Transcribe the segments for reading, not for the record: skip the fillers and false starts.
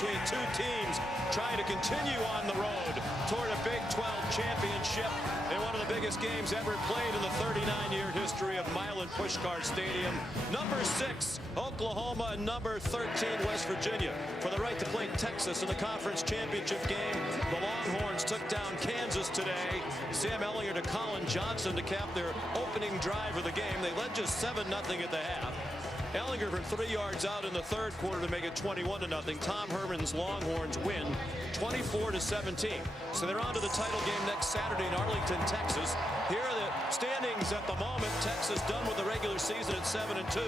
between two teams trying to continue on the road toward a Big 12 championship in one of the biggest games ever played in the 39-year history of Milan Puskar Stadium. Number 6, Oklahoma, and number 13, West Virginia, for the right to play Texas in the conference championship game. The Longhorns took down Kansas today. Sam Ehlinger to Colin Johnson to cap their opening drive of the game. They led just 7-0 at the half. Ehlinger from 3 yards out in the third quarter to make it 21-0. Tom Herman's Longhorns win 24-17. So they're on to the title game next Saturday in Arlington, Texas. Here are the standings at the moment. Texas done with the regular season at 7-2.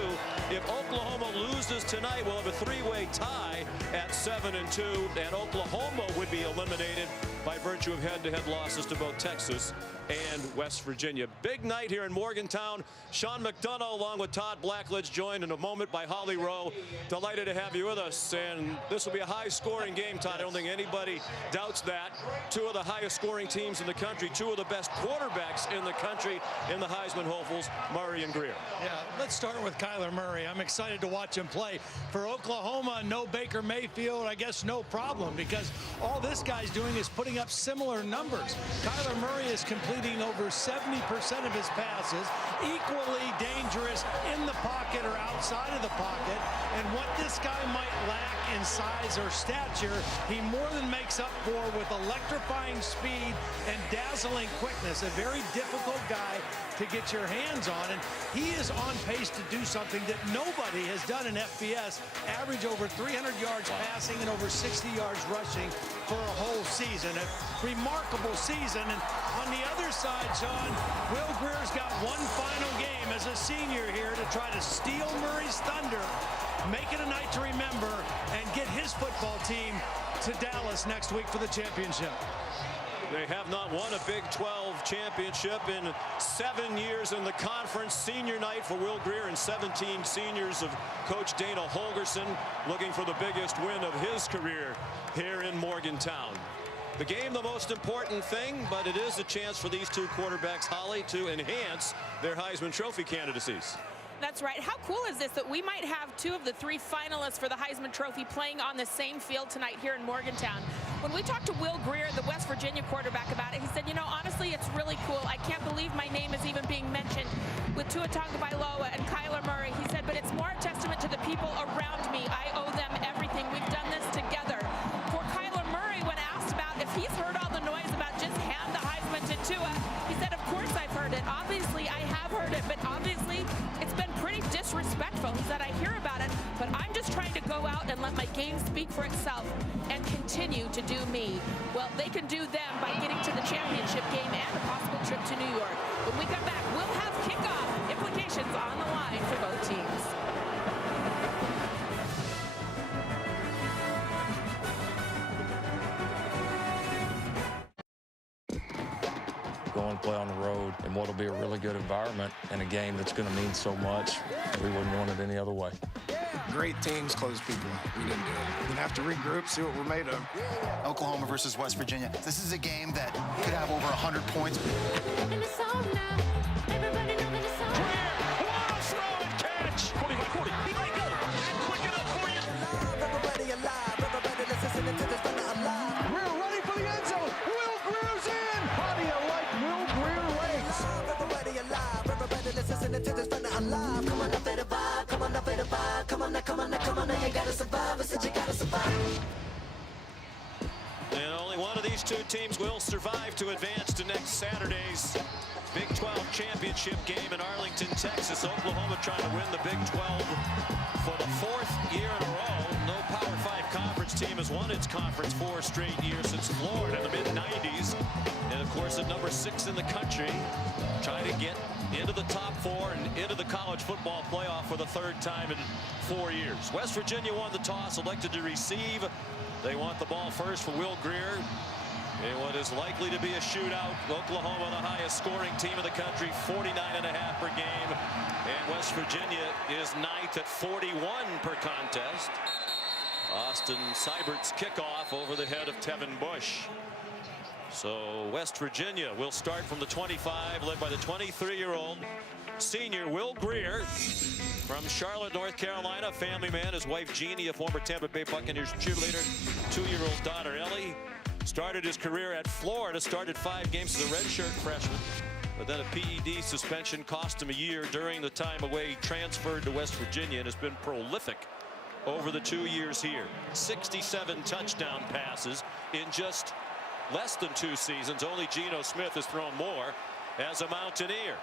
If Oklahoma loses tonight, we'll have a three-way tie at 7-2, and Oklahoma would be eliminated by virtue of head-to-head losses to both Texas and West Virginia. Big night here in Morgantown. Sean McDonough along with Todd Blackledge, joined in a moment by Holly Rowe. Delighted to have you with us, and this will be a high-scoring game, Todd. I don't think anybody doubts that. Two of the highest-scoring teams in the country, two of the best quarterbacks in the country in the Heisman hopefuls, Murray and Greer. Yeah, let's start with Kyler Murray. I'm excited to watch him play. For Oklahoma, no Baker Mayfield, I guess no problem, because all this guy's doing is putting up similar numbers. Kyler Murray is completing over 70% of his passes, equally dangerous in the pocket or outside of the pocket. And what this guy might lack in size or stature, he more than makes up for with electrifying speed and dazzling quickness. A very difficult guy to get your hands on, and he is on pace to do something that nobody has done in FBS, average over 300 yards passing and over 60 yards rushing for a whole season. A remarkable season. And on the other side, Sean, Will Greer's got one final game as a senior here to try to steal Murray's thunder, make it a night to remember, and get his football team to Dallas next week for the championship. They have not won a Big 12 championship in 7 years in the conference. Senior night for Will Greer and 17 seniors of Coach Dana Holgerson, looking for the biggest win of his career here in Morgantown. The game, the most important thing, but it is a chance for these two quarterbacks, Holly, to enhance their Heisman Trophy candidacies. That's right. How cool is this that we might have two of the three finalists for the Heisman Trophy playing on the same field tonight here in Morgantown? When we talked to Will Greer, the West Virginia quarterback, about it, he said, you know, honestly, it's really cool. I can't believe my name is even being mentioned with Tua Tagovailoa and Kyler Murray. He said, but it's more a testament to the people around me. I owe them everything. We've done this together. For Kyler Murray, when asked about if he's heard all the noise about just hand the Heisman to Tua, he said, of course I've heard it. Obviously, I have heard it, but obviously it's been pretty disrespectful. He said, I hear about it, but I'm just trying to go out and let my game speak for itself and continue to do me. Well, they can do them by getting to the championship game and a possible trip to New York. When we come back, we'll have kickoff implications on the line for both teams. Go and play on the road in what will be a really good environment and a game that's going to mean so much. We wouldn't want it any other way. Great teams close people out. We didn't do it. We're going to have to regroup, see what we're made of. Oklahoma versus West Virginia. This is a game that could have over 100 points. And it's on now. Everybody know that it's on. Wow, throw and catch. 40 by 40. He might go. And quick enough for you. Everybody alive. Everybody that's listening to this thunder alive. Greer ready for the end zone. Will Greer's in. How do you like Will Greer legs? Everybody alive. Everybody that's listening to this thunder alive. Come on up for the vibe. Come on up for the vibe. Come on now, come on now, come on now. You gotta survive. I said you gotta survive. And only one of these two teams will survive to advance to next Saturday's Big 12 championship game in Arlington, Texas. Oklahoma trying to win the Big 12 for the 4th year in a row. No Power 5 conference team has won its conference 4 straight years since Florida in the mid-90s. And, of course, at number 6 in the country, trying to get into the top 4 and into the college football playoff for the 3rd time in 4 years. West Virginia won the toss, elected to receive. They want the ball first for Will Greer. In what is likely to be a shootout. Oklahoma, the highest scoring team in the country, 49.5 per game. And West Virginia is 9th at 41 per contest. Austin Seibert's kickoff over the head of Tevin Bush. So West Virginia will start from the 25, led by the 23-year-old senior Will Greer from Charlotte, North Carolina, family man. His wife Jeannie, a former Tampa Bay Buccaneers cheerleader. 2-year-old daughter Ellie. Started his career at Florida, started 5 games as a redshirt freshman. But then a PED suspension cost him a year during the time away. He transferred to West Virginia and has been prolific over the 2 years here. 67 touchdown passes in just less than 2 seasons. Only Geno Smith has thrown more as a Mountaineer.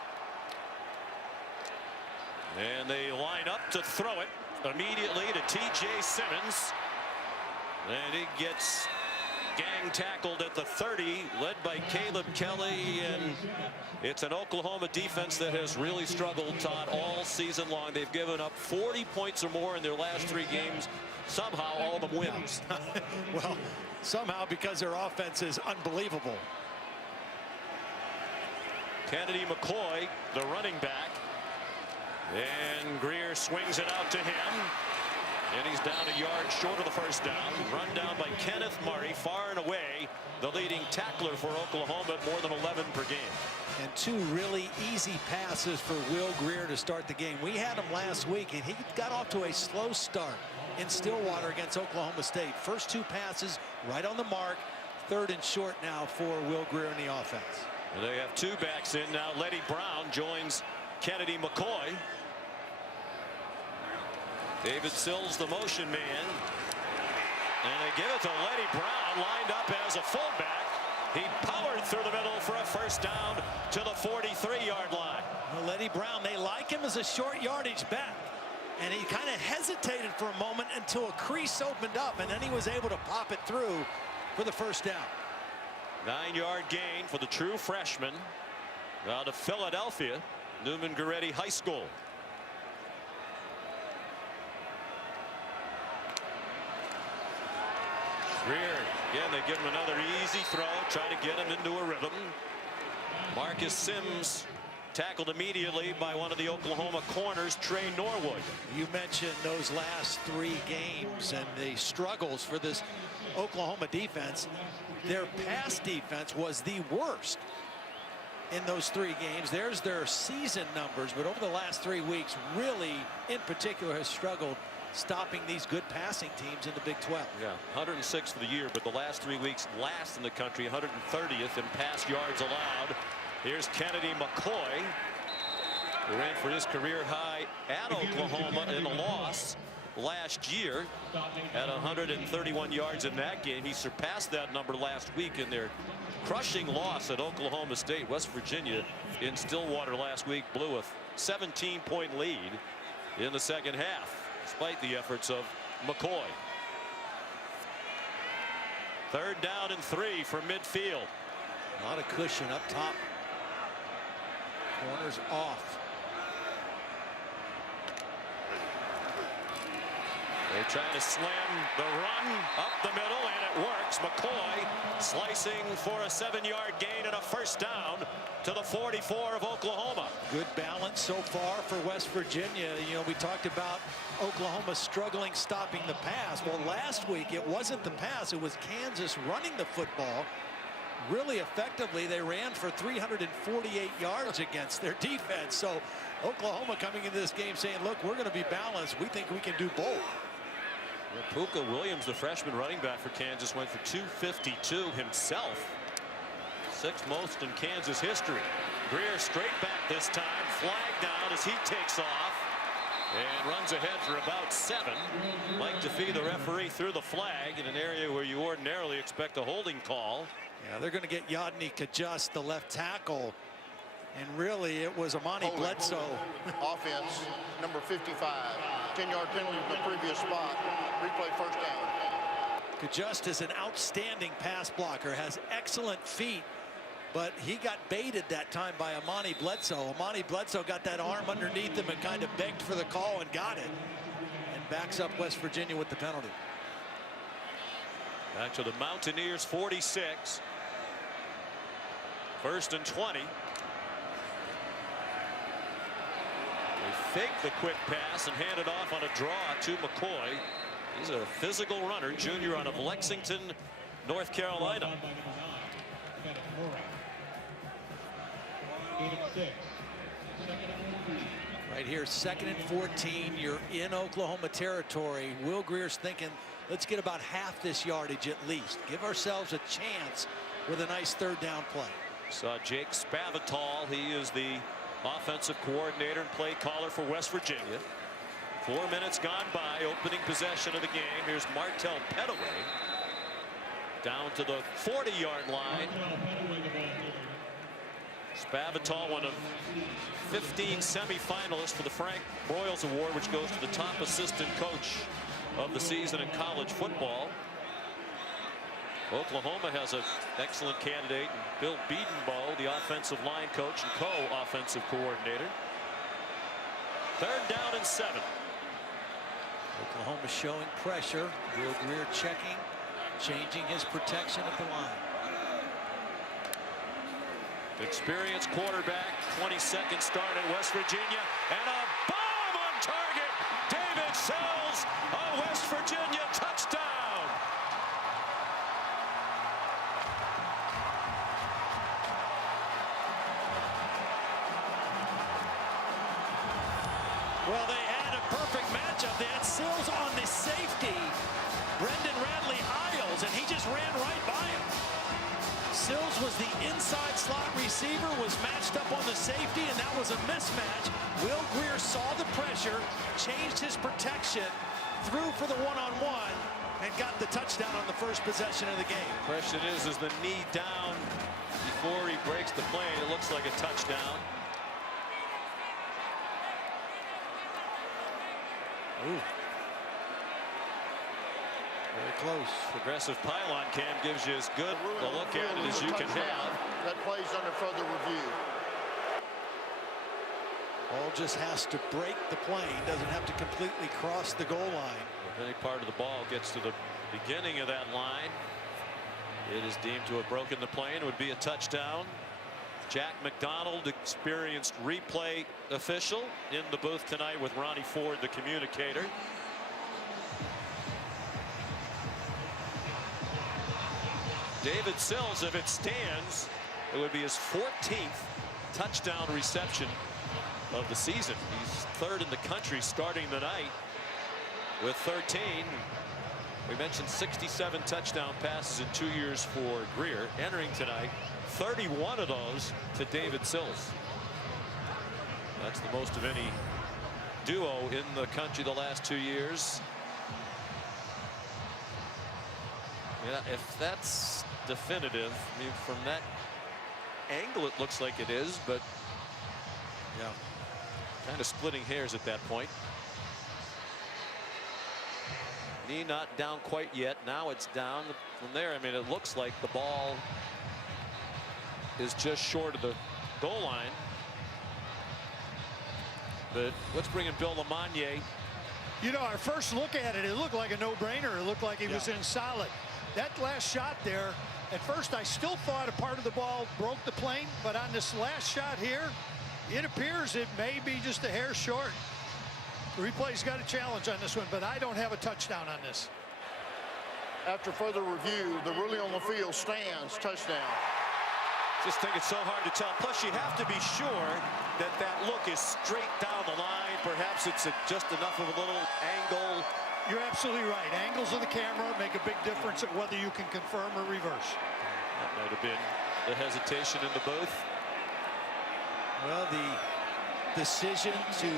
And they line up to throw it immediately to T.J. Simmons. And he gets gang tackled at the 30, led by Caleb Kelly, and it's an Oklahoma defense that has really struggled, Todd, all season long. They've given up 40 points or more in their last 3 games. Somehow all of them wins. Well, somehow because their offense is unbelievable. Kennedy McCoy, the running back, and Greer swings it out to him. And he's down a yard short of the first down. Run down by Kenneth Murray, far and away the leading tackler for Oklahoma at more than 11 per game. And 2 really easy passes for Will Greer to start the game. We had him last week, and he got off to a slow start in Stillwater against Oklahoma State. First 2 passes right on the mark. 3rd and short now for Will Greer in the offense. And they have 2 backs in now. Letty Brown joins Kennedy McCoy. David Sills, the motion man. And they give it to Letty Brown, lined up as a fullback. He powered through the middle for a first down to the 43-yard line. Well, Letty Brown, they like him as a short yardage back. And he kind of hesitated for a moment until a crease opened up, and then he was able to pop it through for the first down. 9-yard gain for the true freshman out of Philadelphia, Newman Goretti High School. Greer, again, they give him another easy throw, try to get him into a rhythm. Marcus Sims tackled immediately by one of the Oklahoma corners, Trey Norwood. You mentioned those last 3 games and the struggles for this Oklahoma defense. Their pass defense was the worst in those 3 games. There's their season numbers, but over the last 3 weeks, really, in particular, has struggled stopping these good passing teams in the Big 12. Yeah, 106th for the year, but the last 3 weeks last in the country, 130th in pass yards allowed. Here's Kennedy McCoy, who ran for his career high at Oklahoma in a loss last year at 131 yards in that game. He surpassed that number last week in their crushing loss at Oklahoma State. West Virginia in Stillwater last week blew a 17-point lead in the second half, despite the efforts of McCoy. 3rd down and 3 from midfield. A lot of cushion up top. Corners off. They're trying to slam the run up the middle, and it works. McCoy slicing for a 7-yard gain and a first down to the 44 of Oklahoma. Good balance so far for West Virginia. You know, we talked about Oklahoma struggling stopping the pass. Well, last week it wasn't the pass, it was Kansas running the football really effectively. They ran for 348 yards against their defense. So Oklahoma coming into this game saying, look, we're going to be balanced. We think we can do both. Well, Puka Williams, the freshman running back for Kansas, went for 252 himself. 6th most in Kansas history. Greer straight back this time. Flag down as he takes off and runs ahead for about 7. Mike Defee, the referee, threw the flag in an area where you ordinarily expect a holding call. Yeah, they're going to get Yodny Kajust, the left tackle. And really, it was Amani Bledsoe. Offense, number 55. 10-yard penalty from the previous spot. Replay first down. Kajust is an outstanding pass blocker, has excellent feet, but he got baited that time by Amani Bledsoe. Amani Bledsoe got that arm underneath him and kind of begged for the call and got it. And backs up West Virginia with the penalty. Back to the Mountaineers 46. 1st and 20. They fake the quick pass and hand it off on a draw to McCoy. He's a physical runner, junior out of Lexington, North Right here, 2nd and 14. You're in Oklahoma territory. Will Greer's thinking, let's get about half this yardage at least. Give ourselves a chance with a nice 3rd down play. Saw Jake Spavital. He is the offensive coordinator and play caller for West Virginia. 4 minutes gone by, opening possession of the game. Here's Martell Pettaway down to the 40-yard line. Spavital, one of 15 semifinalists for the Frank Broyles Award, which goes to the top assistant coach of the season in college football. Oklahoma has an excellent candidate, Bill Bedenbaugh, the offensive line coach and co-offensive coordinator. 3rd down and 7. Oklahoma showing pressure. Will Greer checking, changing his protection at the line. Experienced quarterback, 22nd start at West Virginia, and a bomb on target. David Sills, a West Virginia touchdown. Well, they had a perfect matchup. They had Sills on the safety, Brendan Radley-Hiles, and he just ran right by him. Sills was the inside slot receiver, was matched up on the safety, and that was a mismatch. Will Greer saw the pressure, changed his protection, threw for the one-on-one, and got the touchdown on the first possession of the game. Question is the knee down before he breaks the plane? It looks like a touchdown. Ooh. Very close. Progressive pylon cam gives you as good a look at it as you can have. That plays under further review. Ball just has to break the plane, doesn't have to completely cross the goal line. If any part of the ball gets to the beginning of that line, it is deemed to have broken the plane. It would be a touchdown. Jack McDonald, experienced replay official, in the booth tonight with Ronnie Ford, the communicator. David Sills, if it stands, it would be his 14th touchdown reception of the season. He's 3rd in the country starting tonight with 13. We mentioned 67 touchdown passes in 2 years for Greer. Entering tonight, 31 of those to David Sills. That's the most of any duo in the country the last 2 years. Yeah, if that's definitive, I mean, from that angle it looks like it is, but yeah, kind of splitting hairs at that point. Knee not down quite yet. Now it's down. From there, I mean, it looks like the ball is just short of the goal line. But let's bring in Bill Lamagnier. You know, our first look at it, it looked like a no-brainer. It looked like he was in solid. That last shot there, at first I still thought a part of the ball broke the plane, but on this last shot here, it appears it may be just a hair short. The replay's got a challenge on this one, but I don't have a touchdown on this. After further review, the ruling on the field stands. Touchdown. Just think it's so hard to tell. Plus, you have to be sure that that look is straight down the line. Perhaps it's just enough of a little angle. You're absolutely right. Angles of the camera make a big difference at whether you can confirm or reverse. That might have been the hesitation in the booth. Well, the decision to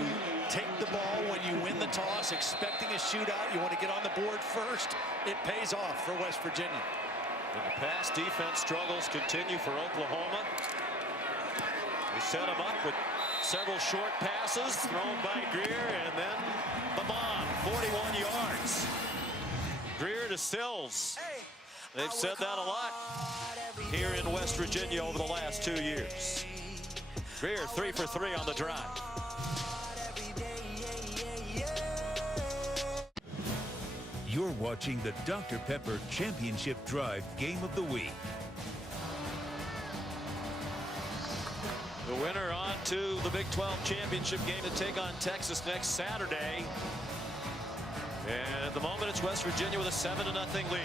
take the ball when you win the toss, expecting a shootout, you want to get on the board first, it pays off for West Virginia. And the pass defense struggles continue for Oklahoma. We set them up with several short passes thrown by Greer, and then the bomb, 41 yards. Greer to Sills. They've said that a lot here in West Virginia over the last 2 years. Greer 3 for 3 on the drive. You're watching the Dr. Pepper Championship Drive Game of the Week. The winner on to the Big 12 championship game to take on Texas next Saturday. And at the moment, it's West Virginia with a 7-0 lead.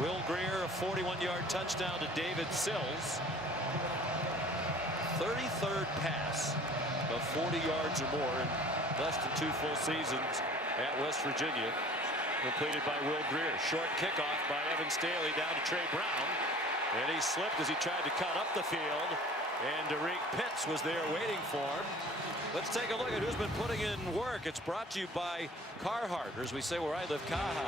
Will Greer, a 41-yard touchdown to David Sills. 33rd pass of 40 yards or more in less than 2 full seasons at West Virginia. Completed by Will Greer. Short kickoff by Evan Staley down to Trey Brown. And he slipped as he tried to cut up the field. And Derek Pitts was there waiting for him. Let's take a look at who's been putting in work. It's brought to you by Carhartt, or as we say where I live, Caja.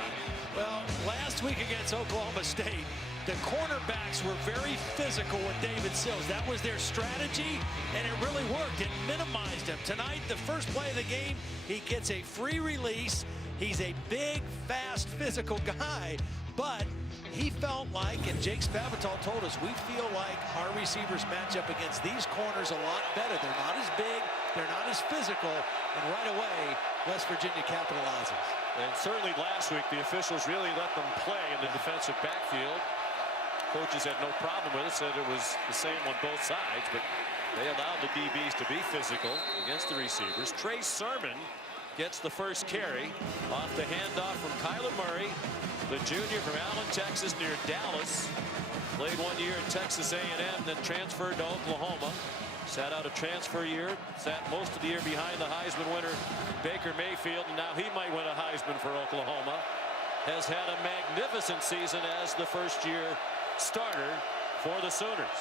Well, last week against Oklahoma State, the cornerbacks were very physical with David Sills. That was their strategy, and it really worked. It minimized him. Tonight, the first play of the game, he gets a free release. He's a big, fast, physical guy, but he felt like, and Jake Spavital told us, we feel like our receivers match up against these corners a lot better. They're not as big, they're not as physical, and right away, West Virginia capitalizes. And certainly last week, the officials really let them play in the defensive backfield. Coaches had no problem with it, said it was the same on both sides, but they allowed the DBs to be physical against the receivers. Trey Sermon gets the first carry off the handoff from Kyler Murray, the junior from Allen, Texas, near Dallas. Played 1 year at Texas A&M, then transferred to Oklahoma. Sat out a transfer year, sat most of the year behind the Heisman winner Baker Mayfield, and now he might win a Heisman for Oklahoma. Has had a magnificent season as the first-year starter for the Sooners.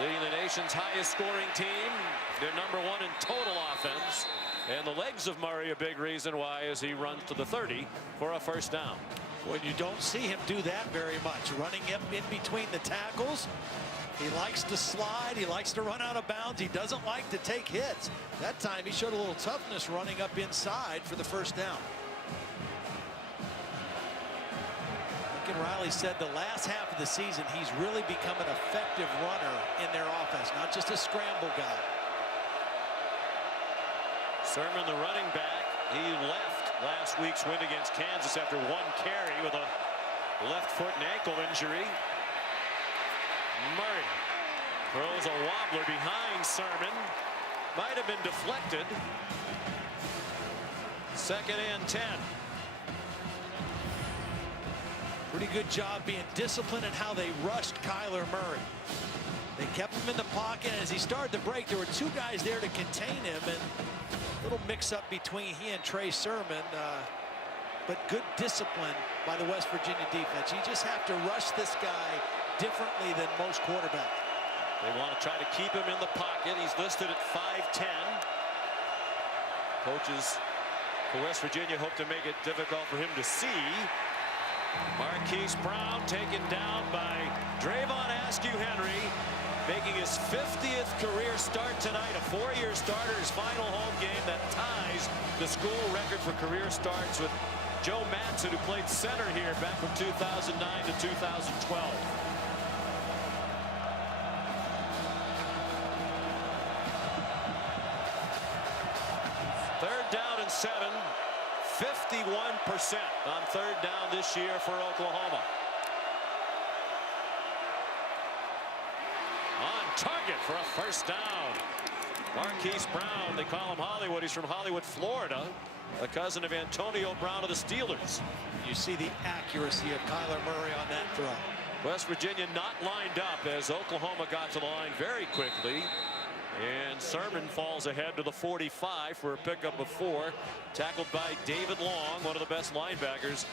Leading the nation's highest scoring team. They're #1 in total offense. And the legs of Murray a big reason why as he runs to the 30 for a first down. Well, you don't see him do that very much. Running up in between the tackles. He likes to slide. He likes to run out of bounds. He doesn't like to take hits. That time he showed a little toughness running up inside for the first down. Lincoln Riley said the last half of the season he's really become an effective runner in their offense, not just a scramble guy. Sermon, the running back, he left last week's win against Kansas after 1 carry with a left foot and ankle injury. Murray throws a wobbler behind Sermon. Might have been deflected. 2nd and 10. Pretty good job being disciplined in how they rushed Kyler Murray. They kept him in the pocket, and as he started to break, there were 2 guys there to contain him, and a little mix-up between he and Trey Sermon, but good discipline by the West Virginia defense. You just have to rush this guy differently than most quarterbacks. They want to try to keep him in the pocket. He's listed at 5'10". Coaches for West Virginia hope to make it difficult for him to see. Marquise Brown taken down by Drayvon Askew-Henry, making his 50th career start tonight. A 4-year starter, his final home game that ties the school record for career starts with Joe Matson, who played center here back from 2009 to 2012. Third down and 7. 51% on 3rd down this year for Oklahoma. On target for a first down. Marquise Brown, they call him Hollywood. He's from Hollywood, Florida, a cousin of Antonio Brown of the Steelers. You see the accuracy of Kyler Murray on that throw. West Virginia not lined up as Oklahoma got to the line very quickly. And Sermon falls ahead to the 45 for a pickup of 4. Tackled by David Long, one of the best linebackers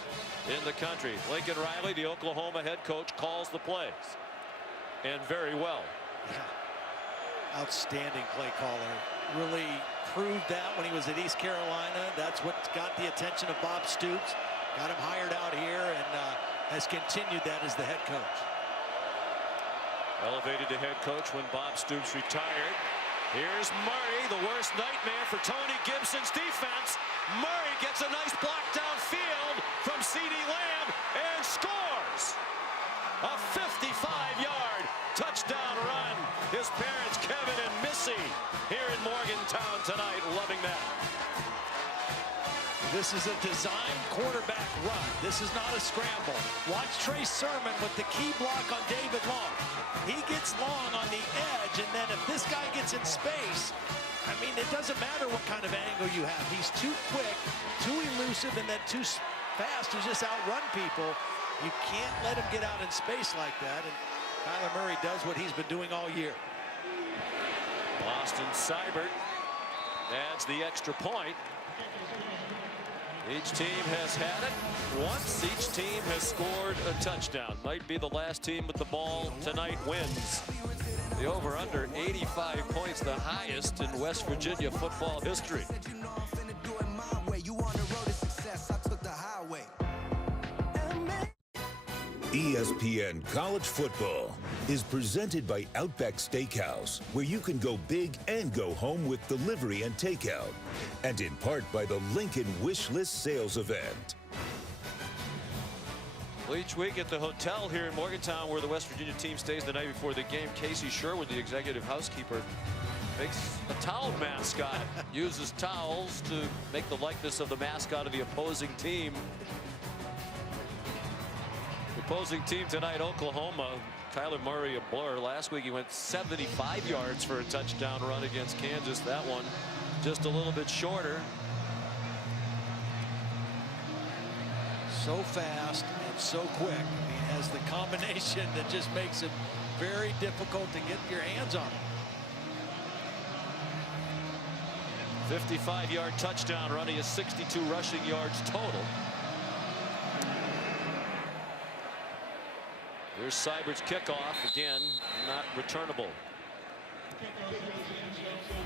in the country. Lincoln Riley, the Oklahoma head coach, calls the plays. And very well. Yeah. Outstanding play caller. Really proved that when he was at East Carolina. That's what got the attention of Bob Stoops. Got him hired out here and has continued that as the head coach. Elevated to head coach when Bob Stoops retired. Here's Murray, the worst nightmare for Tony Gibson's defense. Murray gets a nice block downfield from CeeDee Lamb and scores. A 55-yard touchdown run. His parents, Kevin and Missy, here in Morgantown tonight, loving that. This is a designed quarterback run. This is not a scramble. Watch Trey Sermon with the key block on David Long. He gets Long on the edge, and then if this guy gets in space, I mean, it doesn't matter what kind of angle you have. He's too quick, too elusive, and then too fast to just outrun people. You can't let him get out in space like that, and Kyler Murray does what he's been doing all year. Austin Seibert adds the extra point. Each team has had it once. Each team has scored a touchdown. Might be the last team with the ball tonight wins. The over-under 85 points, the highest in West Virginia football history. ESPN College Football is presented by Outback Steakhouse, where you can go big and go home with delivery and takeout, and in part by the Lincoln Wish List Sales Event. Well, each week at the hotel here in Morgantown, where the West Virginia team stays the night before the game, Casey Sherwood, the executive housekeeper, makes a towel mascot, uses towels to make the likeness of the mascot of the opposing team. The opposing team tonight, Oklahoma. Kyler Murray, a blur. Last week he went 75 yards for a touchdown run against Kansas. That one just a little bit shorter. So fast and so quick. He has the combination that just makes it very difficult to get your hands on him. 55-yard touchdown run. He has 62 rushing yards total. Here's Seibert's kickoff. Again, not returnable.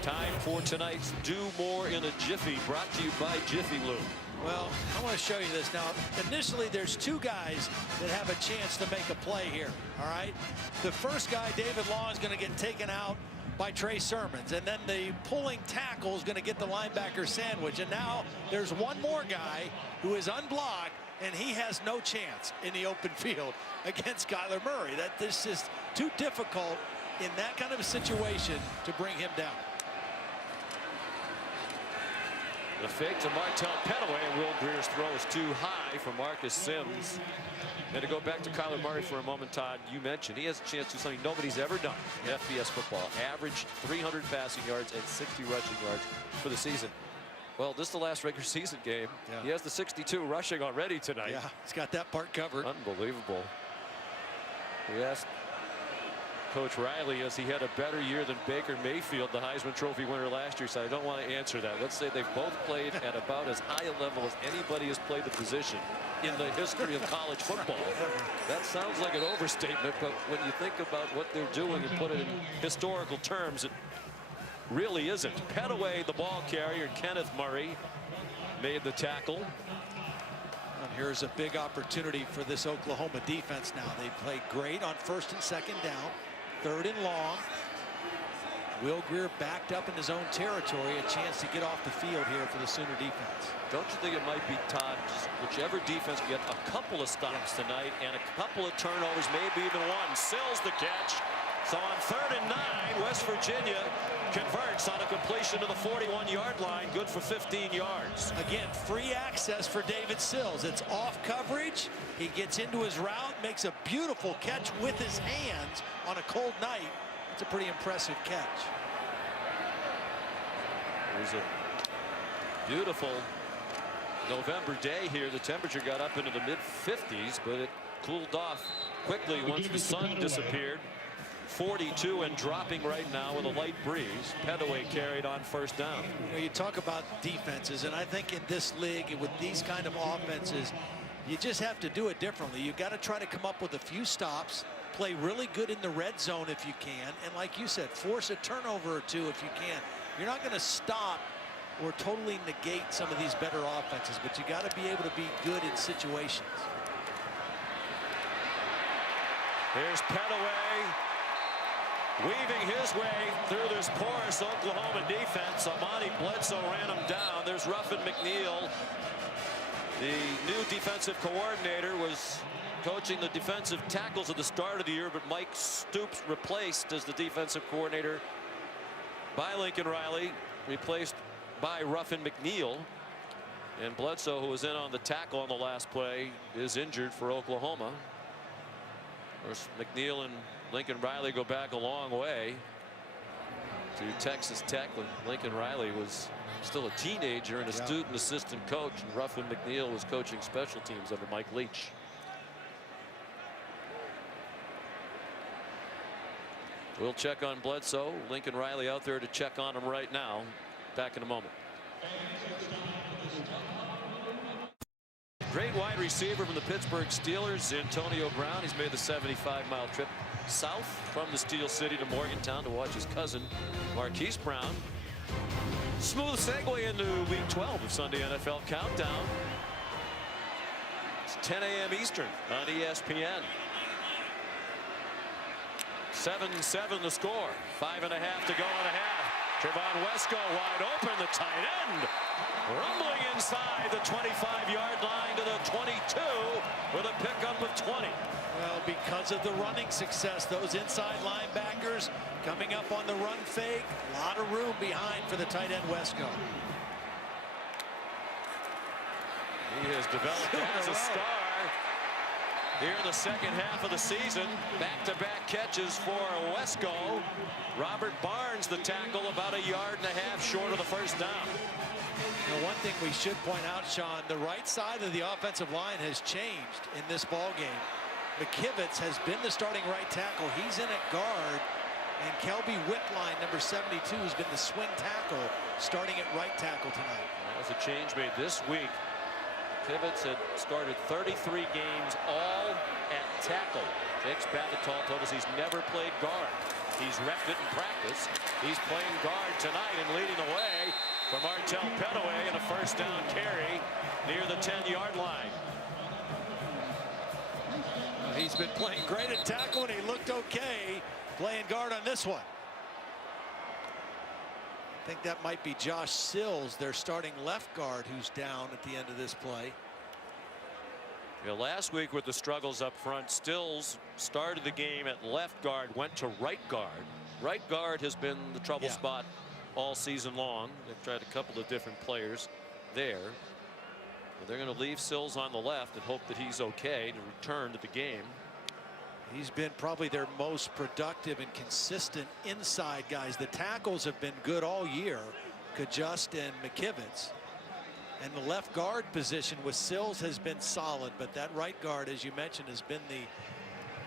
Time for tonight's Do More in a Jiffy, brought to you by Jiffy Lube. Well, I want to show you this. Now, initially, there's two guys that have a chance to make a play here, all right? The first guy, David Long, is going to get taken out by Trey Sermons, and then the pulling tackle is going to get the linebacker sandwich. And now there's one more guy who is unblocked, and he has no chance in the open field against Kyler Murray. This is too difficult in that kind of a situation to bring him down. The fake to Martell Petaway, and Will Greer's throw is too high for Marcus Sims. And to go back to Kyler Murray for a moment, Todd, you mentioned he has a chance to do something nobody's ever done in FBS football. Average 300 passing yards and 60 rushing yards for the season. Well, this is the last regular season game. Yeah. He has the 62 rushing already tonight. Yeah, he's got that part covered. Unbelievable. We asked Coach Riley, has he had a better year than Baker Mayfield, the Heisman Trophy winner last year? So I don't want to answer that. Let's say they've both played at about as high a level as anybody has played the position in the history of college football. That sounds like an overstatement, but when you think about what they're doing and put it in historical terms, it really isn't. Petaway, the ball carrier, and Kenneth Murray made the tackle. And here's a big opportunity for this Oklahoma defense now. They played great on first and second down, third and long. Will Greer backed up in his own territory, a chance to get off the field here for the Sooner defense. Don't you think it might be, Todd, whichever defense get a couple of stops tonight and a couple of turnovers, maybe even one. Sills the catch. So on 3rd and 9, West Virginia converts on a completion to the 41-yard line, good for 15 yards. Again, free access for David Sills. It's off coverage. He gets into his route, makes a beautiful catch with his hands on a cold night. It's a pretty impressive catch. It was a beautiful November day here. The temperature got up into the mid-50s, but it cooled off quickly once the sun disappeared. 42 and dropping right now with a light breeze. Petaway carried on first down. You know, you talk about defenses, and I think in this league with these kind of offenses, you just have to do it differently. You've got to try to come up with a few stops, play really good in the red zone if you can, and like you said, force a turnover or two if you can. You're not going to stop or totally negate some of these better offenses, but you got to be able to be good in situations. Here's Petaway, weaving his way through this porous Oklahoma defense. Amani Bledsoe ran him down. There's Ruffin McNeil. The new defensive coordinator was coaching the defensive tackles at the start of the year, but Mike Stoops replaced as the defensive coordinator by Lincoln Riley, replaced by Ruffin McNeil. And Bledsoe, who was in on the tackle on the last play, is injured for Oklahoma. Of course, McNeil and Lincoln Riley go back a long way to Texas Tech when Lincoln Riley was still a teenager and a student assistant coach, and Ruffin McNeil was coaching special teams under Mike Leach. We'll check on Bledsoe. Lincoln Riley out there to check on him right now. Back in a moment. Great wide receiver from the Pittsburgh Steelers, Antonio Brown. He's made the 75-mile trip south from the Steel City to Morgantown to watch his cousin, Marquise Brown. Smooth segue into Week 12 of Sunday NFL Countdown. It's 10 a.m. Eastern on ESPN. 7-7 the score. 5.5 to go in a half. Trevon Wesco wide open. The tight end rumbling inside the 25-yard line to the 22 with a pickup of 20. Well, because of the running success, those inside linebackers coming up on the run fake. A lot of room behind for the tight end Wesco. He has developed as a star here in the second half of the season. Back-to-back catches for Wesco. Robert Barnes, the tackle, about 1.5 yards short of the first down. You know, one thing we should point out, Sean, the right side of the offensive line has changed in this ball game. McKivitz has been the starting right tackle. He's in at guard. And Kelby Whitline, number 72, has been the swing tackle, starting at right tackle tonight. That was a change made this week. McKivitz had started 33 games, all at tackle. Jake Spavital told us he's never played guard. He's repped it in practice. He's playing guard tonight and leading the way for Martell Petaway in a first down carry near the 10-yard line. He's been playing great at tackle, and he looked okay playing guard on this one. I think that might be Josh Sills, their starting left guard, who's down at the end of this play. Yeah, last week with the struggles up front, Stills started the game at left guard, went to right guard. Right guard has been the trouble spot all season long. They've tried a couple of different players there. But they're going to leave Sills on the left and hope that he's okay to return to the game. He's been probably their most productive and consistent inside guys. The tackles have been good all year, Kajust and McKivitz. And the left guard position with Sills has been solid, but that right guard, as you mentioned, has been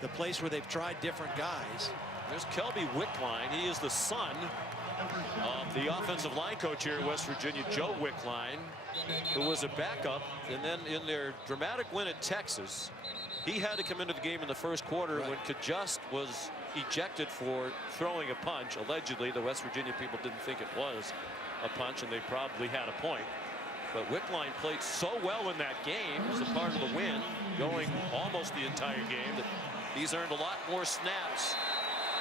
the place where they've tried different guys. There's Kelby Whitline. He is the son of the offensive line coach here at West Virginia, Joe Whitline, who was a backup. And then in their dramatic win at Texas, he had to come into the game in the first quarter when Kajust was ejected for throwing a punch. Allegedly, the West Virginia people didn't think it was a punch, and they probably had a point. But Whitline played so well in that game as a part of the win, going almost the entire game, that he's earned a lot more snaps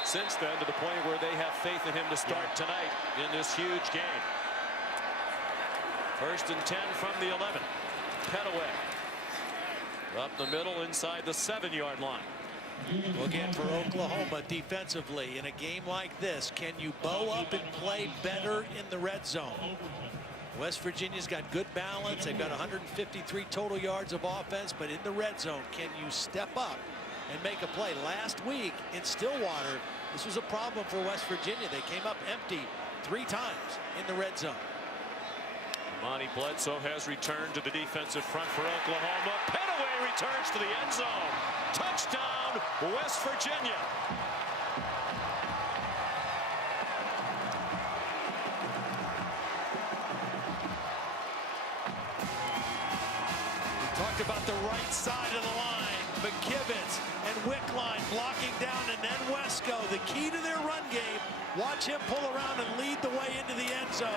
since then, to the point where they have faith in him to start tonight in this huge game. 1st and 10 from the 11. Petaway up the middle inside the 7-yard line. Well, again, for Oklahoma defensively, in a game like this, can you bow up and play better in the red zone? West Virginia's got good balance. They've got 153 total yards of offense, but in the red zone, can you step up and make a play? Last week in Stillwater, this was a problem for West Virginia. They came up empty 3 times in the red zone. Monty Bledsoe has returned to the defensive front for Oklahoma. Petaway returns to the end zone. Touchdown, West Virginia. Talked about the right side of the line. McKivitz and Whitline blocking down, and then Wesco. The key to their run game. Watch him pull around and lead the way into the end zone.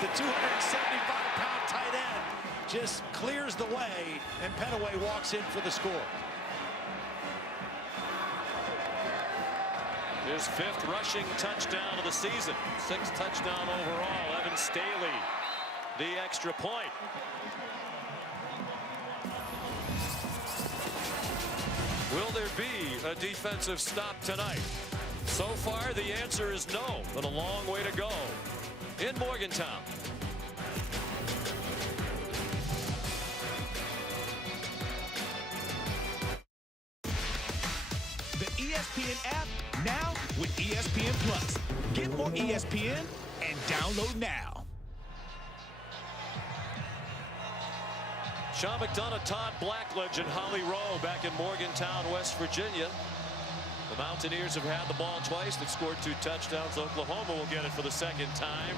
The 275-pound tight end just clears the way, and Petaway walks in for the score. His 5th rushing touchdown of the season. 6th touchdown overall. Evan Staley, the extra point. Will there be a defensive stop tonight? So far, the answer is no, but a long way to go in Morgantown. The ESPN app, now with ESPN Plus. Get more ESPN and download now. Sean McDonough, Todd Blackledge, and Holly Rowe back in Morgantown, West Virginia. The Mountaineers have had the ball twice. They've scored 2 touchdowns. Oklahoma will get it for the second time.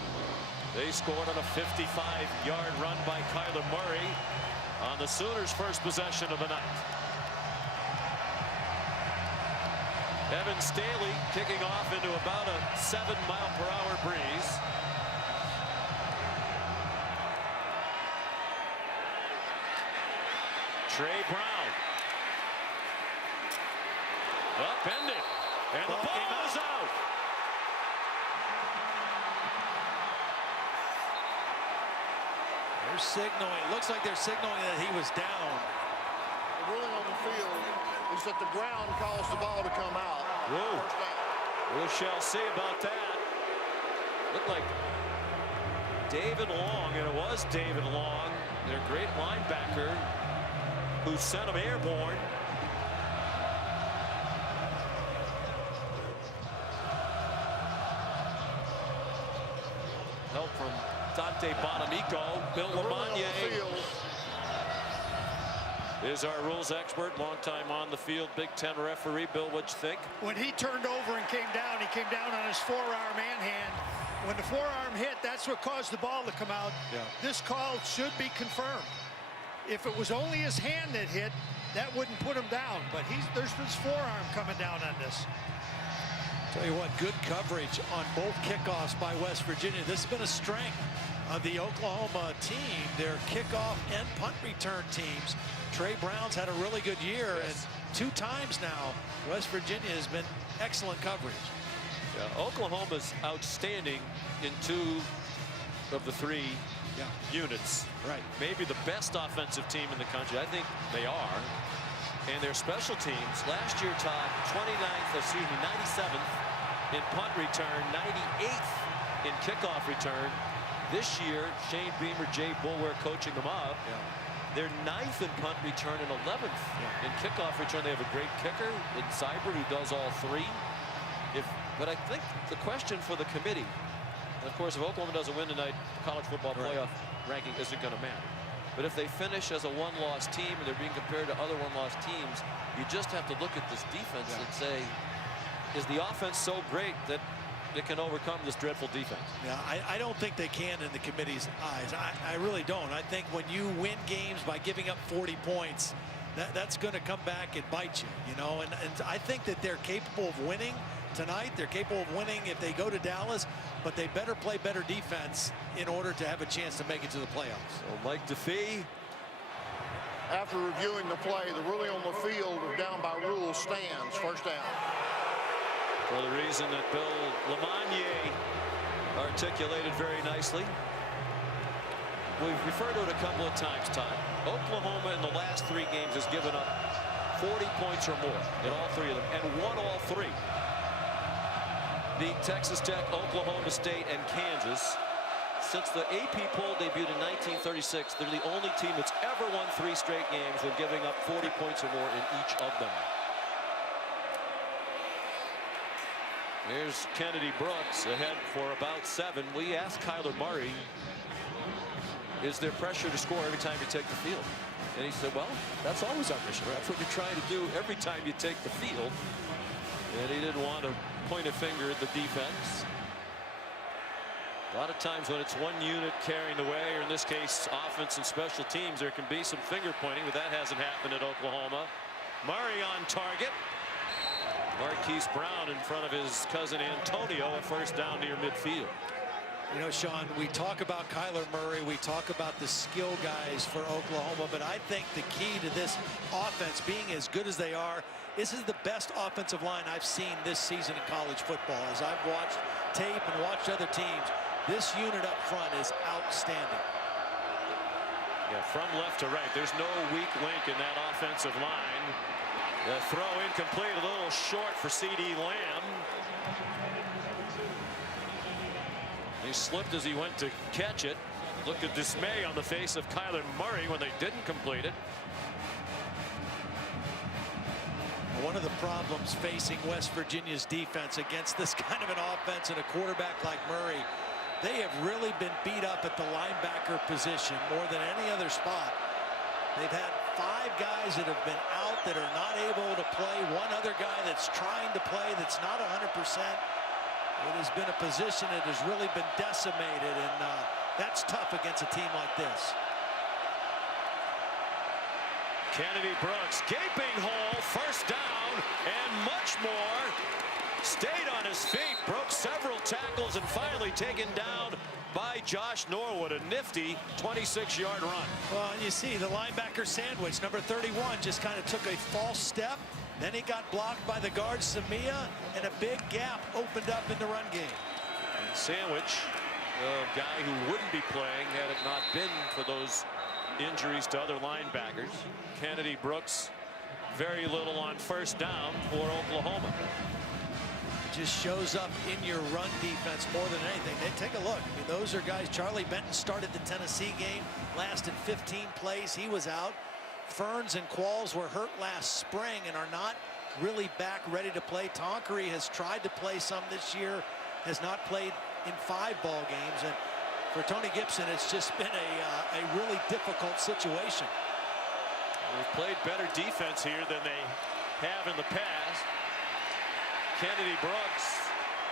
They scored on a 55-yard run by Kyler Murray on the Sooners' first possession of the night. Evan Staley kicking off into about a 7-mile-per-hour breeze. Trey Brown. Upended. And the ball is out. They're signaling. Looks like they're signaling that he was down. The ruling on the field is that the ground caused the ball to come out. Whoa. We shall see about that. Looked like David Long, and it was David Long, their great linebacker, who sent him airborne. Help from Dante Bonamico. Bill Lamagna is our rules expert, long time on the field, Big Ten referee. Bill, what'd you think? When he turned over and came down on his forearm and hand. When the forearm hit, that's what caused the ball to come out. Yeah. This call should be confirmed. If it was only his hand that hit, that wouldn't put him down. But there's his forearm coming down on this. Tell you what, good coverage on both kickoffs by West Virginia. This has been a strength of the Oklahoma team, their kickoff and punt return teams. Trey Brown's had a really good year, and 2 times now, West Virginia has been excellent coverage. Yeah, Oklahoma's outstanding in 2 of the 3 units. Right. Maybe the best offensive team in the country. I think they are. And their special teams last year tied 97th in punt return, 98th in kickoff return. This year, Shane Beamer, Jay Bulwer coaching them up. They're 9th in punt return and 11th in kickoff return. They have a great kicker in Seibert who does all 3. But I think the question for the committee, and of course, if Oklahoma doesn't win tonight, college football playoff ranking isn't going to matter. But if they finish as a 1-loss team and they're being compared to other 1-loss teams, you just have to look at this defense and say, is the offense so great that it can overcome this dreadful defense? Yeah, I don't think they can in the committee's eyes. I really don't. I think when you win games by giving up 40 points, that's going to come back and bite you, you know. And I think that they're capable of winning tonight. They're capable of winning if they go to Dallas, but they better play better defense in order to have a chance to make it to the playoffs. So Mike DeFee. After reviewing the play, the ruling on the field of down by rule stands. First down. For the reason that Bill Lamagna articulated very nicely. We've referred to it a couple of times, Todd. Oklahoma in the last 3 games has given up 40 points or more in all 3 of them, and won all 3. Beat Texas Tech, Oklahoma State, and Kansas. Since the AP poll debuted in 1936, they're the only team that's ever won 3 straight games when giving up 40 points or more in each of them. Here's Kennedy Brooks ahead for about 7. We asked Kyler Murray, is there pressure to score every time you take the field? And he said, well, that's always our mission. That's what you're trying to do every time you take the field. And he didn't want to point a finger at the defense. A lot of times when it's one unit carrying the way, or in this case, offense and special teams, there can be some finger pointing, but that hasn't happened at Oklahoma. Murray on target. Marquise Brown in front of his cousin Antonio, a first down near midfield. You know, Sean, we talk about Kyler Murray, we talk about the skill guys for Oklahoma, but I think the key to this offense being as good as they are, this is the best offensive line I've seen this season in college football. As I've watched tape and watched other teams, this unit up front is outstanding. Yeah, from left to right, there's no weak link in that offensive line. The throw incomplete, a little short for C.D. Lamb. He slipped as he went to catch it. Look at dismay on the face of Kyler Murray when they didn't complete it. One of the problems facing West Virginia's defense against this kind of an offense and a quarterback like Murray, they have really been beat up at the linebacker position more than any other spot. They've had 5 guys that have been out that are not able to play. One other guy that's trying to play that's not 100%. It has been a position that has really been decimated, and that's tough against a team like this. Kennedy Brooks, gaping hole, first down, and much more. Stayed on his feet, broke several tackles, and finally taken down by Josh Norwood. A nifty 26-yard run. Well, and you see the linebacker sandwich, number 31, just kind of took a false step. Then he got blocked by the guard, Samia, and a big gap opened up in the run game. And Sandwich, a guy who wouldn't be playing had it not been for those injuries to other linebackers. Kennedy Brooks, very little on first down for Oklahoma. Just shows up in your run defense more than anything. They take a look. I mean, those are guys. Charlie Benton started the Tennessee game, lasted 15 plays. He was out. Ferns and Qualls were hurt last spring and are not really back ready to play. Tonkery has tried to play some this year, has not played in 5 ball games. And for Tony Gibson, it's just been a really difficult situation. They've played better defense here than they have in the past. Kennedy Brooks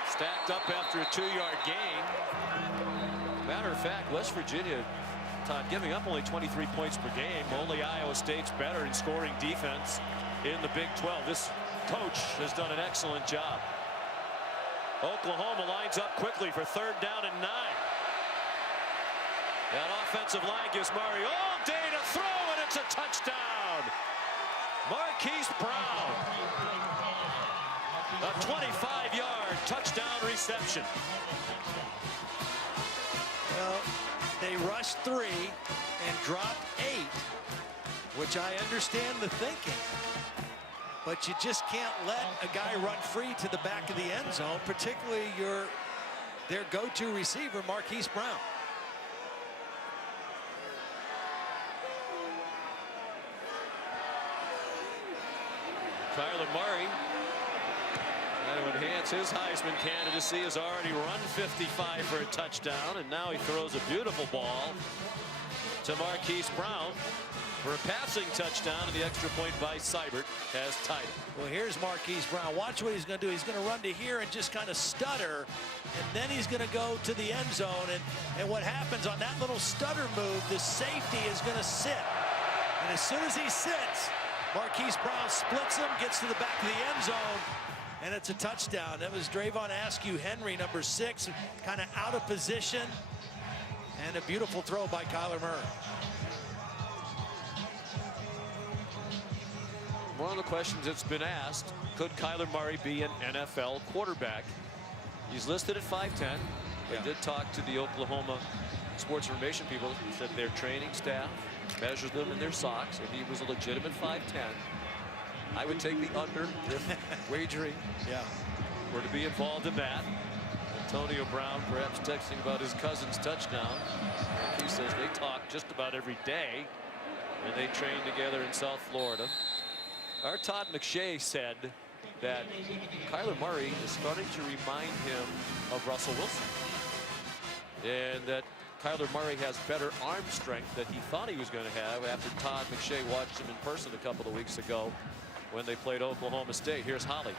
stacked up after a 2-yard gain. Matter of fact, West Virginia, Todd, giving up only 23 points per game. Only Iowa State's better in scoring defense in the Big 12. This coach has done an excellent job. Oklahoma lines up quickly for 3rd down and 9. That offensive line gives Murray all day to throw, and it's a touchdown. Marquise Brown. A 25-yard touchdown reception. Well, they rushed 3 and dropped 8, which I understand the thinking. But you just can't let a guy run free to the back of the end zone, particularly their go-to receiver, Marquise Brown. Kyler Murray, trying to enhance his Heisman candidacy, has already run 55 for a touchdown, and now he throws a beautiful ball to Marquise Brown for a passing touchdown, and the extra point by Seibert has tied it. Well, here's Marquise Brown. Watch what he's going to do. He's going to run to here and just kind of stutter, and then he's going to go to the end zone. And what happens on that little stutter move, the safety is going to sit. And as soon as he sits, Marquise Brown splits him, gets to the back of the end zone, and it's a touchdown. That was Drayvon Askew-Henry, number 6, kind of out of position, and a beautiful throw by Kyler Murray. One of the questions that's been asked, could Kyler Murray be an NFL quarterback? He's listed at 5'10". They did talk to the Oklahoma sports information people. He said their training staff measured them in their socks, and he was a legitimate 5'10". I would take the under if wagering were to be involved in that. Antonio Brown perhaps texting about his cousin's touchdown. He says they talk just about every day, and they train together in South Florida. Our Todd McShay said that Kyler Murray is starting to remind him of Russell Wilson, and that Kyler Murray has better arm strength than he thought he was going to have after Todd McShay watched him in person a couple of weeks ago when they played Oklahoma State. Here's Holly.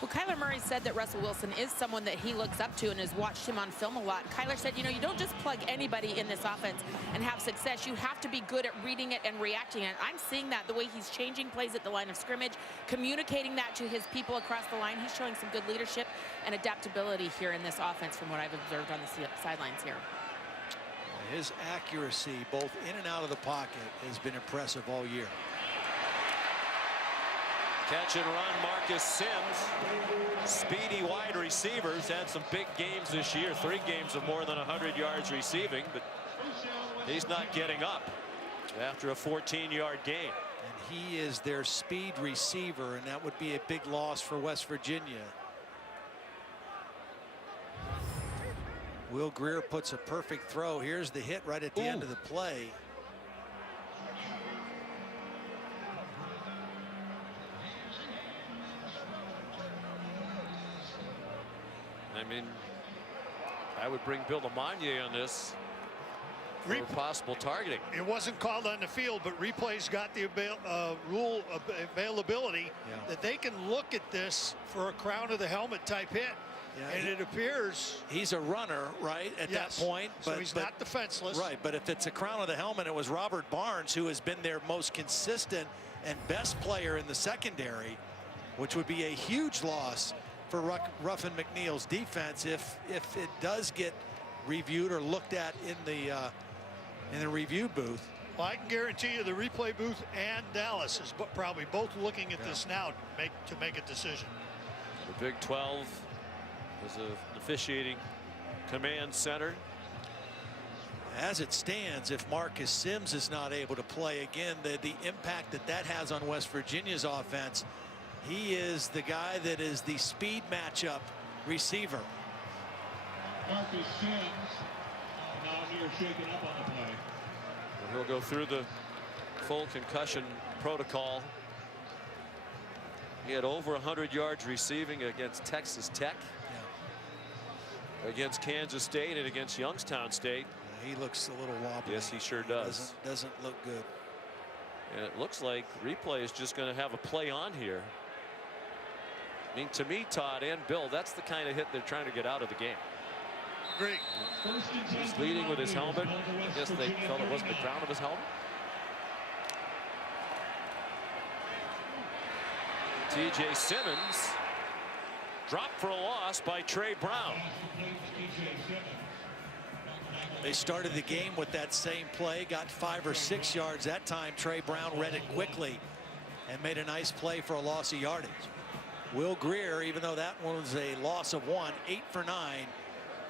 Well, Kyler Murray said that Russell Wilson is someone that he looks up to and has watched him on film a lot. Kyler said, you know, you don't just plug anybody in this offense and have success. You have to be good at reading it and reacting it. I'm seeing that the way he's changing plays at the line of scrimmage, communicating that to his people across the line. He's showing some good leadership and adaptability here in this offense from what I've observed on the sidelines here. His accuracy, both in and out of the pocket, has been impressive all year. Catch and run, Marcus Sims. Speedy wide receivers, had some big games this year. 3 games of more than 100 yards receiving, but he's not getting up after a 14-yard gain. And he is their speed receiver, and that would be a big loss for West Virginia. Will Grier puts a perfect throw. Here's the hit right at the end of the play. I mean, I would bring Bill Lamagna on this. for possible targeting. It wasn't called on the field, but replays got the rule of availability that they can look at this for a crown of the helmet type hit. Yeah, and it appears he's a runner, right, at that point. But, so he's not defenseless. Right, but if it's a crown of the helmet, it was Robert Barnes who has been their most consistent and best player in the secondary, which would be a huge loss for Ruffin McNeil's defense if it does get reviewed or looked at in the review booth. Well, I can guarantee you the replay booth and Dallas is probably both looking at this now to make a decision. The Big 12 is an officiating command center. As it stands, if Marcus Sims is not able to play again, the impact that has on West Virginia's offense, he is the guy that is the speed matchup receiver. Marcus Sims now here shaken up on the play. He'll go through the full concussion protocol. He had over 100 yards receiving against Texas Tech, against Kansas State, and against Youngstown State. He looks a little wobbly. Yes, he sure does. Doesn't look good. And it looks like replay is just going to have a play on here. I mean, to me, Todd and Bill, that's the kind of hit they're trying to get out of the game. Great. He's leading with his helmet. I guess they felt it wasn't the crown of his helmet. T.J. Simmons dropped for a loss by Trey Brown. They started the game with that same play, got 5 or 6 yards that time. Trey Brown read it quickly and made a nice play for a loss of yardage. Will Greer, even though that one was a loss of 1, 8 for 9,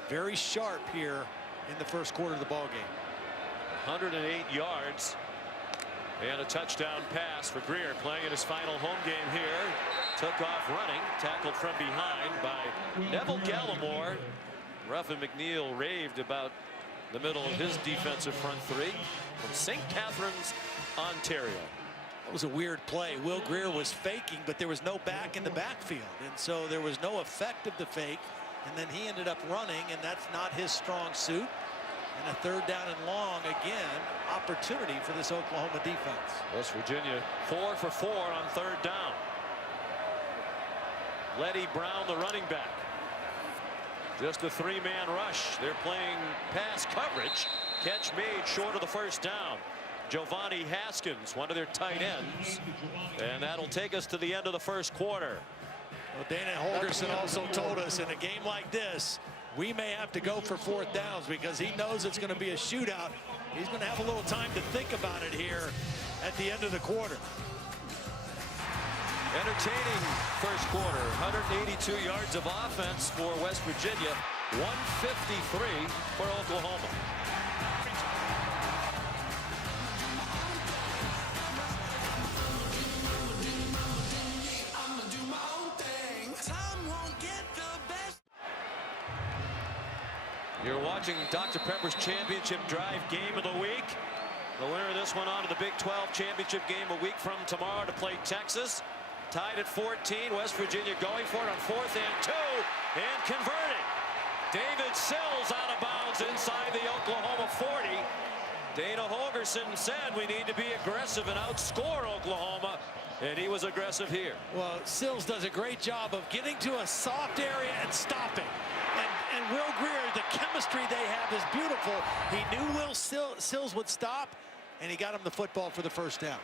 very sharp here in the first quarter of the ball game. 108 yards and a touchdown pass for Greer, playing in his final home game here. Took off running, tackled from behind by Neville Gallimore. Ruffin McNeil raved about the middle of his defensive front three from St. Catharines, Ontario. That was a weird play. Will Greer was faking, but there was no back in the backfield, and so there was no effect of the fake, and then he ended up running, and that's not his strong suit. And a third down and long, again, opportunity for this Oklahoma defense. West Virginia 4 for 4 on third down. Letty Brown, the running back. Just a 3-man rush. They're playing pass coverage. Catch made short of the first down. Giovanni Haskins, one of their tight ends. And that'll take us to the end of the first quarter. Well, Dana Holgerson also told us in a game like this, we may have to go for 4th downs because he knows it's going to be a shootout. He's going to have a little time to think about it here at the end of the quarter. Entertaining first quarter. 182 yards of offense for West Virginia. 153 for Oklahoma. You're watching Dr. Pepper's Championship Drive game of the week. The winner of this one on to the Big 12 Championship game a week from tomorrow to play Texas. Tied at 14. West Virginia going for it on 4th and 2 and converting. David Sills out of bounds inside the Oklahoma 40. Dana Holgerson said we need to be aggressive and outscore Oklahoma, and he was aggressive here. Well, Sills does a great job of getting to a soft area and stopping. And Will Greer, the chemistry they have is beautiful. He knew Will Sills would stop, and he got him the football for the first down.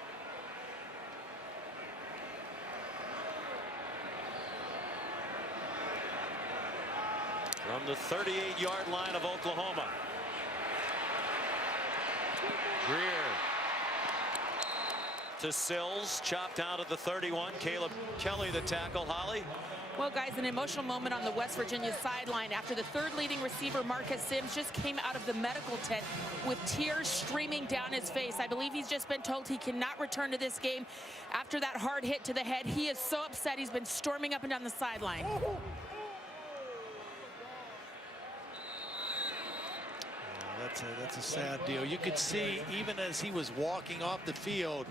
From the 38-yard line of Oklahoma. Greer to Sills, chopped out at the 31. Caleb Kelly the tackle. Holly. Well, guys, an emotional moment on the West Virginia sideline after the third leading receiver, Marcus Sims, just came out of the medical tent with tears streaming down his face. I believe he's just been told he cannot return to this game after that hard hit to the head. He is so upset. He's been storming up and down the sideline. That's a sad deal. You could see even as he was walking off the field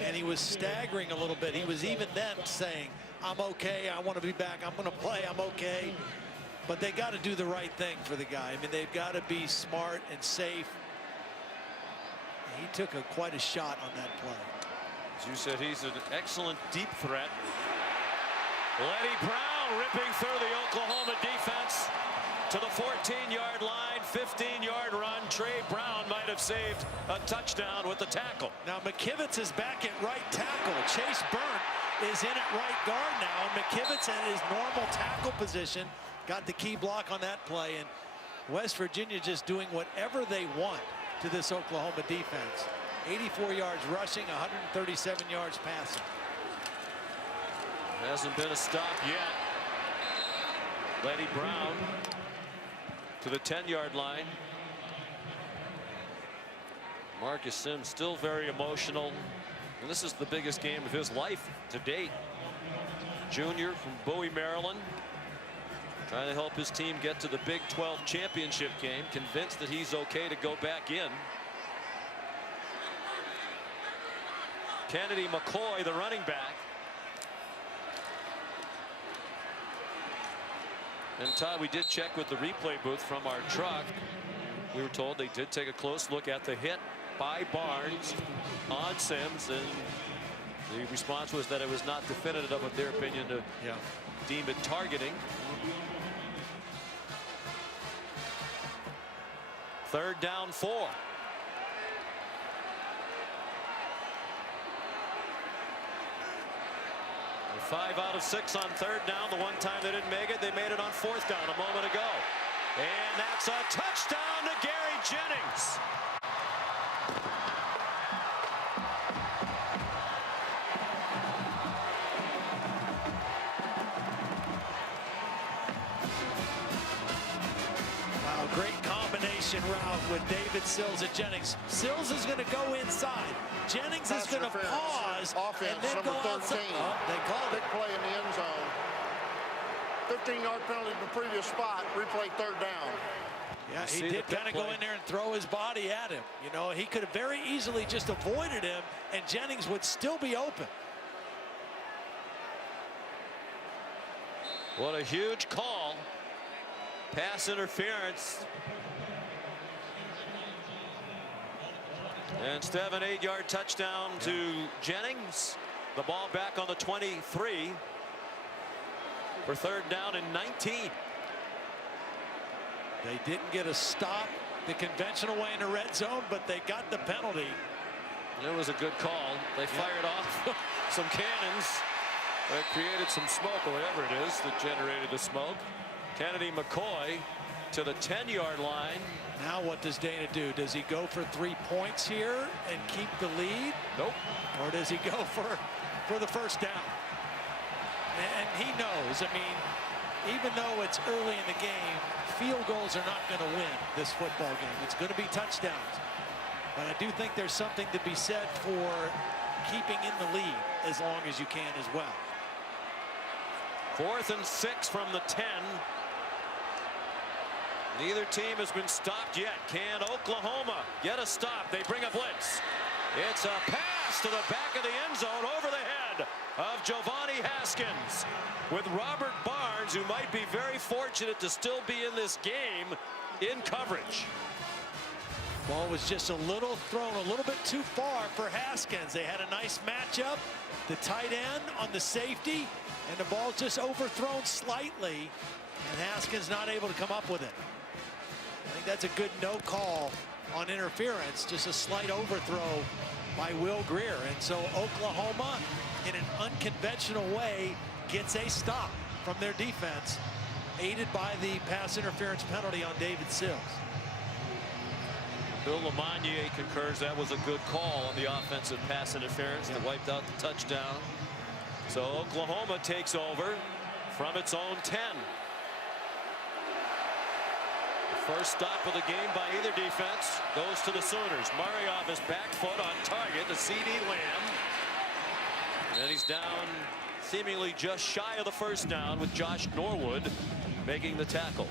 and he was staggering a little bit, he was even then saying, I'm okay, I want to be back, I'm going to play, I'm okay. But they got to do the right thing for the guy. I mean, they've got to be smart and safe He took quite a shot on that play. As you said, he's an excellent deep threat. Lenny Brown ripping through the Oklahoma defense to the 14-yard line, 15-yard run. Trey Brown might have saved a touchdown with the tackle. Now McKivitz is back at right tackle. Chase Burnt is in at right guard now, and McKivitz at his normal tackle position got the key block on that play, and West Virginia just doing whatever they want to this Oklahoma defense. 84 yards rushing, 137 yards passing. Hasn't been a stop yet. Lenny Brown to the 10-yard line. Marcus Sims still very emotional, and this is the biggest game of his life to date. Junior from Bowie, Maryland, trying to help his team get to the Big 12 championship game, convinced that he's okay to go back in. Kennedy McCoy, the running back. And Todd, we did check with the replay booth from our truck. We were told they did take a close look at the hit by Barnes on Sims, and the response was that it was not definitive of their opinion to deem it targeting. Third down 4. And 5 out of 6 on third down. The one time they didn't make it, they made it on fourth down a moment ago. And that's a touchdown to Gary Jennings. Wow, great combination route with David Sills and Jennings. Sills is going to go inside. Jennings is going to pause Offense, and then number go 13. outside. Oh, they called Big it. play in the end zone. 15-yard penalty to the previous spot. Replay third down. Yeah, he did kind of go in there and throw his body at him. You know, he could have very easily just avoided him, and Jennings would still be open. What a huge call. Pass interference. And instead of an 8-yard touchdown to Jennings, the ball back on the 23 for third down and 19. They didn't get a stop the conventional way in the red zone, but they got the penalty. It was a good call. They fired off some cannons that created some smoke, or whatever it is that generated the smoke. Kennedy McCoy to the 10-yard line. Now what does Dana do? Does he go for 3 points here and keep the lead? Nope. Or does he go for the first down? And he knows, I mean, even though it's early in the game, field goals are not going to win this football game. It's going to be touchdowns. But I do think there's something to be said for keeping in the lead as long as you can as well. 4th and 6 from the 10. Neither team has been stopped yet. Can Oklahoma get a stop? They bring a blitz. It's a pass to the back of the end zone over the head of Giovanni Haskins, with Robert Barnes, who might be very fortunate to still be in this game, in coverage. Ball was just a little thrown a little bit too far for Haskins. They had a nice matchup. The tight end on the safety, and the ball just overthrown slightly, and Haskins not able to come up with it. I think that's a good no call on interference, just a slight overthrow by Will Greer. And so Oklahoma, in an unconventional way, gets a stop from their defense, aided by the pass interference penalty on David Sills. Bill Lamagnier concurs that was a good call on the offensive pass interference that wiped out the touchdown. So Oklahoma takes over from its own 10. First stop of the game by either defense goes to the Sooners. Murray off his back foot on target to C.D. Lamb. And he's down seemingly just shy of the first down, with Josh Norwood making the tackle.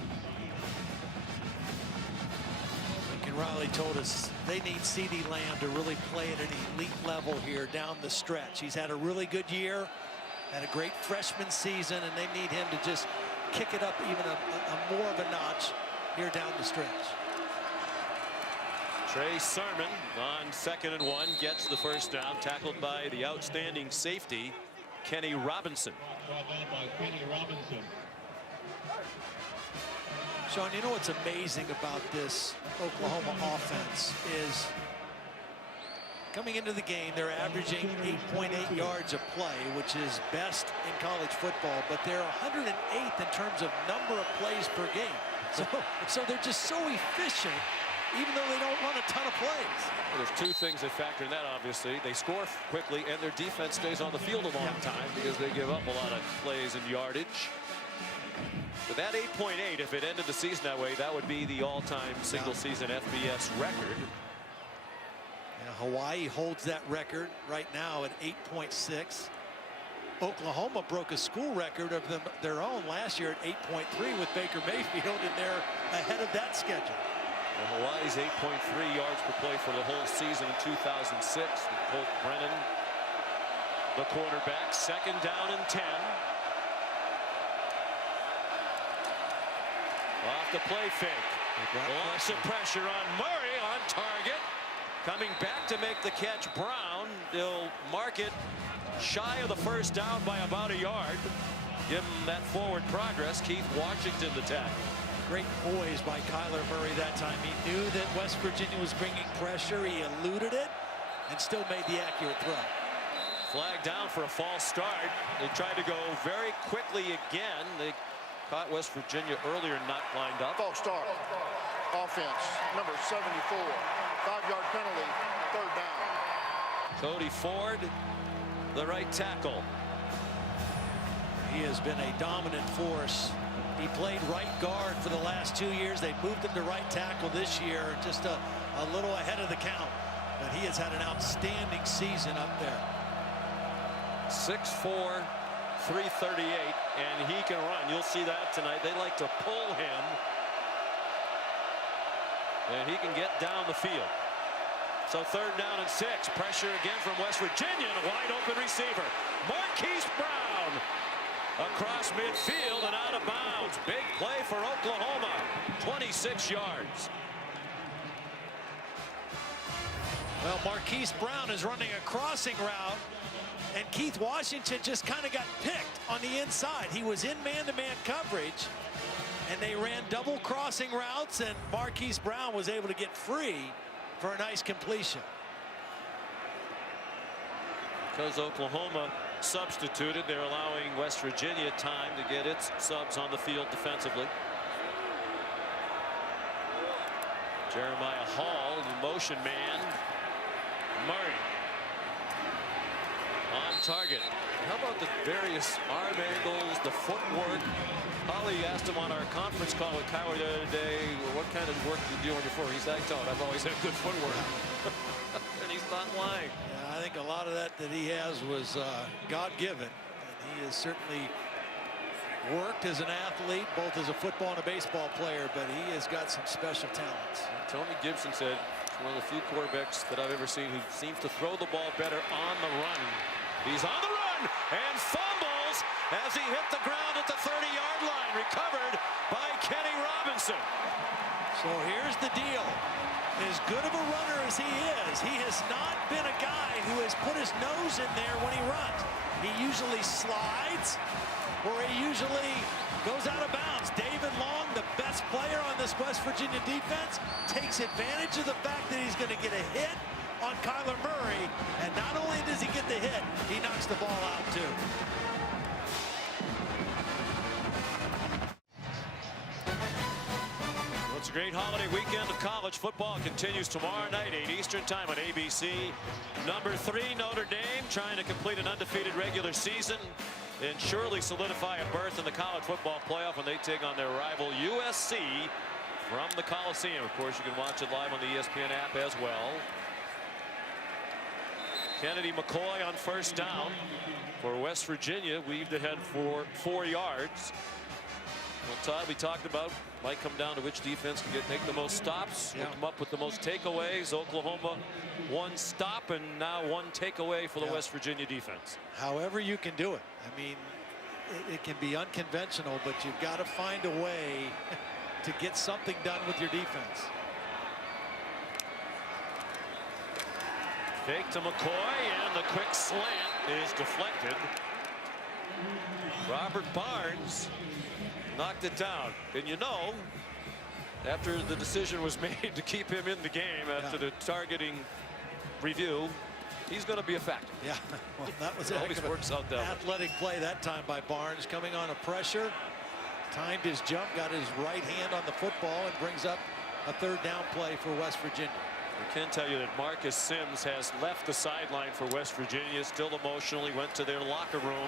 Lincoln Riley told us they need C.D. Lamb to really play at an elite level here down the stretch. He's had a really good year, had a great freshman season, and they need him to just kick it up even a more of a notch here down the stretch. Trey Sermon on 2nd and 1 gets the first down, tackled by the outstanding safety Kenny Robinson. Brought down by Kenny Robinson. Sean, you know what's amazing about this Oklahoma offense is coming into the game, they're averaging 8.8 yards a play, which is best in college football, but they're 108th in terms of number of plays per game. So they're just so efficient, even though they don't run a ton of plays. Well, there's two things that factor in that, obviously. They score quickly, and their defense stays on the field a long time because they give up a lot of plays and yardage. But that 8.8, if it ended the season that way, that would be the all-time single-season FBS record. Hawaii holds that record right now at 8.6. Oklahoma broke a school record of their own last year at 8.3 with Baker Mayfield, and they're ahead of that schedule. Well, Hawaii's 8.3 yards per play for the whole season in 2006 with Colt Brennan, the quarterback. 2nd down and 10. Off the play fake. Lots of pressure on Murray on target. Coming back to make the catch, Brown. They'll mark it shy of the first down by about a yard. Give him that forward progress. Keith Washington the tackle. Great poise by Kyler Murray that time. He knew that West Virginia was bringing pressure. He eluded it and still made the accurate throw. Flag down for a false start. They tried to go very quickly again. They caught West Virginia earlier, not lined up. False start. Offense, number 74. 5-yard penalty, 3rd down. Cody Ford, the right tackle. He has been a dominant force. He played right guard for the last 2 years. They moved him to right tackle this year, just a little ahead of the count. But he has had an outstanding season up there. 6'4", 338, and he can run. You'll see that tonight. They like to pull him, and he can get down the field. So 3rd down and 6. Pressure again from West Virginia, and a wide open receiver. Marquise Brown across midfield and out of bounds. Big play for Oklahoma. 26 yards. Well, Marquise Brown is running a crossing route, and Keith Washington just kind of got picked on the inside. He was in man-to-man coverage, and they ran double crossing routes, and Marquise Brown was able to get free for a nice completion. Because Oklahoma substituted, they're allowing West Virginia time to get its subs on the field defensively. Jeremiah Hall, the motion man. Murray on target. How about the various arm angles, the footwork? Holly asked him on our conference call with Kyler the other day, what kind of work do you do on your foot? He's like, I've always had good footwork. And he's not lying. Yeah, I think a lot of that he has was God-given. And he has certainly worked as an athlete, both as a football and a baseball player, but he has got some special talents. Tony Gibson said, one of the few quarterbacks that I've ever seen who seems to throw the ball better on the run. He's on the run and fumbles as he hit the ground at the 30-yard line. Recovered by Kenny Robinson. So here's the deal. As good of a runner as he has not been a guy who has put his nose in there when he runs. He usually slides, or he usually goes out of bounds. David Long, the best player on this West Virginia defense, takes advantage of the fact that he's going to get a hit on Kyler Murray, and not only does he get the hit, he knocks the ball out too. Well, it's a great holiday weekend of college football. Continues tomorrow night, 8 Eastern time on ABC. Number 3, Notre Dame, trying to complete an undefeated regular season and surely solidify a berth in the college football playoff when they take on their rival USC from the Coliseum. Of course, you can watch it live on the ESPN app as well. Kennedy McCoy on 1st down for West Virginia, weaved ahead for 4 yards. Well, Todd, we talked about might come down to which defense can make the most stops, come up with the most takeaways. Oklahoma 1 stop and now 1 takeaway for the West Virginia defense. However you can do it. I mean, it can be unconventional, but you've got to find a way to get something done with your defense. Fake to McCoy, and the quick slant is deflected. Robert Barnes knocked it down. And you know, after the decision was made to keep him in the game after the targeting review, he's going to be a factor. Yeah, well, that was always works out that athletic play that time by Barnes, coming on a pressure, timed his jump, got his right hand on the football, and brings up a third down play for West Virginia. I can tell you that Marcus Sims has left the sideline for West Virginia, still emotionally, went to their locker room.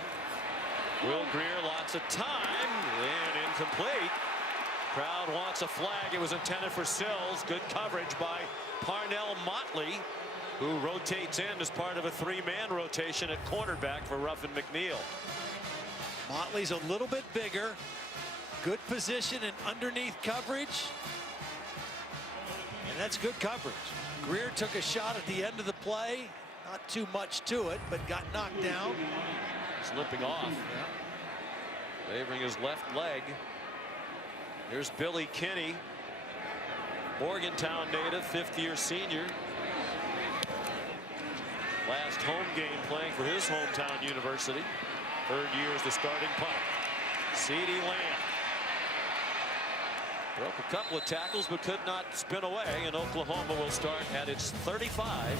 Will Greer, lots of time, and incomplete. Crowd wants a flag. It was intended for Sills. Good coverage by Parnell Motley, who rotates in as part of a three-man rotation at cornerback for Ruffin McNeil. Motley's a little bit bigger. Good position and underneath coverage. And that's good coverage. Greer took a shot at the end of the play. Not too much to it, but got knocked down. He's limping off. Favoring his left leg. Here's Billy Kinney, Morgantown native, fifth-year senior. Last home game playing for his hometown university. Third year as the starting punt. CeeDee Lamb broke a couple of tackles but could not spin away, and Oklahoma will start at its 35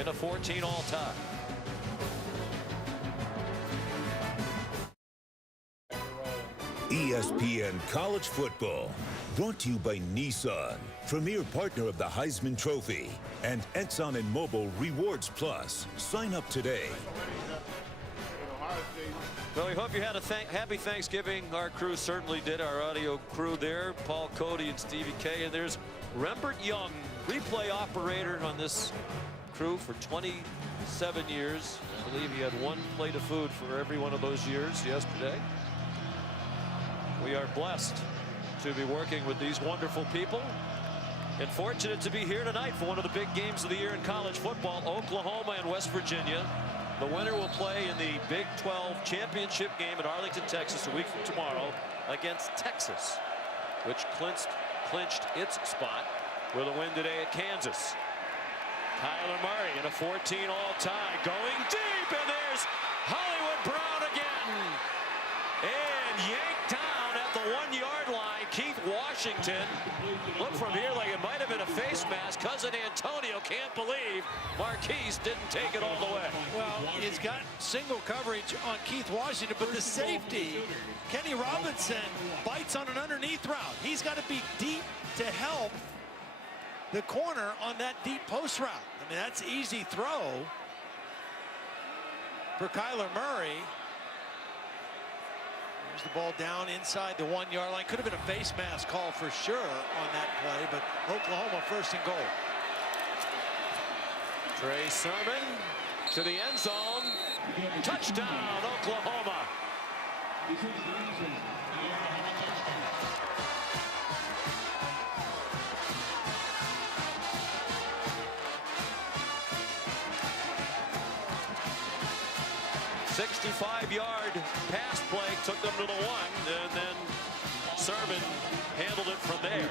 in a 14 all-time. ESPN College Football, brought to you by Nissan, premier partner of the Heisman Trophy, and Exxon and Mobil Rewards Plus. Sign up today. Well, we hope you had a happy Thanksgiving. Our crew certainly did. Our audio crew there, Paul Cody and Stevie K. And there's Rembert Young, replay operator on this crew for 27 years. I believe he had one plate of food for every one of those years yesterday. We are blessed to be working with these wonderful people and fortunate to be here tonight for one of the big games of the year in college football, Oklahoma and West Virginia. The winner will play in the Big 12 championship game in Arlington, Texas, a week from tomorrow against Texas, which clinched its spot with a win today at Kansas. Kyler Murray in a 14 all-tie, going deep, and there's Hollywood Brown again. And yanked down at the 1-yard line. Keith Washington looked from here like it might have been a face mask. Cousin Antonio can't believe Marquise didn't take it all the way. Well, he's got single coverage on Keith Washington, but the safety, Kenny Robinson, bites on an underneath route. He's got to be deep to help the corner on that deep post route. I mean, that's easy throw for Kyler Murray. There's the ball down inside the 1-yard line. Could have been a face mask call for sure on that play, but Oklahoma first and goal. Trey Sermon to the end zone. Touchdown, Oklahoma. 65-yard pass play took them to the 1, and then Sermon handled it from there.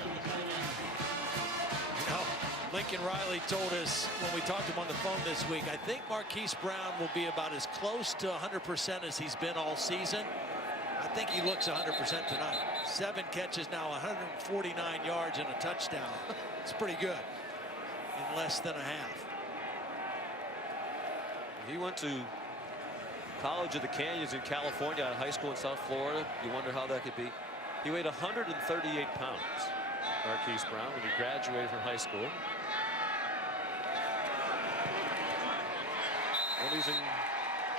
Lincoln Riley told us when we talked to him on the phone this week, I think Marquise Brown will be about as close to 100% as he's been all season. I think he looks 100% tonight. 7 catches now, 149 yards and a touchdown. It's pretty good in less than a half. He went to College of the Canyons in California, high school in South Florida. You wonder how that could be. He weighed 138 pounds, Marquise Brown, when he graduated from high school. When he's in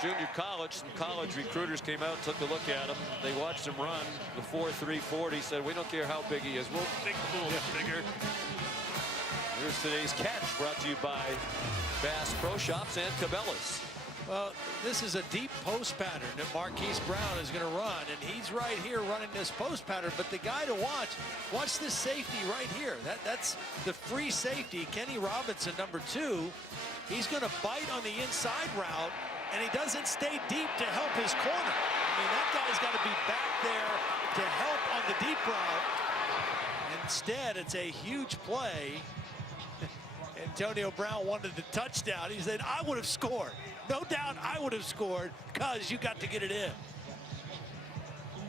junior college, some college recruiters came out and took a look at him. They watched him run the 4.3 40, said, we don't care how big he is, we'll make him a little bit bigger. Here's today's catch, brought to you by Bass Pro Shops and Cabela's. Well, this is a deep post pattern that Marquise Brown is going to run, and he's right here running this post pattern. But the guy to watch this safety right here. That's the free safety, Kenny Robinson, number 2. He's going to bite on the inside route, and he doesn't stay deep to help his corner. I mean, that guy's got to be back there to help on the deep route. Instead, it's a huge play Antonio Brown wanted the touchdown. He said, I would have scored. No doubt I would have scored because you got to get it in.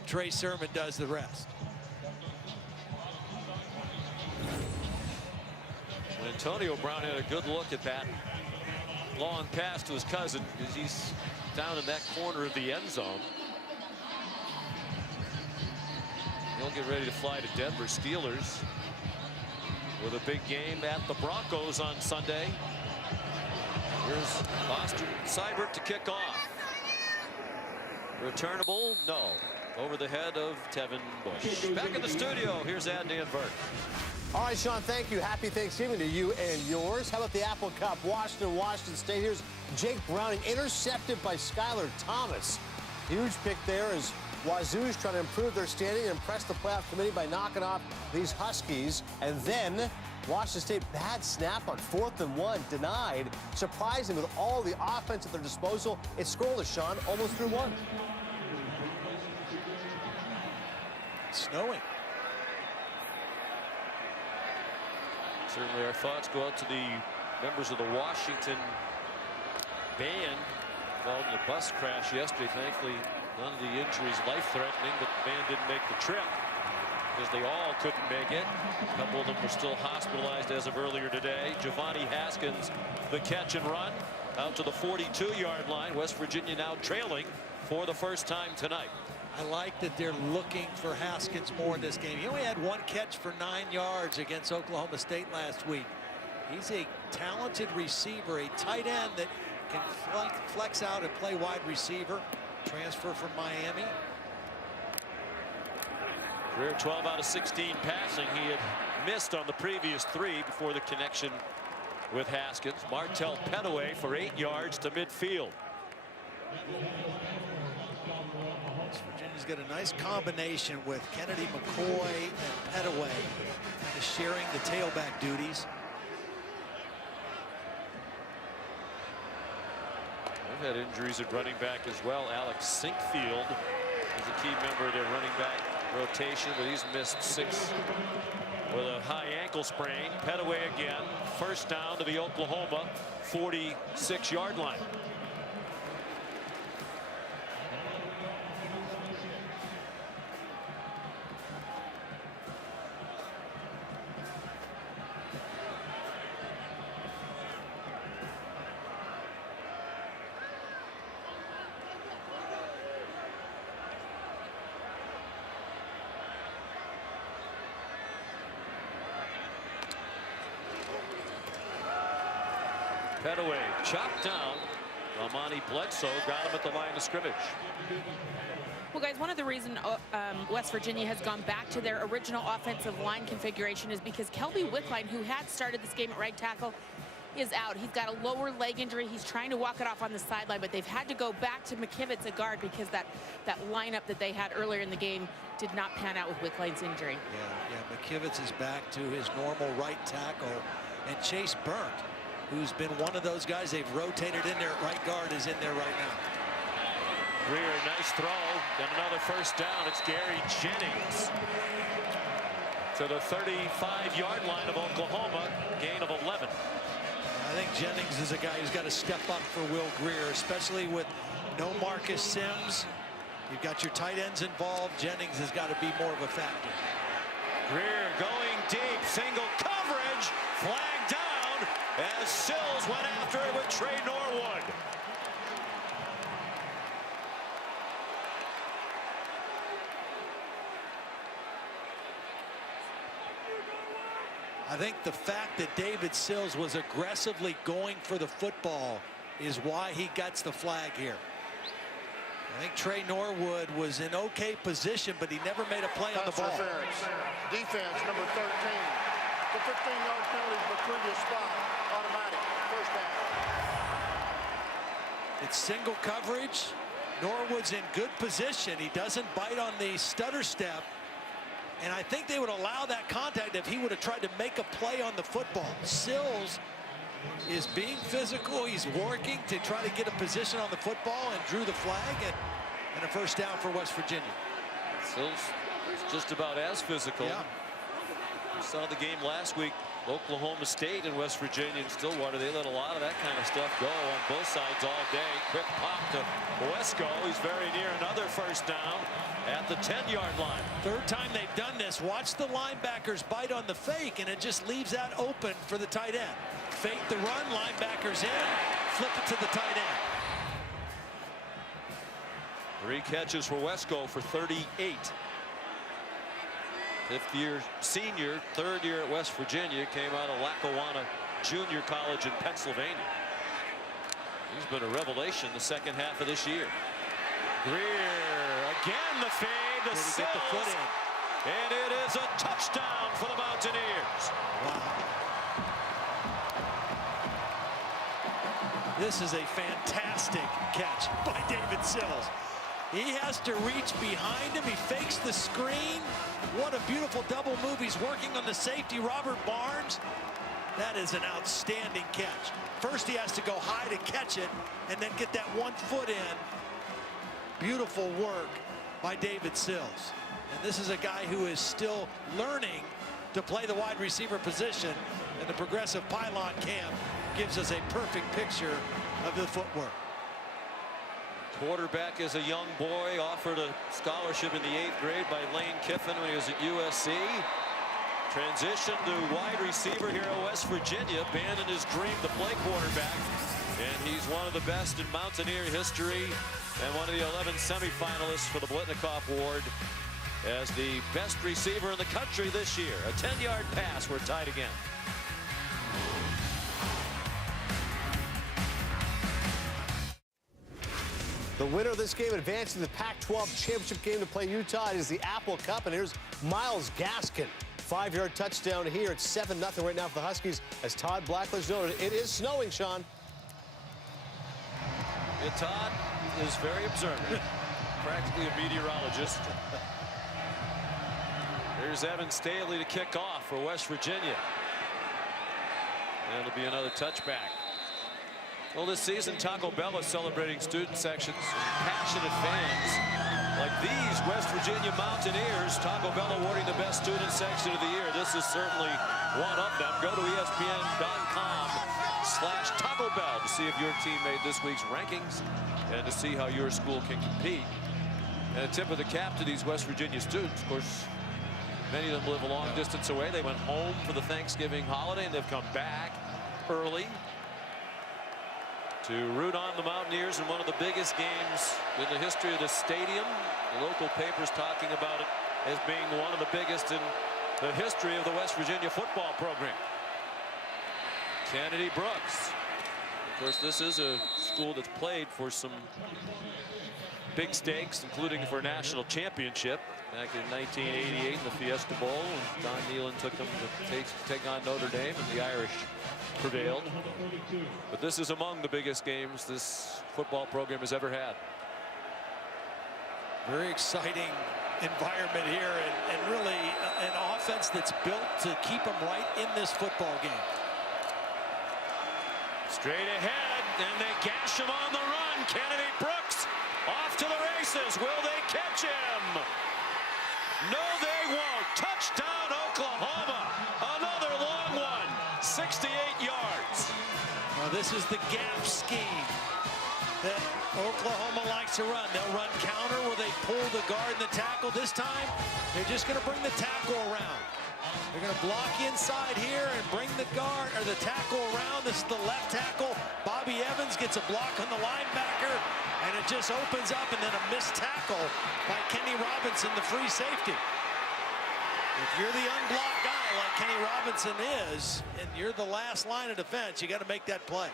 Trey Sermon does the rest. Antonio Brown had a good look at that long pass to his cousin because he's down in that corner of the end zone. He'll get ready to fly to Denver. Steelers with a big game at the Broncos on Sunday. Here's Austin Seibert to kick off. Returnable? No. Over the head of Tevin Bush. Back in the studio, here's Adney and Vert. All right, Sean, thank you. Happy Thanksgiving to you and yours. How about the Apple Cup? Washington State. Here's Jake Browning intercepted by Skylar Thomas. Huge pick there as Wazoo's trying to improve their standing and impress the playoff committee by knocking off these Huskies. And then Washington State, bad snap on 4th and 1, denied. Surprising with all the offense at their disposal. It's scoreless, Sean, almost through one. It's snowing. Certainly our thoughts go out to the members of the Washington band involved in the bus crash yesterday. Thankfully, none of the injuries life-threatening, but the band didn't make the trip because they all couldn't make it. A couple of them were still hospitalized as of earlier today. Giovanni Haskins, the catch and run out to the 42-yard line. West Virginia now trailing for the first time tonight. I like that they're looking for Haskins more in this game. He only had 1 catch for 9 yards against Oklahoma State last week. He's a talented receiver, a tight end that can flex out and play wide receiver. Transfer from Miami. Career 12 out of 16 passing. He had missed on the previous 3 before the connection with Haskins. Martell Pettaway for 8 yards to midfield. Virginia's got a nice combination with Kennedy McCoy and Pettaway kind of sharing the tailback duties. They've had injuries at running back as well. Alex Sinkfield is a key member of their running back rotation, but he's missed 6 with a high ankle sprain. Pettaway again, first down to the Oklahoma 46-yard line. Pettaway chopped down. Amani Bledsoe got him at the line of scrimmage. Well, guys, one of the reasons West Virginia has gone back to their original offensive line configuration is because Kelby Wickline, who had started this game at right tackle, is out. He's got a lower leg injury. He's trying to walk it off on the sideline, but they've had to go back to McKivitz at guard because that lineup that they had earlier in the game did not pan out with Wickline's injury. Yeah, McKivitz is back to his normal right tackle, and Chase Burnt, who's been one of those guys they've rotated in there at right guard, is in there right now. Greer, nice throw. Got another first down. It's Gary Jennings to the 35-yard line of Oklahoma. Gain of 11. I think Jennings is a guy who's got to step up for Will Greer, especially with no Marcus Sims. You've got your tight ends involved. Jennings has got to be more of a factor. Greer going deep. Single coverage. Flag down as Sills went after it with Trey Norwood. I think the fact that David Sills was aggressively going for the football is why he gets the flag here. I think Trey Norwood was in okay position, but he never made a play on the ball. Defense, number 13. The 15-yard penalty for previous spot. Automatic. First down. It's single coverage. Norwood's in good position. He doesn't bite on the stutter step. And I think they would allow that contact if he would have tried to make a play on the football. Sills is being physical. He's working to try to get a position on the football and drew the flag and a first down for West Virginia. Sills is just about as physical. Yeah. We saw the game last week Oklahoma State and West Virginia and Stillwater, they let a lot of that kind of stuff go on both sides all day. Quick pop to Wesco. He's very near another first down at the 10-yard line. Third time they've done this. Watch the linebackers bite on the fake, and it just leaves that open for the tight end. Fake the run, linebackers in, flip it to the tight end. 3 catches for Wesco for 38. Fifth-year senior, third year at West Virginia, came out of Lackawanna Junior College in Pennsylvania. He's been a revelation the second half of this year. Greer again, the fade, the Sills, the foot in. And it is a touchdown for the Mountaineers. Wow. This is a fantastic catch by David Sills. He has to reach behind him. He fakes the screen. What a beautiful double move. He's working on the safety, Robert Barnes. That is an outstanding catch. First, he has to go high to catch it and then get that 1 foot in. Beautiful work by David Sills. And this is a guy who is still learning to play the wide receiver position. And the progressive pylon cam gives us a perfect picture of the footwork. Quarterback is a young boy, offered a scholarship in the 8th grade by Lane Kiffin when he was at USC. Transition to wide receiver here at West Virginia, abandoned his dream to play quarterback. And he's one of the best in Mountaineer history and one of the 11 semifinalists for the Blitnikoff Award as the best receiver in the country this year. A 10-yard pass, we're tied again. The winner of this game advancing to the Pac-12 championship game to play Utah. It is the Apple Cup, and here's Myles Gaskin. 5-yard touchdown here. It's 7-0 right now for the Huskies. As Todd Blackledge noted, it is snowing, Sean. Yeah, Todd is very observant, practically a meteorologist. Here's Evan Staley to kick off for West Virginia. And it'll be another touchback. Well, this season, Taco Bell is celebrating student sections, passionate fans. Like these West Virginia Mountaineers, Taco Bell awarding the best student section of the year. This is certainly one of them. Go to ESPN.com/Taco Bell to see if your team made this week's rankings and to see how your school can compete. And a tip of the cap to these West Virginia students. Of course, many of them live a long distance away. They went home for the Thanksgiving holiday and they've come back early to root on the Mountaineers in one of the biggest games in the history of the stadium. The local papers talking about it as being one of the biggest in the history of the West Virginia football program. Kennedy Brooks. Of course, this is a school that's played for some big stakes, including for a national championship back in 1988 in the Fiesta Bowl. And Don Nehlen took them to take on Notre Dame, and the Irish prevailed. But this is among the biggest games this football program has ever had. Very exciting environment here, and really an offense that's built to keep them right in this football game. Straight ahead, and they gash him on the run. Kennedy Brooks off to the races. Will they catch him? No, they won't. Touchdown, Oklahoma. Another long one. 68 yards. Well, this is the gap scheme that Oklahoma likes to run. They'll run counter where they pull the guard and the tackle. This time, they're just going to bring the tackle around. They're going to block inside here and bring the guard or the tackle around. This is the left tackle. Bobby Evans gets a block on the linebacker, and it just opens up, and then a missed tackle by Kenny Robinson, the free safety. If you're the unblocked guy like Kenny Robinson is, and you're the last line of defense, you got to make that play.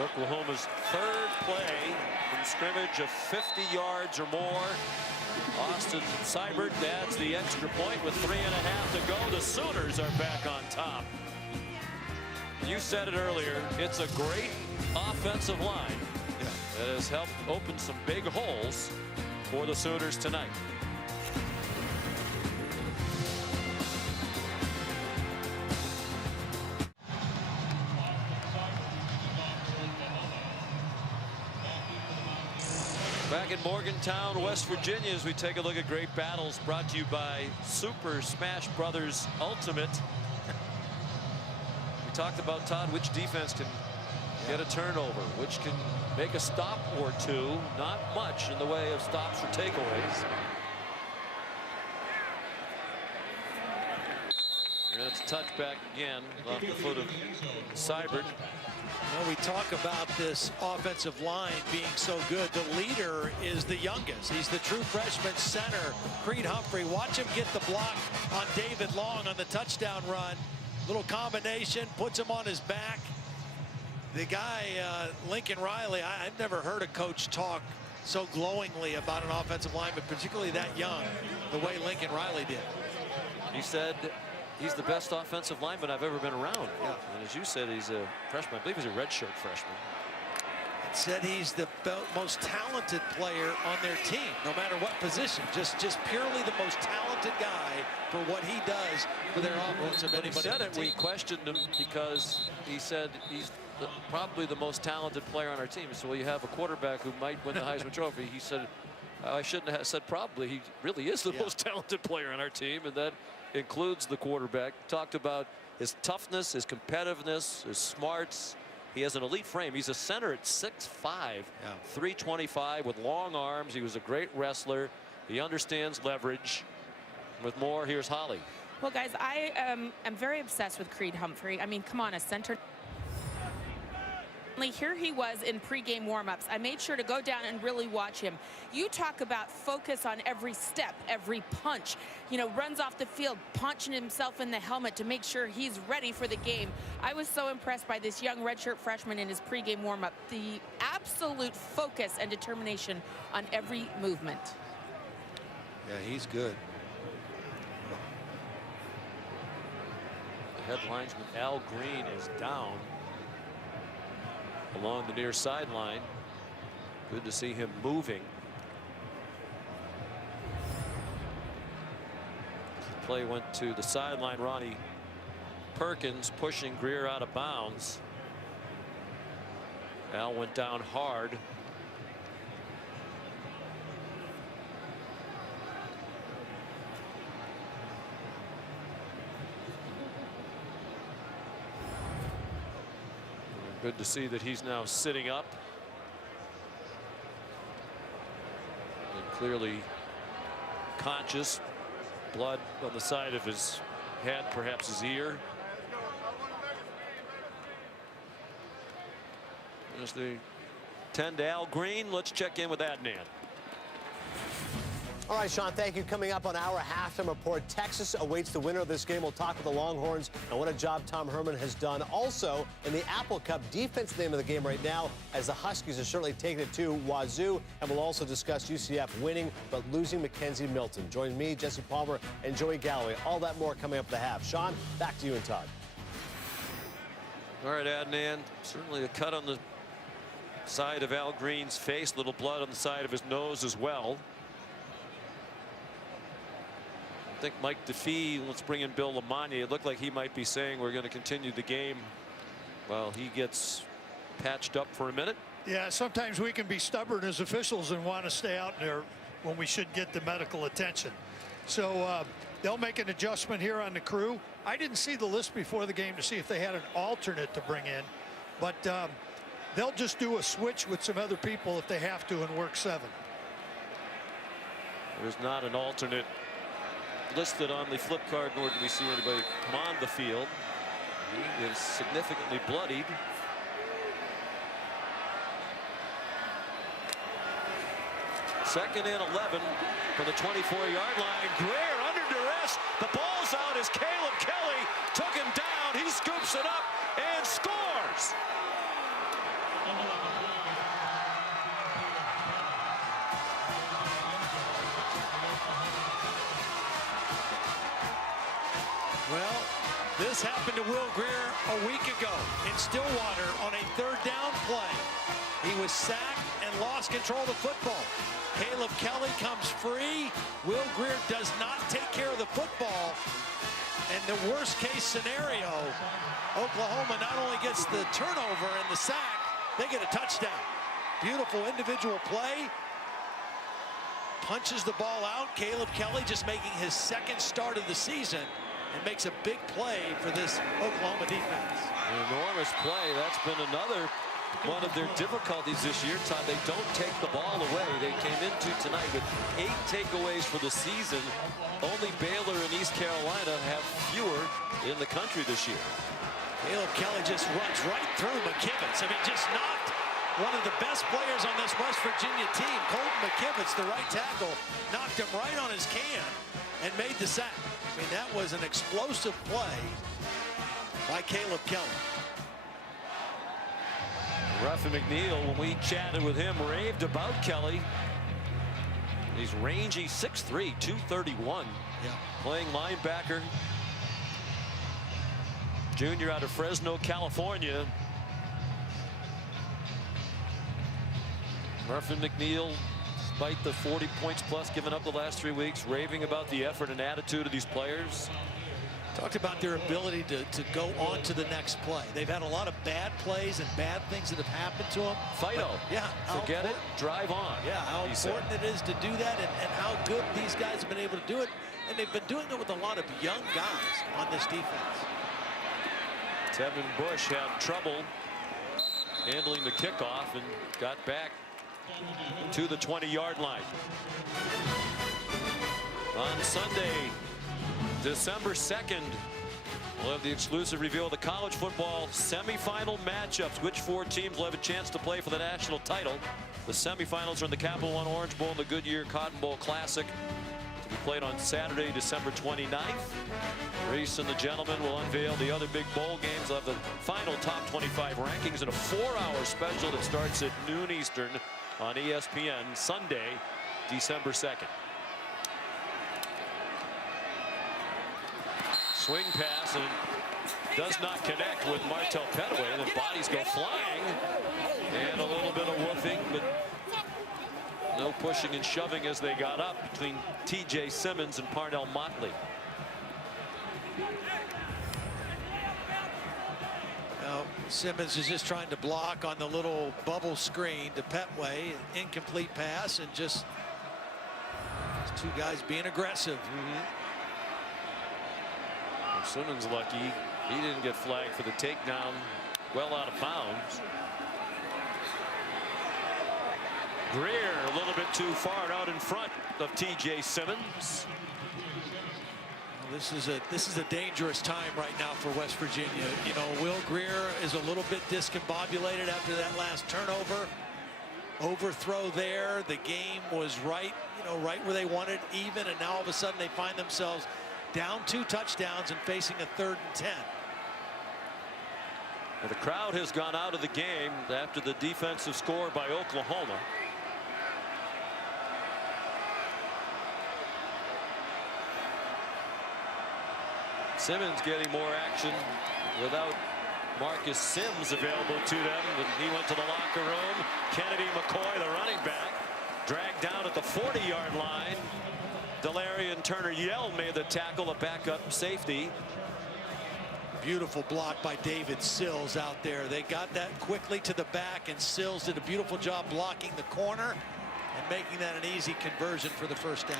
Oklahoma's third play from scrimmage of 50 yards or more. Austin Seibert adds the extra point with 3.5 to go. The Sooners are back on top. You said it earlier, it's a great offensive line that has helped open some big holes for the Sooners tonight. Back in Morgantown, West Virginia, as we take a look at great battles brought to you by Super Smash Brothers Ultimate. talked about, Todd, which defense can get a turnover, which can make a stop or two. Not much in the way of stops or takeaways. And it's a touchback again off the foot of Seibert. Well, we talk about this offensive line being so good. The leader is the youngest. He's the true freshman center, Creed Humphrey. Watch him get the block on David Long on the touchdown run. Little combination, puts him on his back. The guy, Lincoln Riley, I've never heard a coach talk so glowingly about an offensive lineman, particularly that young, the way Lincoln Riley did. He said he's the best offensive lineman I've ever been around. Yeah. And as you said, he's a freshman. I believe he's a redshirt freshman. It said he's the most talented player on their team, no matter what position. Just purely the most talented guy for what he does for their offense. When he said it, we questioned him because he said he's probably the most talented player on our team. So well, you have a quarterback who might win the Heisman Trophy. He said, I shouldn't have said probably. He really is the most talented player on our team, and that includes the quarterback. Talked about his toughness, his competitiveness, his smarts. He has an elite frame. He's a center at 6'5", 325 with long arms. He was a great wrestler. He understands leverage. With more, here's Holly. Well, guys, I am very obsessed with Creed Humphrey. I mean, come on, a center. Here he was in pregame warmups. I made sure to go down and really watch him. You talk about focus on every step, every punch. You know, runs off the field, punching himself in the helmet to make sure he's ready for the game. I was so impressed by this young redshirt freshman in his pregame warmup. The absolute focus and determination on every movement. Yeah, he's good. The head linesman Al Green is down along the near sideline. Good to see him moving. The play went to the sideline. Ronnie Perkins pushing Greer out of bounds. Al went down hard. Good to see that he's now sitting up. And clearly conscious. Blood on the side of his head, perhaps his ear. There's the 10 to Al Green. Let's check in with Adnan. All right, Sean, thank you. Coming up on our halftime report, Texas awaits the winner of this game. We'll talk with the Longhorns and what a job Tom Herman has done. Also, in the Apple Cup, defense name of the game right now, as the Huskies are certainly taking it to Wazoo. And we'll also discuss UCF winning but losing Mackenzie Milton. Join me, Jesse Palmer, and Joey Galloway. All that more coming up at the half. Sean, back to you and Todd. All right, Adnan. Certainly a cut on the side of Al Green's face. Little blood on the side of his nose as well. I think Mike DeFee, let's bring in Bill Lamagna. It looked like he might be saying we're going to continue the game while he gets patched up for a minute. Yeah, sometimes we can be stubborn as officials and want to stay out there when we should get the medical attention. So they'll make an adjustment here on the crew. I didn't see the list before the game to see if they had an alternate to bring in, but they'll just do a switch with some other people if they have to and work 7. There's not an alternate listed on the flip card, nor do we see anybody come on the field. He is significantly bloodied. Second and 11 from the 24-yard line. Greer under duress. The ball's out as Caleb Kelly took him down. He scoops it up and scores. Well, this happened to Will Greer a week ago in Stillwater on a 3rd down play. He was sacked and lost control of the football. Caleb Kelly comes free. Will Greer does not take care of the football. And the worst case scenario, Oklahoma not only gets the turnover and the sack, they get a touchdown. Beautiful individual play. Punches the ball out. Caleb Kelly just making his 2nd start of the season. and makes a big play for this Oklahoma defense. An enormous play. That's been another one of their difficulties this year, Todd. They don't take the ball away. They came into tonight with 8 takeaways for the season. Only Baylor and East Carolina have fewer in the country this year. Caleb Kelly just runs right through McKivitz. I mean, just knocked one of the best players on this West Virginia team, Colton McKivitz, the right tackle, knocked him right on his can and made the sack. I mean, that was an explosive play by Caleb Kelly. Ruffin McNeil, when we chatted with him, raved about Kelly. He's rangy, 6'3", 231. Yeah. Playing linebacker. Junior out of Fresno, California. Ruffin McNeil, despite the 40 points plus given up the last 3 weeks, raving about the effort and attitude of these players. Talked about their ability to go on to the next play. They've had a lot of bad plays and bad things that have happened to them. Fido. Yeah. Forget it. Drive on. Yeah, how important it is to do that and how good these guys have been able to do it. And they've been doing it with a lot of young guys on this defense. Tevin Bush had trouble handling the kickoff and got back to the 20-yard line. On Sunday, December 2nd, we'll have the exclusive reveal of the college football semifinal matchups. Which 4 teams will have a chance to play for the national title? The semifinals are in the Capital One Orange Bowl and the Goodyear Cotton Bowl Classic, to be played on Saturday, December 29th. Reese and the gentlemen will unveil the other big bowl games. They'll have the final top 25 rankings in a 4-hour special that starts at noon Eastern on ESPN Sunday, December 2nd. Swing pass and does not connect with Martell Petaway. And the bodies go flying. And a little bit of woofing, but no pushing and shoving as they got up between T.J. Simmons and Parnell Motley. Now, Simmons is just trying to block on the little bubble screen to Petway. Incomplete pass, and just 2 guys being aggressive. Simmons lucky he didn't get flagged for the takedown, well out of bounds. Greer a little bit too far out in front of T.J. Simmons. This is a dangerous time right now for West Virginia. You know, Will Greer is a little bit discombobulated after that last turnover. Overthrow there. The game was right, right where they wanted, even, and now all of a sudden they find themselves down 2 touchdowns and facing a 3rd and 10. Well, the crowd has gone out of the game after the defensive score by Oklahoma. Simmons getting more action without Marcus Sims available to them. When he went to the locker room, Kennedy McCoy, the running back, dragged down at the 40-yard line. Delarian Turner-Yell made the tackle, a backup safety. Beautiful block by David Sills out there. They got that quickly to the back, and Sills did a beautiful job blocking the corner and making that an easy conversion for the 1st down.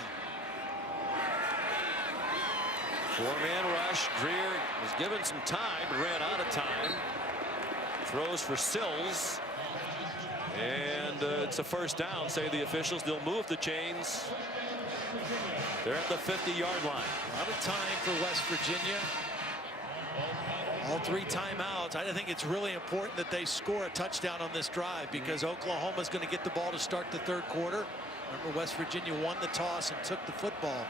4-man rush. Greer was given some time, but ran out of time. Throws for Sills. And it's a 1st down, say the officials. They'll move the chains. They're at the 50-yard line. A lot of time for West Virginia. All 3 timeouts. I think it's really important that they score a touchdown on this drive, because Oklahoma's going to get the ball to start the 3rd quarter. Remember, West Virginia won the toss and took the football.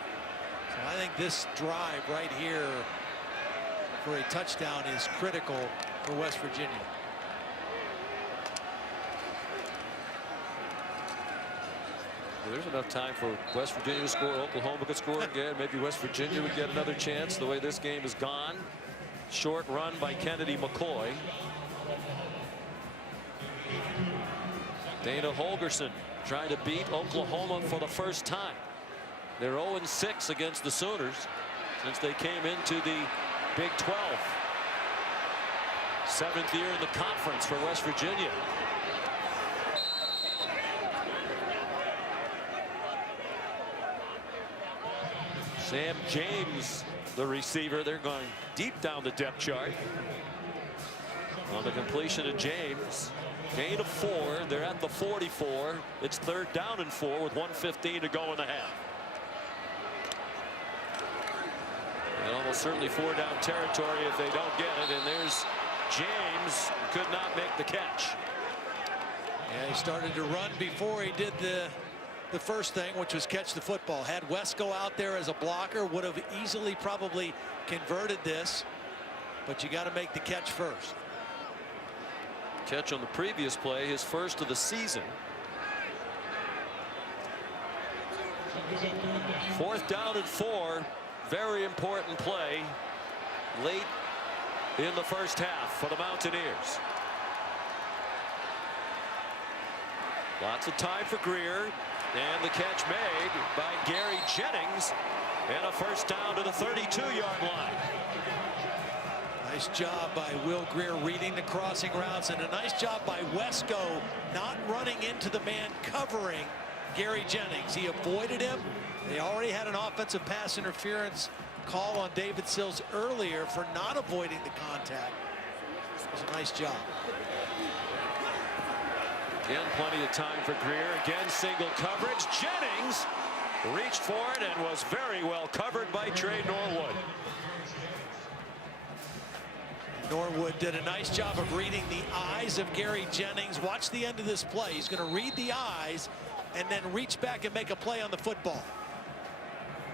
So I think this drive right here for a touchdown is critical for West Virginia. There's enough time for West Virginia to score. Oklahoma could score again. Maybe West Virginia would get another chance the way this game has gone. Short run by Kennedy McCoy. Dana Holgerson trying to beat Oklahoma for the 1st time. They're 0-6 against the Sooners since they came into the Big 12. 7th year in the conference for West Virginia. Sam James, the receiver. They're going deep down the depth chart. On the completion of James. Gain of 4. They're at the 44. It's 3rd down and 4 with 1:15 to go in the half. And almost certainly 4-down territory if they don't get it. And there's James, could not make the catch. Yeah, he started to run before he did the first thing, which was catch the football. Had Wesco out there as a blocker, would have easily probably converted this, but you got to make the catch first. Catch on the previous play, his first of the season. 4th down and 4. Very important play late in the first half for the Mountaineers. Lots of time for Greer, and the catch made by Gary Jennings, and a first down to the 32-yard line. Nice job by Will Greer reading the crossing routes, and a nice job by Wesco not running into the man covering Gary Jennings. He avoided him. They already had an offensive pass interference call on David Sills earlier for not avoiding the contact. It was a nice job. Again, plenty of time for Greer. Again, single coverage. Jennings reached for it and was very well covered by Trey Norwood. Norwood did a nice job of reading the eyes of Gary Jennings. Watch the end of this play. He's going to read the eyes and then reach back and make a play on the football.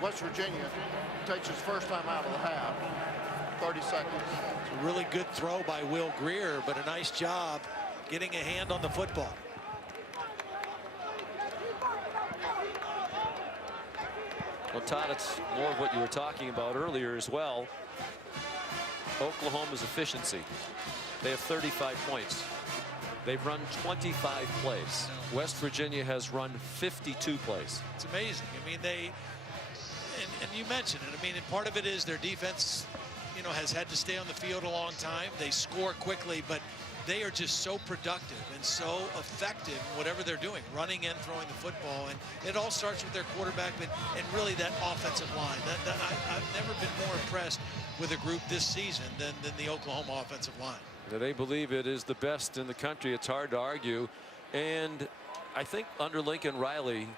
West Virginia takes his first time out of the half. 30 seconds. It's a really good throw by Will Greer, but a nice job getting a hand on the football. Well, Todd, it's more of what you were talking about earlier as well. Oklahoma's efficiency. They have 35 points. They've run 25 plays. West Virginia has run 52 plays. It's amazing. I mean, and you mentioned it. I mean, and part of it is their defense, you know, has had to stay on the field a long time. They score quickly, but they are just so productive and so effective in whatever they're doing, running and throwing the football. And it all starts with their quarterback, and really that offensive line. I've never been more impressed with a group this season than the Oklahoma offensive line. They believe it is the best in the country. It's hard to argue. And I think under Lincoln Riley,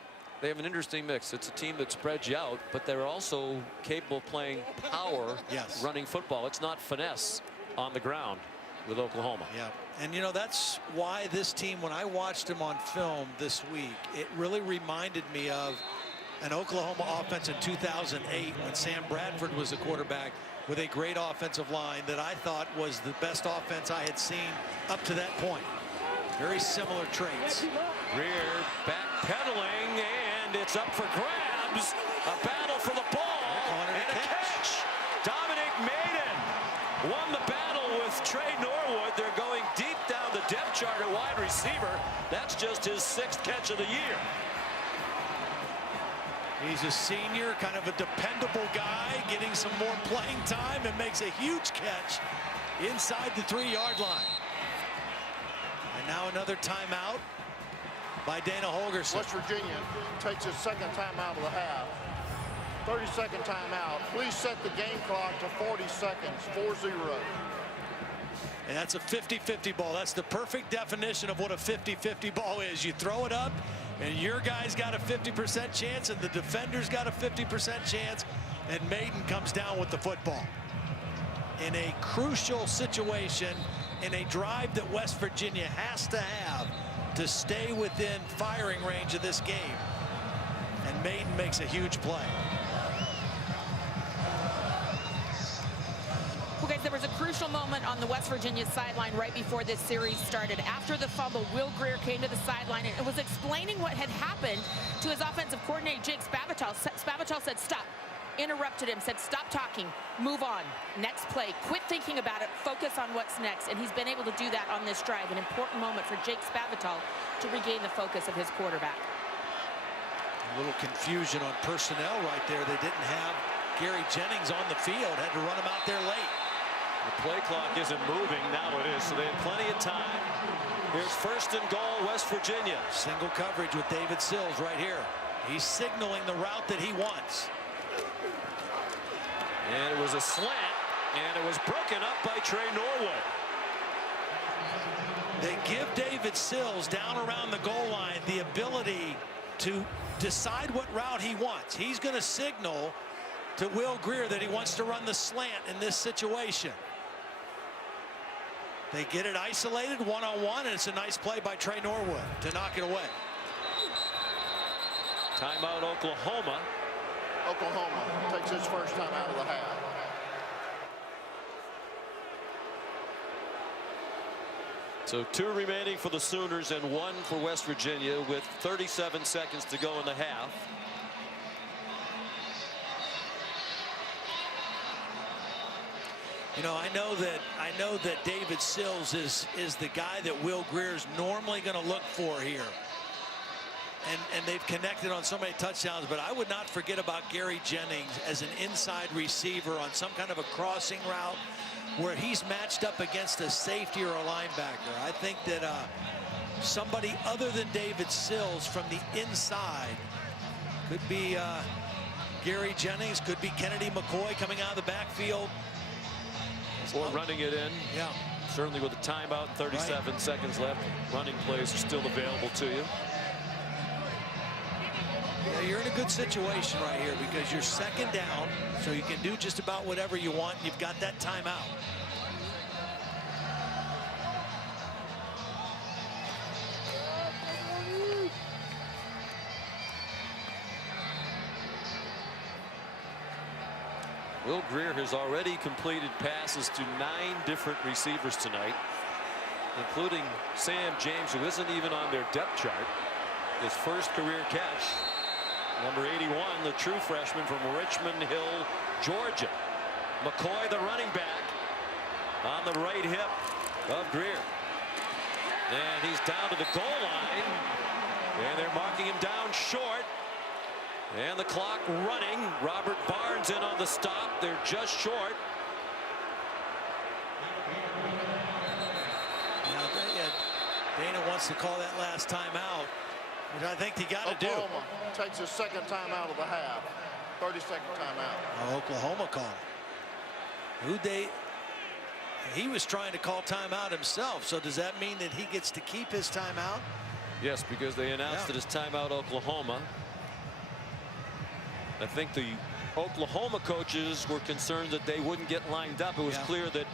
they have an interesting mix. It's a team that spreads you out, but they're also capable of playing power, yes, running football. It's not finesse on the ground with Oklahoma. Yeah, and you know, that's why this team, when I watched them on film this week, it really reminded me of an Oklahoma offense in 2008 when Sam Bradford was the quarterback, with a great offensive line that I thought was the best offense I had seen up to that point. Very similar traits. Greer backpedaling, and it's up for grabs. A battle for the ball, and a catch. Dominic Maiden won the battle with Trey Norwood. They're going deep down the depth chart at wide receiver. That's just his 6th catch of the year. He's a senior, kind of a dependable guy, getting some more playing time, and makes a huge catch inside the 3-yard line. And now another timeout by Dana Holgorsen. West Virginia takes his 2nd time out of the half. 30-second timeout. Please set the game clock to 40 seconds. 4-0. And that's a 50-50 ball. That's the perfect definition of what a 50-50 ball is. You throw it up, and your guy's got a 50% chance, and the defender's got a 50% chance, and Maiden comes down with the football. In a crucial situation, in a drive that West Virginia has to have to stay within firing range of this game. And Maiden makes a huge play. Well, guys, there was a crucial moment on the West Virginia sideline right before this series started. After the fumble, Will Greer came to the sideline and was explaining what had happened to his offensive coordinator, Jake Spavital. Spavital said, stop. Interrupted him, said, stop talking, move on. Next play, quit thinking about it, focus on what's next. And he's been able to do that on this drive. An important moment for Jake Spavital to regain the focus of his quarterback. A little confusion on personnel right there. They didn't have Gary Jennings on the field, had to run him out there late. The play clock isn't moving. Now it is, so they have plenty of time. Here's 1st and goal, West Virginia. Single coverage with David Sills right here. He's signaling the route that he wants. was a slant, and it was broken up by Trey Norwood. They give David Sills down around the goal line the ability to decide what route he wants. He's going to signal to Will Greer that he wants to run the slant in this situation. They get it isolated one-on-one, and it's a nice play by Trey Norwood to knock it away. Timeout, Oklahoma. Oklahoma takes its first time out of the half. So 2 remaining for the Sooners and 1 for West Virginia with 37 seconds to go in the half. You know, I know that David Sills is the guy that Will Greer's normally going to look for here. And they've connected on so many touchdowns, but I would not forget about Gary Jennings as an inside receiver on some kind of a crossing route where he's matched up against a safety or a linebacker. I think that somebody other than David Sills from the inside could be Gary Jennings, could be Kennedy McCoy coming out of the backfield. Or running it in. Yeah. Certainly with the timeout, 37 seconds left. Running plays are still available to you. Yeah, you're in a good situation right here because you're second down, so you can do just about whatever you want. You've got that timeout. Will Greer has already completed passes to 9 different receivers tonight, including Sam James, who isn't even on their depth chart. His first career catch. Number 81, the true freshman from Richmond Hill, Georgia. McCoy, the running back, on the right hip of Greer. And he's down to the goal line. And they're marking him down short. And the clock running. Robert Barnes in on the stop. They're just short. Now, Dana wants to call that last timeout, which I think he got to do. Oklahoma takes his second time out of the half. 30-second timeout. Oh, Oklahoma called. He was trying to call timeout himself. So does that mean that he gets to keep his timeout? Yes, because they announced it as timeout Oklahoma. I think the Oklahoma coaches were concerned that they wouldn't get lined up. It was clear that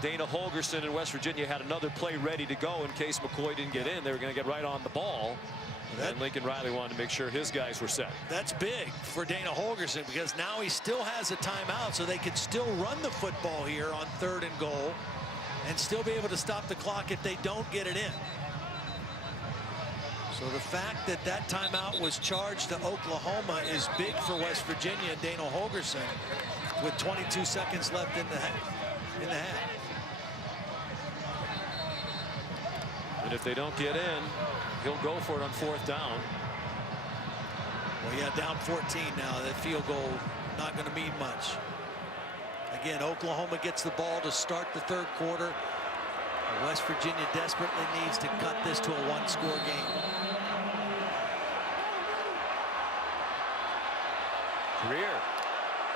Dana Holgorsen in West Virginia had another play ready to go in case McCoy didn't get in. They were going to get right on the ball. And Lincoln Riley wanted to make sure his guys were set. That's big for Dana Holgorsen because now he still has a timeout, so they could still run the football here on 3rd and goal and still be able to stop the clock if they don't get it in. So the fact that that timeout was charged to Oklahoma is big for West Virginia and Dana Holgorsen with 22 seconds left in the half. And if they don't get in, he'll go for it on 4th down. Well, yeah, down 14 now. That field goal not going to mean much. Again, Oklahoma gets the ball to start the 3rd quarter. West Virginia desperately needs to cut this to a 1-score game. Greer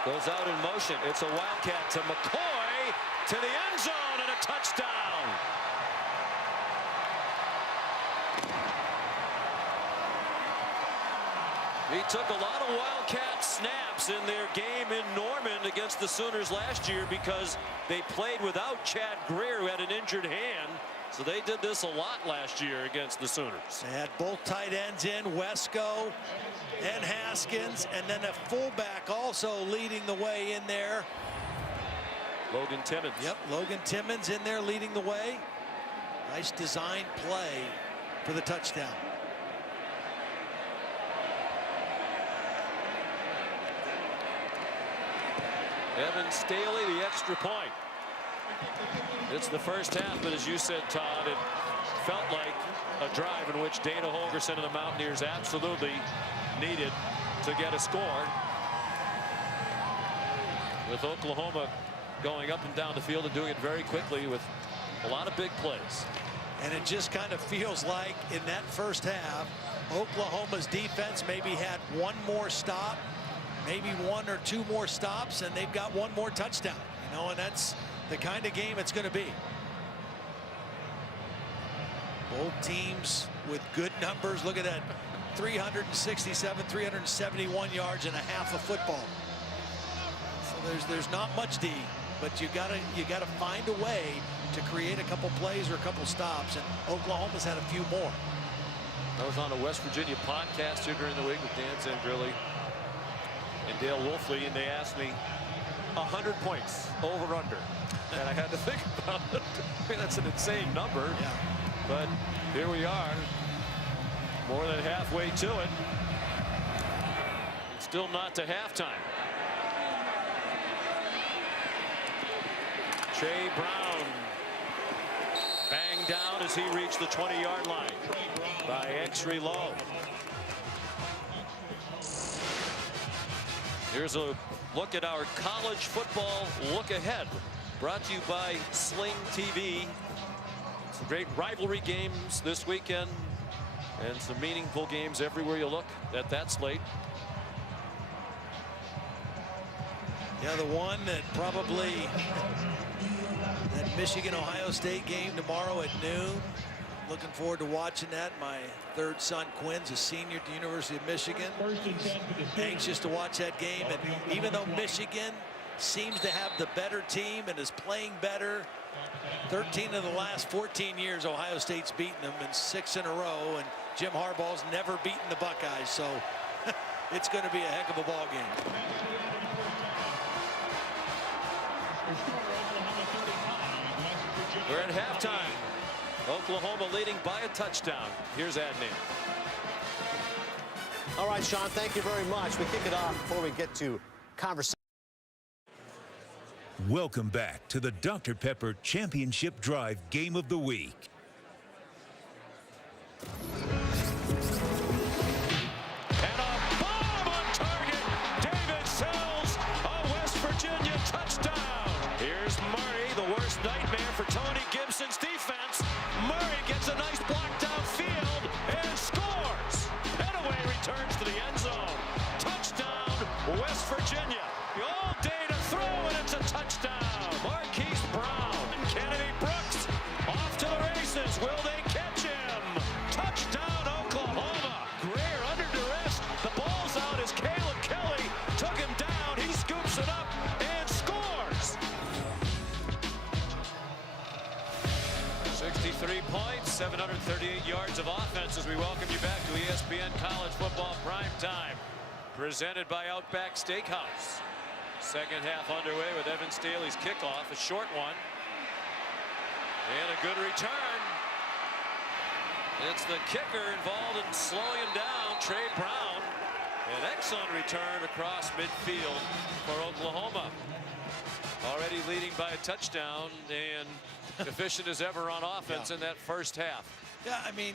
goes out in motion. It's a wildcat to McCoy to the end zone and a touchdown. He took a lot of wildcat snaps in their game in Norman against the Sooners last year because they played without Chad Greer, who had an injured hand. So they did this a lot last year against the Sooners. They had both tight ends in, Wesco and Haskins, and then a fullback also leading the way in there. Logan Timmons. Yep, Logan Timmons in there leading the way. Nice design play for the touchdown. Evan Staley, the extra point. It's the first half, but as you said, Todd, it felt like a drive in which Dana Holgorsen and the Mountaineers absolutely needed to get a score. With Oklahoma going up and down the field and doing it very quickly with a lot of big plays. And it just kind of feels like in that first half, Oklahoma's defense maybe had one more stop maybe 1 or 2 more stops, and they've got 1 more touchdown. You know, and that's the kind of game it's going to be. Both teams with good numbers. Look at that, 367, 371 yards and a half of football. So there's not much D, but you gotta find a way to create a couple plays or a couple stops, and Oklahoma's had a few more. I was on a West Virginia podcast here during the week with Dan Zangrilli and Dale Wolfley, and they asked me 100 points over under, and I had to think about it. I mean, that's an insane number. Yeah. But here we are, more than halfway to it. It's still not to halftime. Trey Brown banged down as he reached the 20-yard line by Exree Lowe. Here's a look at our college football look ahead, brought to you by Sling TV. Some great rivalry games this weekend and some meaningful games everywhere you look at that slate. Yeah, the one that probably, that Michigan-Ohio State game tomorrow at noon. Looking forward to watching that. My third son, Quinn's a senior at the University of Michigan. Anxious to watch that game. And even though Michigan seems to have the better team and is playing better, 13 of the last 14 years, Ohio State's beaten them in 6 in a row, and Jim Harbaugh's never beaten the Buckeyes, so it's going to be a heck of a ball game. We're at halftime. Oklahoma leading by a touchdown. Here's Adnan. All right, Sean, thank you very much. We kick it off before we get to conversation. Welcome back to the Dr. Pepper Championship Drive Game of the Week. And a bomb on target. David Sells, a West Virginia touchdown. Here's Murray, the worst nightmare for Tony Gibson's defense. Murray gets a nice block downfield and scores. Petaway returns to the end zone. Touchdown, West Virginia. All day to throw, and it's a touchdown. Marquise Brown and Kennedy Brooks off to the races. Will they catch him? Touchdown, Oklahoma. Greer under duress. The ball's out as Caleb Kelly took him down. He scoops it up and scores. 63 points, 738 yards of offense as we welcome you back to ESPN College Football Prime Time, presented by Outback Steakhouse. Second half underway with Evan Staley's kickoff, a short one. And a good return. It's the kicker involved in slowing him down, Trey Brown. An excellent return across midfield for Oklahoma. Already leading by a touchdown and efficient as ever on offense in that first half. Yeah, I mean,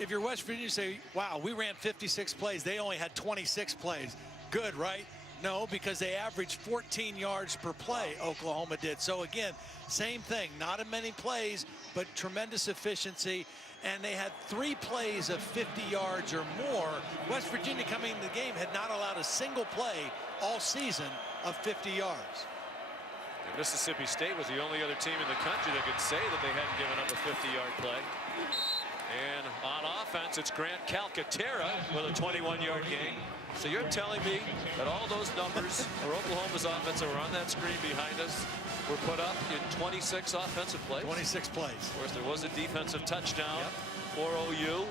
if you're West Virginia, you say, wow, we ran 56 plays. They only had 26 plays. Good, right? No, because they averaged 14 yards per play, Oklahoma did. So again, same thing, not in many plays, but tremendous efficiency. And they had 3 plays of 50 yards or more. West Virginia coming into the game had not allowed a single play all season of 50 yards. And Mississippi State was the only other team in the country that could say that they hadn't given up a 50-yard play. And on offense, it's Grant Calcaterra with a 21-yard gain. So you're telling me that all those numbers for Oklahoma's offense that were on that screen behind us were put up in 26 offensive plays? 26 plays. Of course, there was a defensive touchdown for OU. You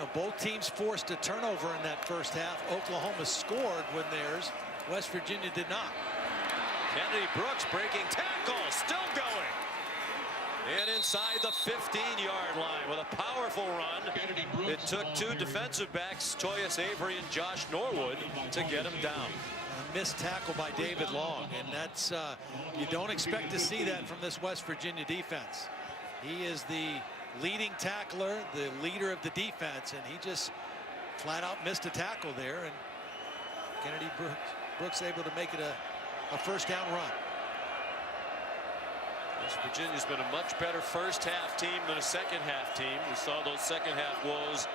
know, both teams forced a turnover in that first half. Oklahoma scored when theirs. West Virginia did not. Kennedy Brooks breaking tackle, still going. And inside the 15-yard line with a powerful run. It took 2 defensive backs, Toyus Avery and Josh Norwood, to get him down. A missed tackle by David Long, and that's you don't expect to see that from this West Virginia defense. He is the leading tackler, the leader of the defense, and he just flat out missed a tackle there, and Kennedy Brooks able to make it a first down run. West Virginia's been a much better first half team than a second half team. We saw those second half woes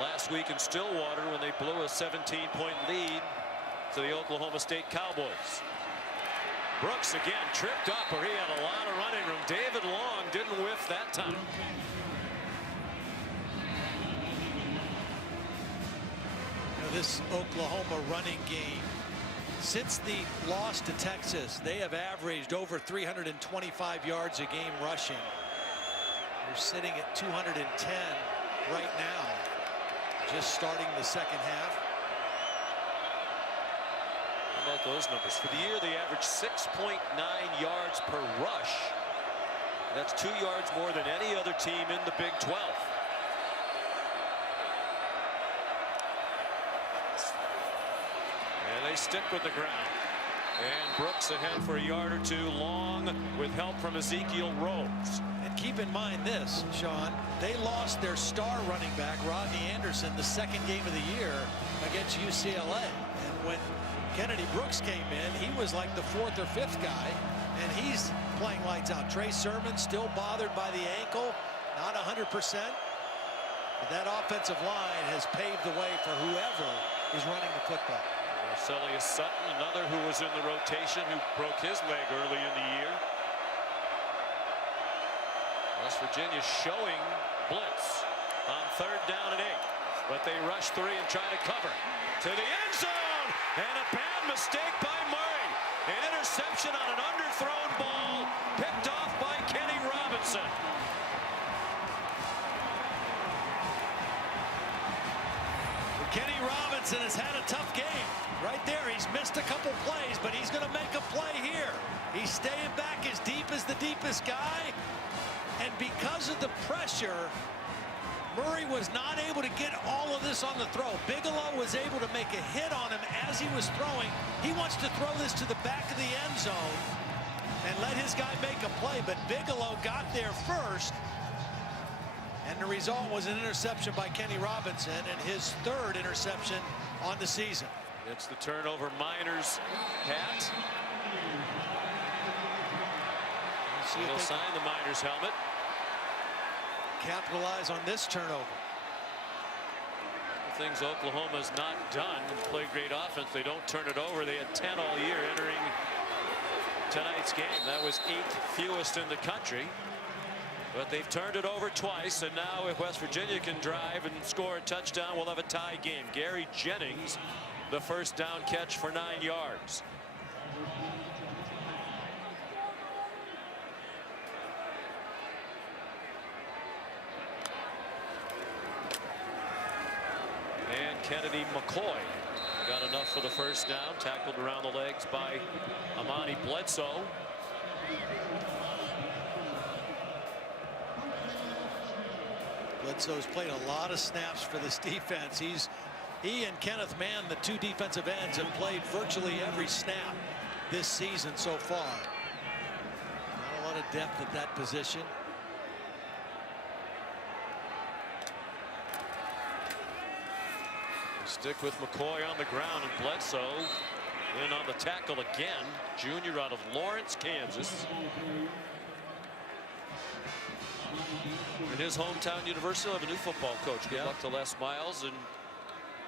last week in Stillwater when they blew a 17-point lead to the Oklahoma State Cowboys. Brooks again tripped up, or he had a lot of running room. David Long didn't whiff that time. This Oklahoma running game, since the loss to Texas, they have averaged over 325 yards a game rushing. They're sitting at 210 right now, just starting the second half. How about those numbers? For the year, they averaged 6.9 yards per rush. That's 2 yards more than any other team in the Big 12. And they stick with the ground. And Brooks ahead for a yard or two. Long with help from Ezekiel Rhodes. And keep in mind this, Sean, they lost their star running back, Rodney Anderson, the second game of the year against UCLA. And when Kennedy Brooks came in, he was like the fourth or fifth guy, and he's playing lights out. Trey Sermon still bothered by the ankle, not 100%. But that offensive line has paved the way for whoever is running the football. Marcellus Sutton, another who was in the rotation, who broke his leg early in the year. West Virginia showing blitz on 3rd down and 8. But they rush 3 and try to cover. To the end zone! And a bad mistake by Murray. An interception on an underthrown ball, picked off by Kenny Robinson. Kenny Robinson has had a tough game. Right there, he's missed a couple plays, but he's going to make a play here. He's staying back as deep as the deepest guy. And because of the pressure, Murray was not able to get all of this on the throw. Bigelow was able to make a hit on him as he was throwing. He wants to throw this to the back of the end zone and let his guy make a play, but Bigelow got there first. And the result was an interception by Kenny Robinson, and his 3rd interception on the season. It's the turnover Miners hat. He'll sign the Miners helmet. Capitalize on this turnover. The things Oklahoma's not done and play great offense. They don't turn it over. They had 10 all year entering tonight's game. That was 8th fewest in the country. But they've turned it over twice, and now if West Virginia can drive and score a touchdown, we'll have a tie game. Gary Jennings, the first down catch for 9 yards. And Kennedy McCoy got enough for the first down, tackled around the legs by Amani Bledsoe. Bledsoe's played a lot of snaps for this defense. He and Kenneth Mann, the 2 defensive ends, have played virtually every snap this season so far. Not a lot of depth at that position. Stick with McCoy on the ground, and Bledsoe in on the tackle again. Junior out of Lawrence, Kansas. In his hometown university, will have a new football coach. Good luck to Les Miles, and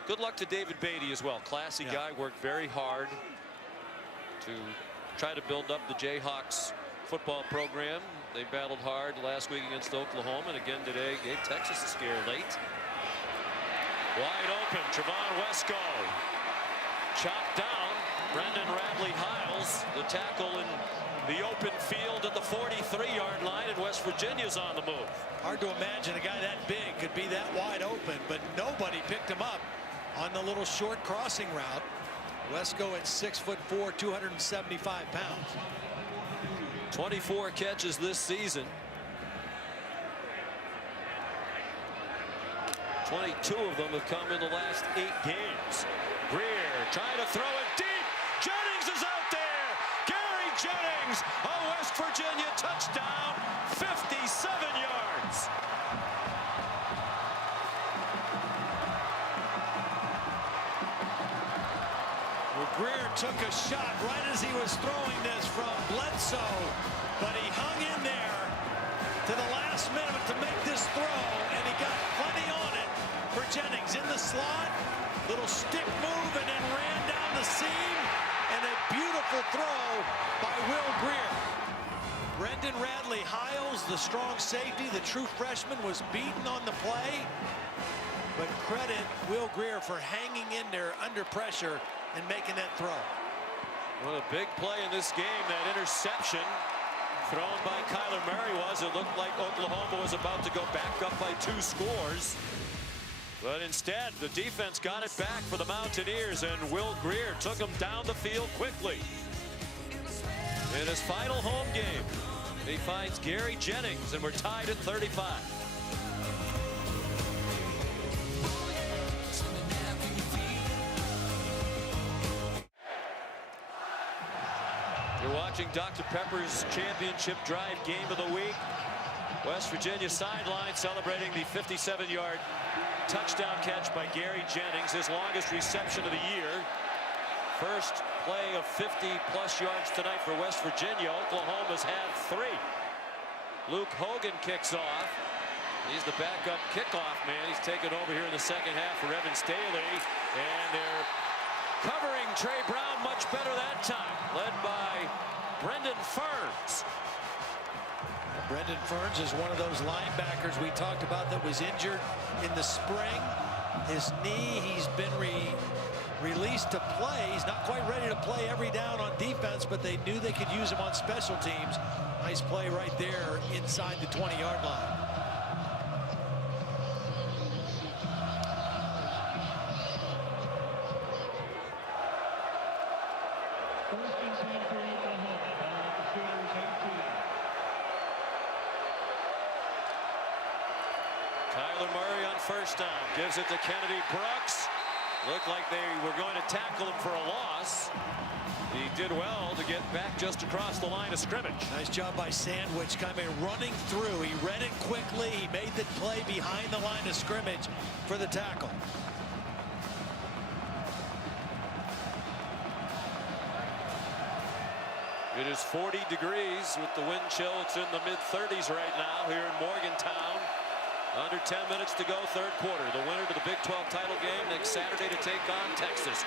good luck to David Beatty as well. Classy guy, worked very hard to try to build up the Jayhawks football program. They battled hard last week against Oklahoma, and again today gave Texas a scare late. Wide open, Trevon Wesco chopped down. Brendan Radley-Hiles, the tackle in the open field at the 43-yard line, and West Virginia's on the move. Hard to imagine a guy that big could be that wide open, but nobody picked him up on the little short crossing route. Wesco at 6'4", 275 pounds. 24 catches this season. 22 of them have come in the last 8 games. Greer trying to throw it deep. Jennings is out there. Gary Jennings, a West Virginia touchdown, 57 yards. Greer took a shot right as he was throwing this from Bledsoe, but he hung in there to the last minute to make this throw, and he got plenty on it for Jennings in the slot. Little stick move and then ran down the seam. And a beautiful throw by Will Greer. Brendan Radley-Hiles, the strong safety, the true freshman, was beaten on the play. But credit Will Greer for hanging in there under pressure and making that throw. What a big play in this game. That interception thrown by Kyler Murray was. It looked like Oklahoma was about to go back up by 2 scores. But instead, the defense got it back for the Mountaineers, and Will Greer took them down the field quickly. In his final home game, he finds Gary Jennings, and we're tied at 35. You're watching Dr. Pepper's championship drive game of the week. West Virginia sideline celebrating the 57-yard touchdown catch by Gary Jennings, his longest reception of the year. First play of 50-plus yards tonight for West Virginia. Oklahoma's had 3. Luke Hogan kicks off. He's the backup kickoff man. He's taken over here in the second half for Evan Staley. And they're covering Trey Brown much better that time, led by Brendan Ferns. Brendan Ferns is one of those linebackers we talked about that was injured in the spring. His knee, he's been released to play. He's not quite ready to play every down on defense, but they knew they could use him on special teams. Nice play right there inside the 20-yard line. Kyler Murray on first down, gives it to Kennedy Brooks. Looked like they were going to tackle him for a loss. He did well to get back just across the line of scrimmage. Nice job by Sandwich, kind of running through. He read it quickly. He made the play behind the line of scrimmage for the tackle. It is 40 degrees with the wind chill. It's in the mid-30s right now here in Morgantown. Under 10 minutes to go, third quarter. The winner to the Big 12 title game next Saturday to take on Texas.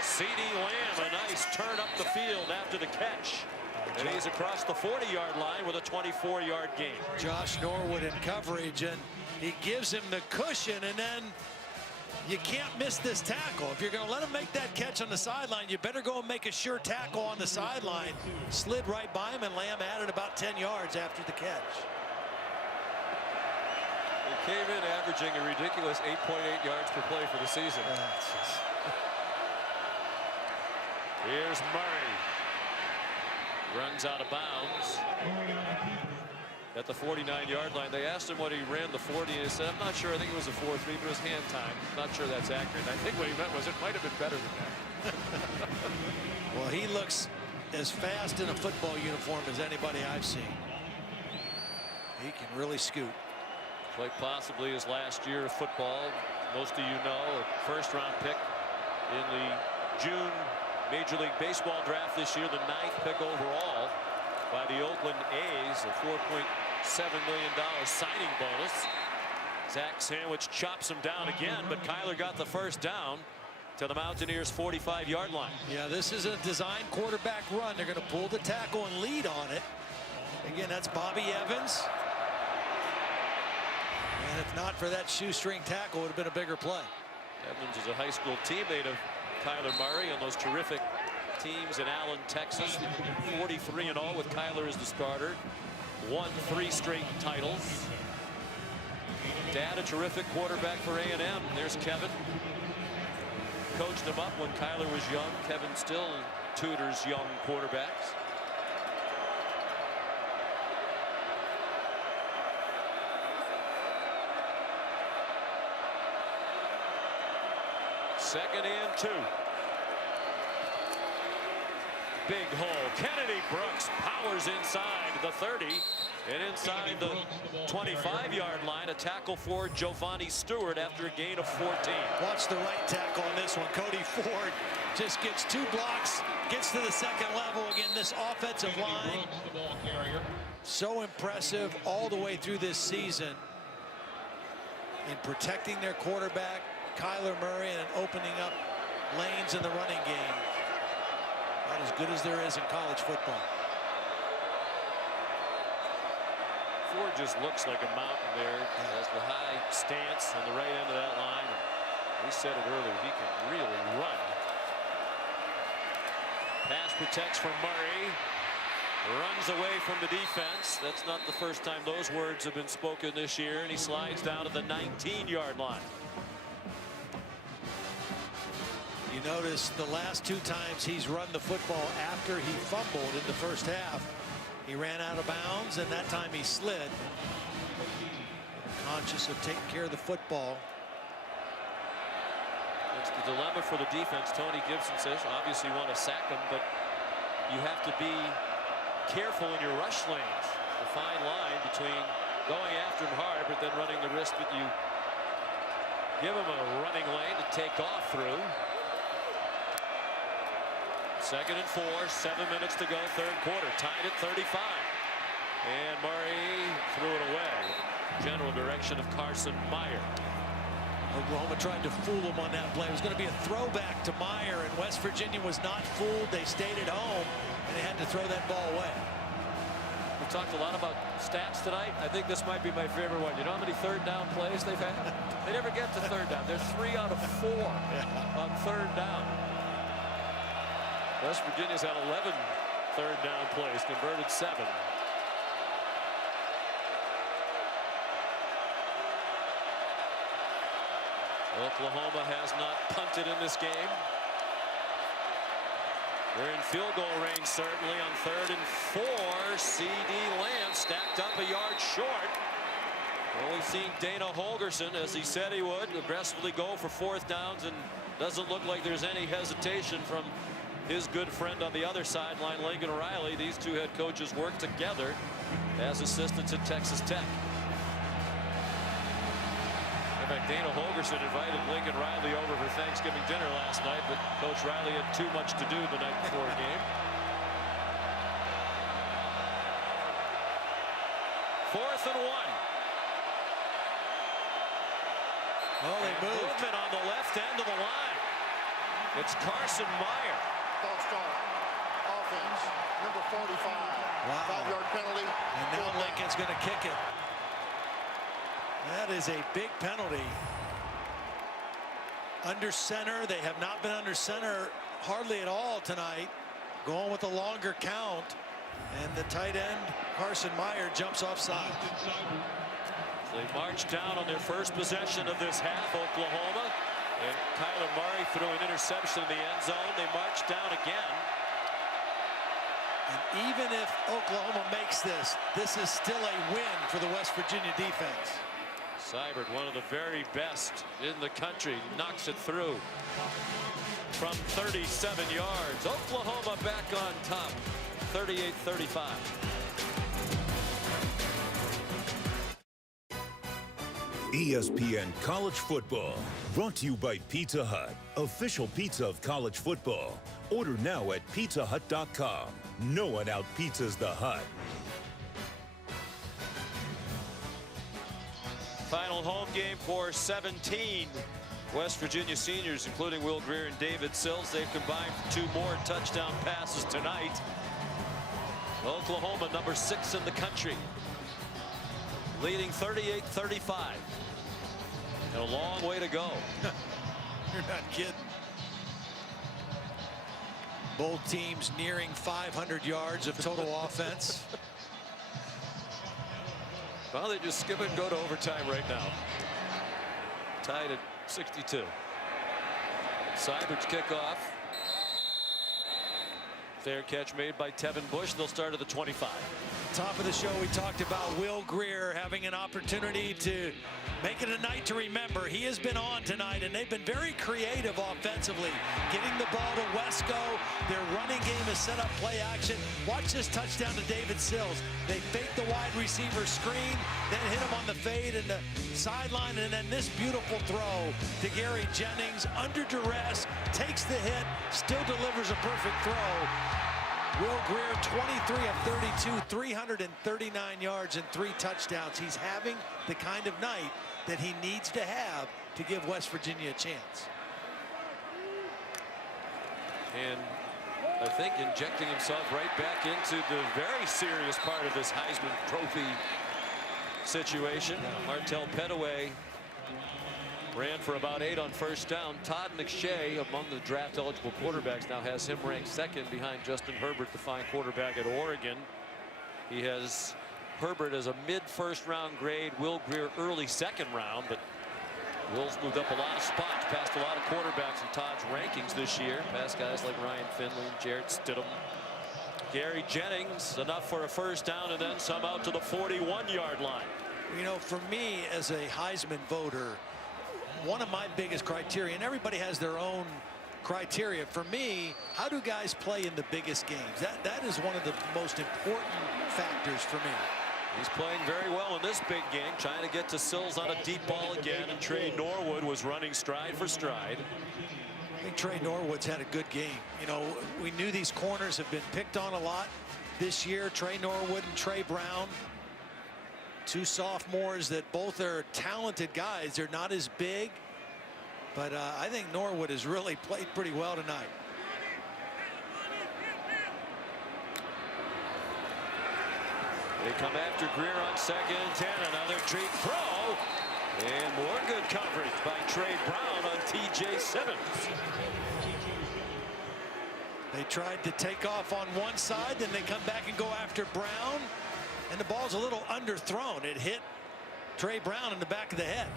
CeeDee Lamb, a nice turn up the field after the catch. And he's across the 40-yard line with a 24-yard gain. Josh Norwood in coverage, and he gives him the cushion, and then you can't miss this tackle. If you're going to let him make that catch on the sideline, you better go and make a sure tackle on the sideline. Slid right by him, and Lamb added about 10 yards after the catch. He came in averaging a ridiculous 8.8 yards per play for the season. Here's Murray. Runs out of bounds at the 49-yard line. They asked him what he ran the 40, and he said, I'm not sure. I think it was a 4.3, but it was hand time. Not sure that's accurate. And I think what he meant was it might have been better than that. Well, he looks as fast in a football uniform as anybody I've seen. He can really scoot. Like possibly his last year of football. Most of you know, a first-round pick in the June Major League Baseball draft this year, the 9th pick overall by the Oakland A's, a $4.7 million signing bonus. Zach Sandwich chops him down again, but Kyler got the first down to the Mountaineers' 45-yard line. Yeah, this is a design quarterback run. They're going to pull the tackle and lead on it. Again, that's Bobby Evans. And if not for that shoestring tackle, it would have been a bigger play. Evans is a high school teammate of Kyler Murray on those terrific teams in Allen, Texas. 43-0 with Kyler as the starter. Won 3 straight titles. Dad, a terrific quarterback for A&M. There's Kevin. Coached him up when Kyler was young. Kevin still tutors young quarterbacks. Second and 2. Big hole. Kennedy Brooks powers inside the 30 and inside the 25-yard line. A tackle for Giovanni Stewart after a gain of 14. Watch the right tackle on this one. Cody Ford just gets 2 blocks, gets to the second level. Again, this offensive line, so impressive all the way through this season. in protecting their quarterback, Kyler Murray, and opening up lanes in the running game. Not as good as there is in college football. Ford just looks like a mountain there. Has the high stance on the right end of that line. We said it earlier, he can really run. Pass protects from Murray. Runs away from the defense. That's not the first time those words have been spoken this year, and he slides down to the 19-yard line. You notice the last 2 times he's run the football after he fumbled in the first half. He ran out of bounds, and that time he slid. Conscious of taking care of the football. It's the dilemma for the defense. Tony Gibson says, obviously you want to sack him, but you have to be careful in your rush lanes. The fine line between going after him hard, but then running the risk that you give him a running lane to take off through. 2nd and 4, 7 minutes to go, 3rd quarter, tied at 35. And Murray threw it away. General direction of Carson Meyer. Oklahoma tried to fool him on that play. It was going to be a throwback to Meyer, and West Virginia was not fooled. They stayed at home, and they had to throw that ball away. We've talked a lot about stats tonight. I think this might be my favorite one. You know how many 3rd down plays they've had? They never get to 3rd down. They're 3 out of 4 on 3rd down. West Virginia's had 11 3rd down plays, converted 7. Oklahoma has not punted in this game. They're in field goal range, certainly, on 3rd and 4. C.D. Lamb stacked up a yard short. Well, we've seen Dana Holgerson, as he said he would, aggressively go for 4th downs, and doesn't look like there's any hesitation from his good friend on the other sideline, Lincoln Riley. These 2 head coaches work together as assistants at Texas Tech. In fact, Dana Holgerson invited Lincoln Riley over for Thanksgiving dinner last night, but Coach Riley had too much to do the night before a game. 4th and 1. Oh, they moved. Movement on the left end of the line. It's Carson Meyer. False start. Offense, number 45. Wow. 5-yard penalty. And now Lincoln's going to kick it. That is a big penalty. Under center. They have not been under center hardly at all tonight. Going with a longer count. And the tight end, Carson Meyer, jumps offside. They marched down on their first possession of this half, Oklahoma. And Kyler Murray threw an interception in the end zone. They marched down again. And even if Oklahoma makes this, this is still a win for the West Virginia defense. Seibert, one of the very best in the country, knocks it through from 37 yards. Oklahoma back on top, 38-35. ESPN College Football, brought to you by Pizza Hut, official pizza of college football. Order now at pizzahut.com. No one out-pizzas the Hut. Final home game for 17 West Virginia seniors, including Will Greer and David Sills. They've combined for 2 more touchdown passes tonight. Oklahoma, number 6 in the country, leading 38-35. And a long way to go. You're not kidding. Both teams nearing 500 yards of total offense. Well, they just skip it and go to overtime right now. Tied at 62. Seibert's kickoff. Fair catch made by Tevin Bush. They'll start at the 25. Top of the show, we talked about Will Greer having an opportunity to make it a night to remember. He has been on tonight, and they've been very creative offensively, getting the ball to Wesco. Their running game is set up play action. Watch this touchdown to David Sills. They fake the wide receiver screen, then hit him on the fade and the sideline, and then this beautiful throw to Gary Jennings under duress, takes the hit, still delivers a perfect throw. Will Greer, 23 of 32, 339 yards and 3 touchdowns. He's having the kind of night that he needs to have to give West Virginia a chance. And I think injecting himself right back into the very serious part of this Heisman Trophy situation. Martell Pettaway ran for about 8 on first down. Todd McShay, among the draft eligible quarterbacks, now has him ranked second behind Justin Herbert, the fine quarterback at Oregon. He has Herbert as a mid-first round grade, Will Grier early second round, but Will's moved up a lot of spots, past a lot of quarterbacks in Todd's rankings this year, past guys like Ryan Finley, Jarrett Stidham, Gary Jennings, enough for a first down and then some out to the 41-yard line. You know, for me as a Heisman voter, one of my biggest criteria, and everybody has their own criteria. For me, how do guys play in the biggest games? That is one of the most important factors for me. He's playing very well in this big game, trying to get to Sills on a deep ball again, and Trey Norwood was running stride for stride. I think Trey Norwood's had a good game. You know, we knew these corners have been picked on a lot this year. Trey Norwood and Trey Brown, two sophomores that both are talented guys. They're not as big, but I think Norwood has really played pretty well tonight. They come after Grier on 2nd and 10. Another treat throw. And more good coverage by Trey Brown on T.J. Simmons. They tried to take off on one side, then they come back and go after Brown. And the ball's a little underthrown. It hit Trey Brown in the back of the head.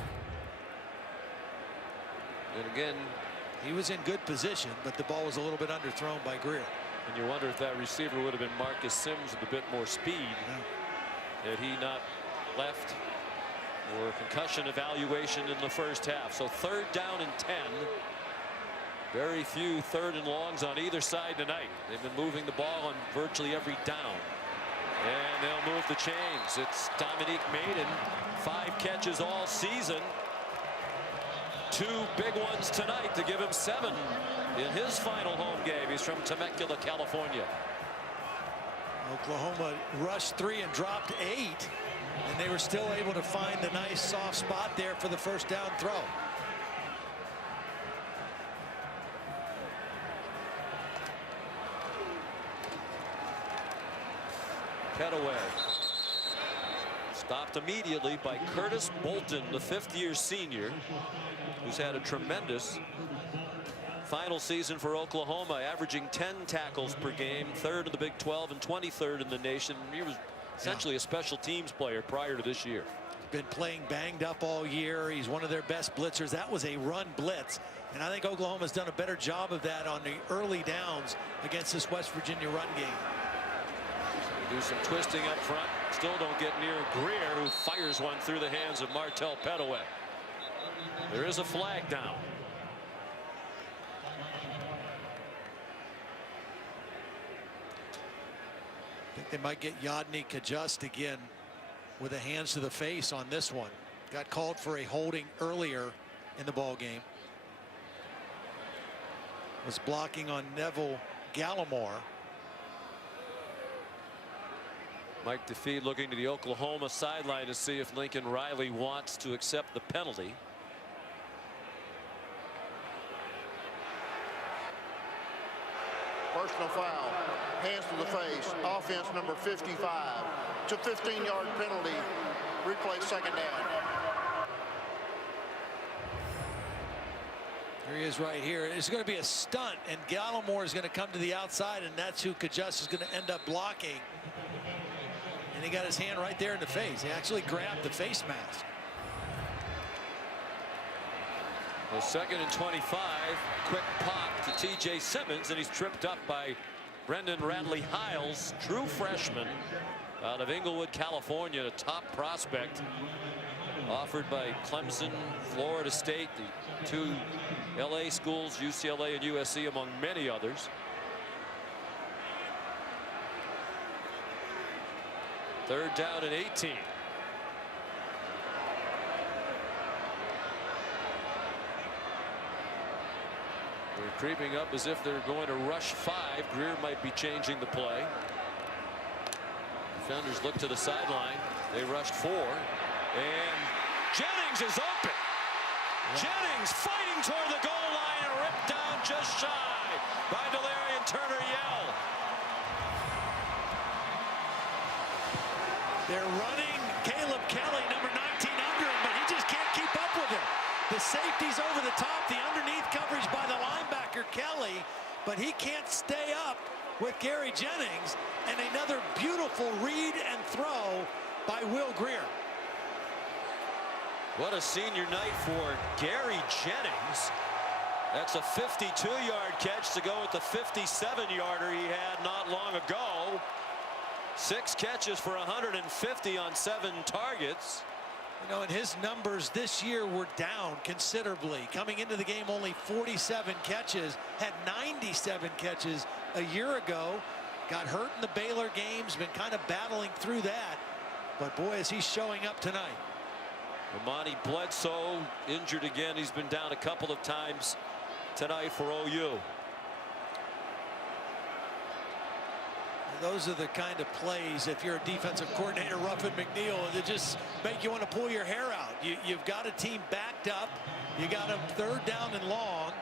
And again, he was in good position, but the ball was a little bit underthrown by Grier. And you wonder if that receiver would have been Marcus Sims with a bit more speed. Had he not left for concussion evaluation in the first half. So 3rd down and 10. Very few 3rd and longs on either side tonight. They've been moving the ball on virtually every down. And they'll move the chains. It's Dominique Maiden, 5 catches all season. 2 big ones tonight to give him 7 in his final home game. He's from Temecula, California. Oklahoma rushed 3 and dropped 8, and they were still able to find the nice soft spot there for the first down throw. Pettaway stopped immediately by Curtis Bolton, the 5th-year senior, who's had a tremendous final season for Oklahoma, averaging 10 tackles per game, 3rd in the Big 12 and 23rd in the nation. He was essentially a special teams player prior to this year. Been playing banged up all year. He's one of their best blitzers. That was a run blitz, and I think Oklahoma's done a better job of that on the early downs against this West Virginia run game. They do some twisting up front. Still don't get near Grier, who fires one through the hands of Martell Pettaway. There is a flag down. I think they might get Yodny Kajust again with a hands to the face on this one. Got called for a holding earlier in the ball game. Was blocking on Neville Gallimore. Mike DeFee looking to the Oklahoma sideline to see if Lincoln Riley wants to accept the penalty. Personal foul, hands to the face, offense number 55. It's a 15-yard penalty, replay 2nd down. Here he is right here. It's going to be a stunt, and Gallimore is going to come to the outside, and that's who Kajust is going to end up blocking. And he got his hand right there in the face. He actually grabbed the face mask. Well, 2nd and 25. Quick pop to T.J. Simmons, and he's tripped up by Brendan Radley Hiles, true freshman out of Inglewood, California, a top prospect offered by Clemson, Florida State, the 2 L.A. schools, UCLA and USC, among many others. Third down and 18. They're creeping up as if they're going to rush 5. Grier might be changing the play. Defenders look to the sideline. They rushed 4, and Jennings is open. Jennings fighting toward the goal line and ripped down just shy by Delarian Turner-Yell. They're running Caleb Kelly, number 19, under him, but he just can't keep up with him. The safety's over the top, the underneath coverage by the linebacker Kelly, but he can't stay up with Gary Jennings, and another beautiful read and throw by Will Greer. What a senior night for Gary Jennings. That's a 52-yard catch to go with the 57-yarder he had not long ago. 6 catches for 150 on 7 targets. You know, and his numbers this year were down considerably. Coming into the game, only 47 catches, had 97 catches a year ago. Got hurt in the Baylor games, been kind of battling through that. But boy, is he showing up tonight. Amani Bledsoe injured again. He's been down a couple of times tonight for OU. Those are the kind of plays, if you're a defensive coordinator, Ruffin McNeil, that just make you want to pull your hair out. You've got a team backed up. You got them 3rd down and long,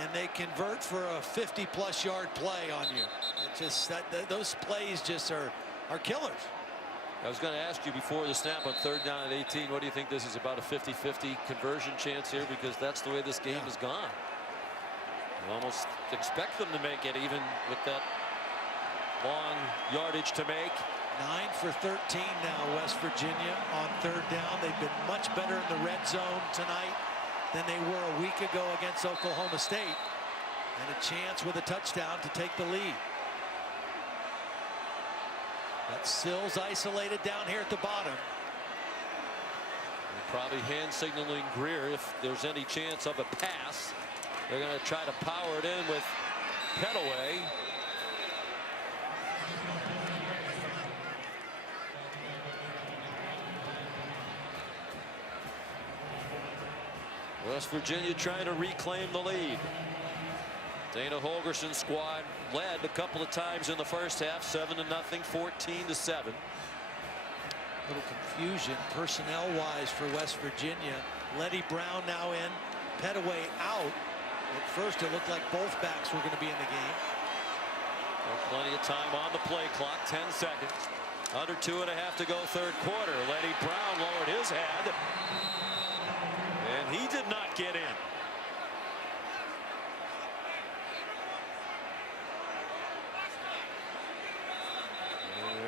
and they convert for a 50-plus yard play on you. It just those plays just are killers. I was going to ask you before the snap on 3rd down at 18, what do you think this is, about a 50-50 conversion chance here? Because that's the way this game has gone. You almost expect them to make it, even with that long yardage to make. 9 for 13 now, West Virginia on 3rd down. They've been much better in the red zone tonight than they were a week ago against Oklahoma State. And a chance with a touchdown to take the lead. That's Sills isolated down here at the bottom. They're probably hand signaling Greer if there's any chance of a pass. They're going to try to power it in with Petaway. West Virginia trying to reclaim the lead. Dana Holgerson's squad led a couple of times in the first half, 7-0, 14-7. Little confusion personnel-wise for West Virginia. Letty Brown now in, Petaway out. At first, it looked like both backs were going to be in the game. Well, plenty of time on the play clock, 10 seconds. Under 2.5 to go, 3rd quarter. Letty Brown lowered his head, and he did not get in.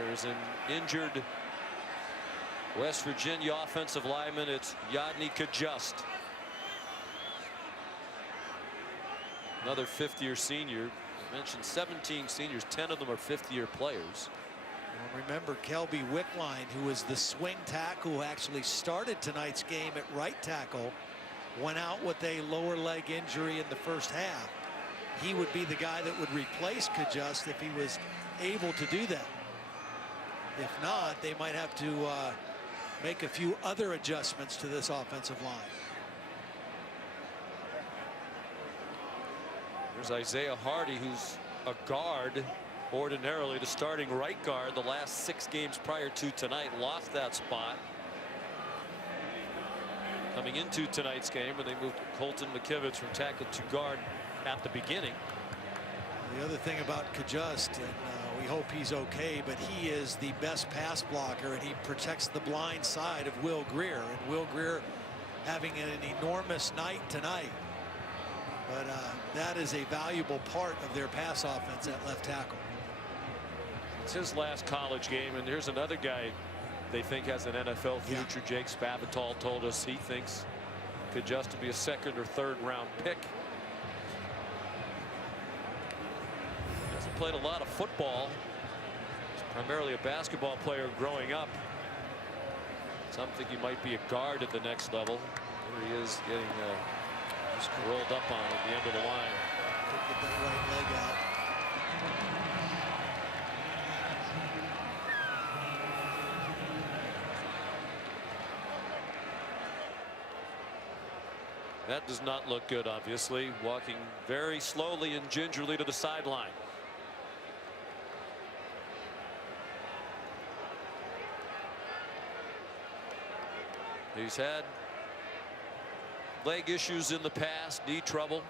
There's an injured West Virginia offensive lineman. It's Yadni Kajust. Another 5th-year senior. I mentioned 17 seniors. 10 of them are 5th-year players. Well, remember Kelby Wickline, who was the swing tackle who actually started tonight's game at right tackle, went out with a lower leg injury in the first half. He would be the guy that would replace Kajust if he was able to do that. If not, they might have to make a few other adjustments to this offensive line. There's Isaiah Hardy, who's a guard, ordinarily the starting right guard the last 6 games prior to tonight. Lost that spot coming into tonight's game when they moved Colton McKivitz from tackle to guard at the beginning. The other thing about Kajust, and we hope he's okay, but he is the best pass blocker, and he protects the blind side of Will Greer. And Will Greer having an enormous night tonight. But that is a valuable part of their pass offense at left tackle. It's his last college game, and here's another guy they think has an NFL future. Jake Spavital told us he thinks could just be a 2nd or 3rd round pick. Hasn't played a lot of football. He's primarily a basketball player growing up. Some think he might be a guard at the next level. There he is, getting rolled up on at the end of the line. Get that right leg out. That does not look good, obviously. Walking very slowly and gingerly to the sideline. He's had leg issues in the past, knee trouble.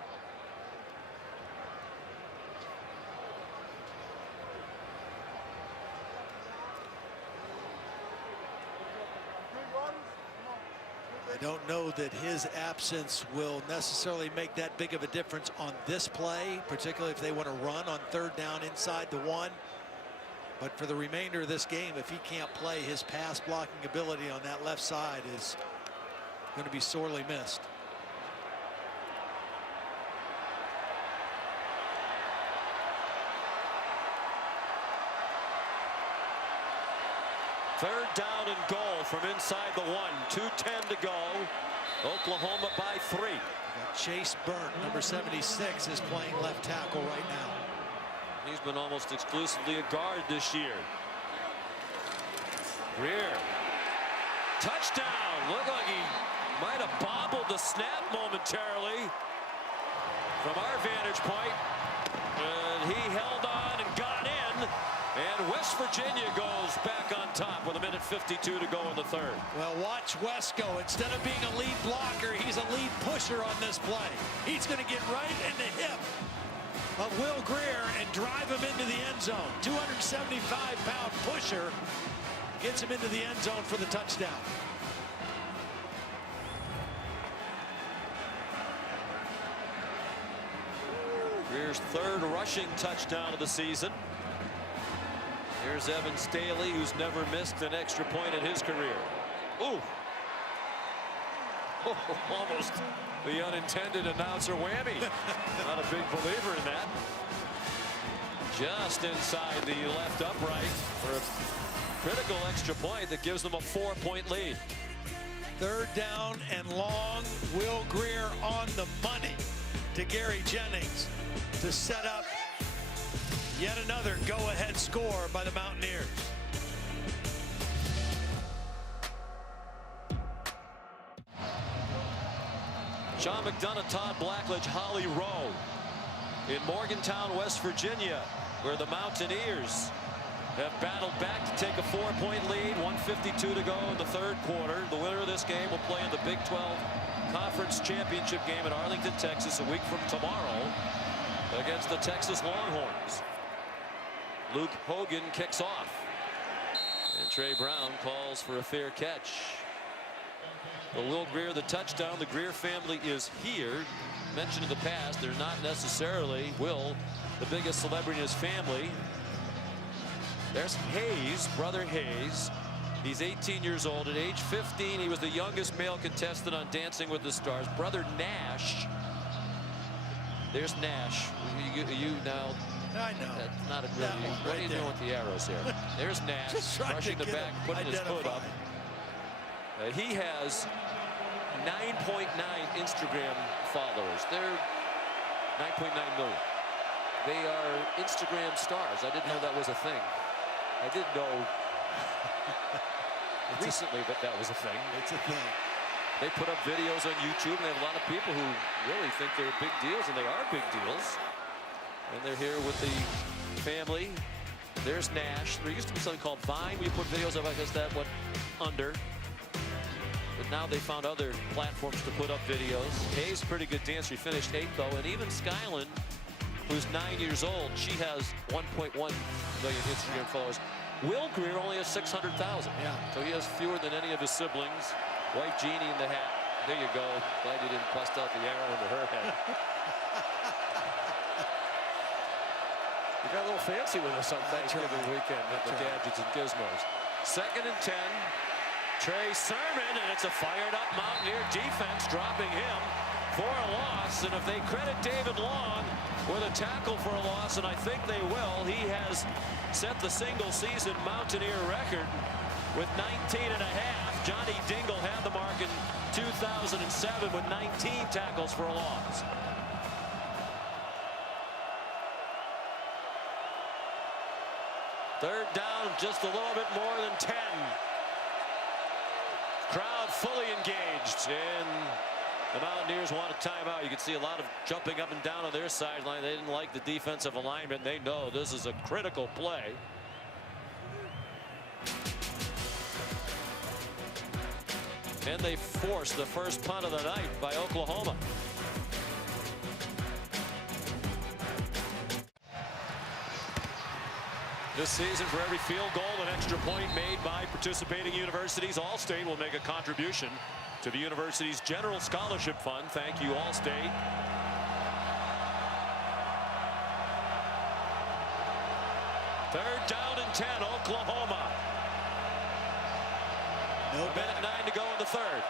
I don't know that his absence will necessarily make that big of a difference on this play, particularly if they want to run on 3rd down inside the 1. But for the remainder of this game, if he can't play, his pass blocking ability on that left side is going to be sorely missed. Third down and goal from inside the 1. 2:10 to go. Oklahoma by 3. Chase Burnt, number 76, is playing left tackle right now. He's been almost exclusively a guard this year. Greer. Touchdown. Looked like he might have bobbled the snap momentarily from our vantage point. And he held on and got in. And West Virginia goes back on top with 1:52 to go in the 3rd. Well, watch West go. Instead of being a lead blocker, he's a lead pusher on this play. He's going to get right in the hip of Will Greer and drive him into the end zone. 275-pound pusher gets him into the end zone for the touchdown. Greer's 3rd rushing touchdown of the season. Here's Evan Staley, who's never missed an extra point in his career. Ooh. Almost the unintended announcer whammy. Not a big believer in that. Just inside the left upright for a critical extra point that gives them a 4-point lead. 3rd down and long. Will Greer on the money to Gary Jennings to set up yet another go-ahead score by the Mountaineers. Sean McDonough, Todd Blackledge, Holly Rowe in Morgantown, West Virginia, where the Mountaineers have battled back to take a 4-point lead. 1:52 to go in the 3rd quarter. The winner of this game will play in the Big 12 Conference Championship game in Arlington, Texas, a week from tomorrow against the Texas Longhorns. Luke Hogan kicks off. And Trey Brown calls for a fair catch. The Will Greer, the touchdown. The Greer family is here. Mentioned in the past, they're not necessarily Will, the biggest celebrity in his family. There's Hayes, brother Hayes. He's 18 years old. At age 15, he was the youngest male contestant on Dancing with the Stars. Brother Nash. There's Nash. You now. I know. That's not a really. What are you doing with the arrows here? There's Nash rushing the back, putting his hood up. He has 9.9 Instagram followers. They're 9.9 million. They are Instagram stars. I didn't know that was a thing. I did know recently that was a thing. It's a thing. They put up videos on YouTube, and they have a lot of people who really think they're big deals, and they are big deals. And they're here with the family. There's Nash. There used to be something called Vine. We put videos up. I guess that went under. But now they found other platforms to put up videos. Hayes, pretty good dancer. He finished 8th, though. And even Skyland, who's 9 years old, she has 1.1 million Instagram followers. Will Greer only has 600,000. Yeah. So he has fewer than any of his siblings. White Genie in the hat. There you go. Glad you didn't bust out the arrow into her head. You got a little fancy with us on Thanksgiving weekend with the gadgets and gizmos. 2nd and 10. Trey Sermon, and it's a fired-up Mountaineer defense, dropping him for a loss. And if they credit David Long with a tackle for a loss, and I think they will, he has set the single-season Mountaineer record with 19 and a half. Johnny Dingle had the mark in 2007 with 19 tackles for a loss. Third down, just a little bit more than 10. Crowd fully engaged, and the Mountaineers want a timeout. You can see a lot of jumping up and down on their sideline. They didn't like the defensive alignment. They know this is a critical play. And they forced the first punt of the night by Oklahoma. This season, for every field goal and extra point made by participating universities, All-State will make a contribution to the university's general scholarship fund. Thank you, All-State. Third down and 10, Oklahoma. No minute 9 to go in the third.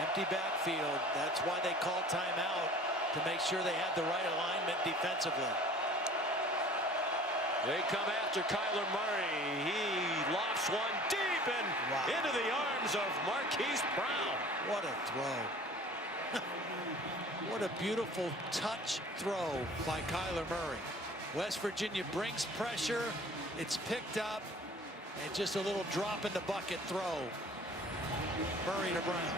Empty backfield. That's why they called timeout, to make sure they had the right alignment defensively. They come after Kyler Murray. He lofts one deep and into the arms of Marquise Brown. What a throw. What a beautiful touch throw by Kyler Murray. West Virginia brings pressure. It's picked up. And just a little drop in the bucket throw. Murray to Brown.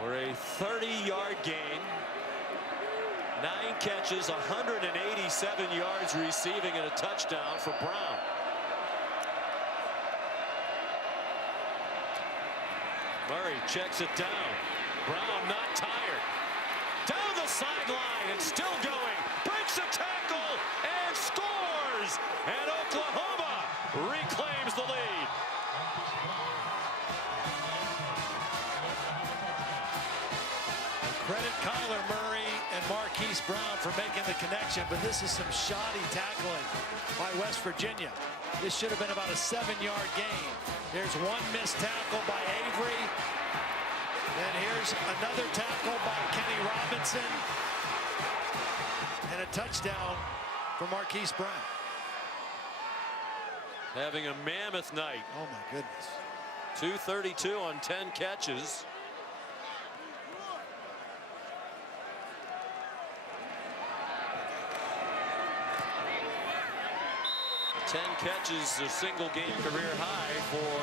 For a 30-yard gain. 9 catches, 187 yards receiving, and a touchdown for Brown. Murray checks it down. Brown not tired. Down the sideline and still going. Breaks a tackle and scores. And Oklahoma reclaims the lead. Credit Kyler Murray and Marquise Brown for making the connection, but this is some shoddy tackling by West Virginia. This should have been about a 7-yard gain. There's one missed tackle by Avery. Then here's another tackle by Kenny Robinson. And a touchdown for Marquise Brown. Having a mammoth night. Oh my goodness. 232 on 10 catches. 10 catches, a single game career high for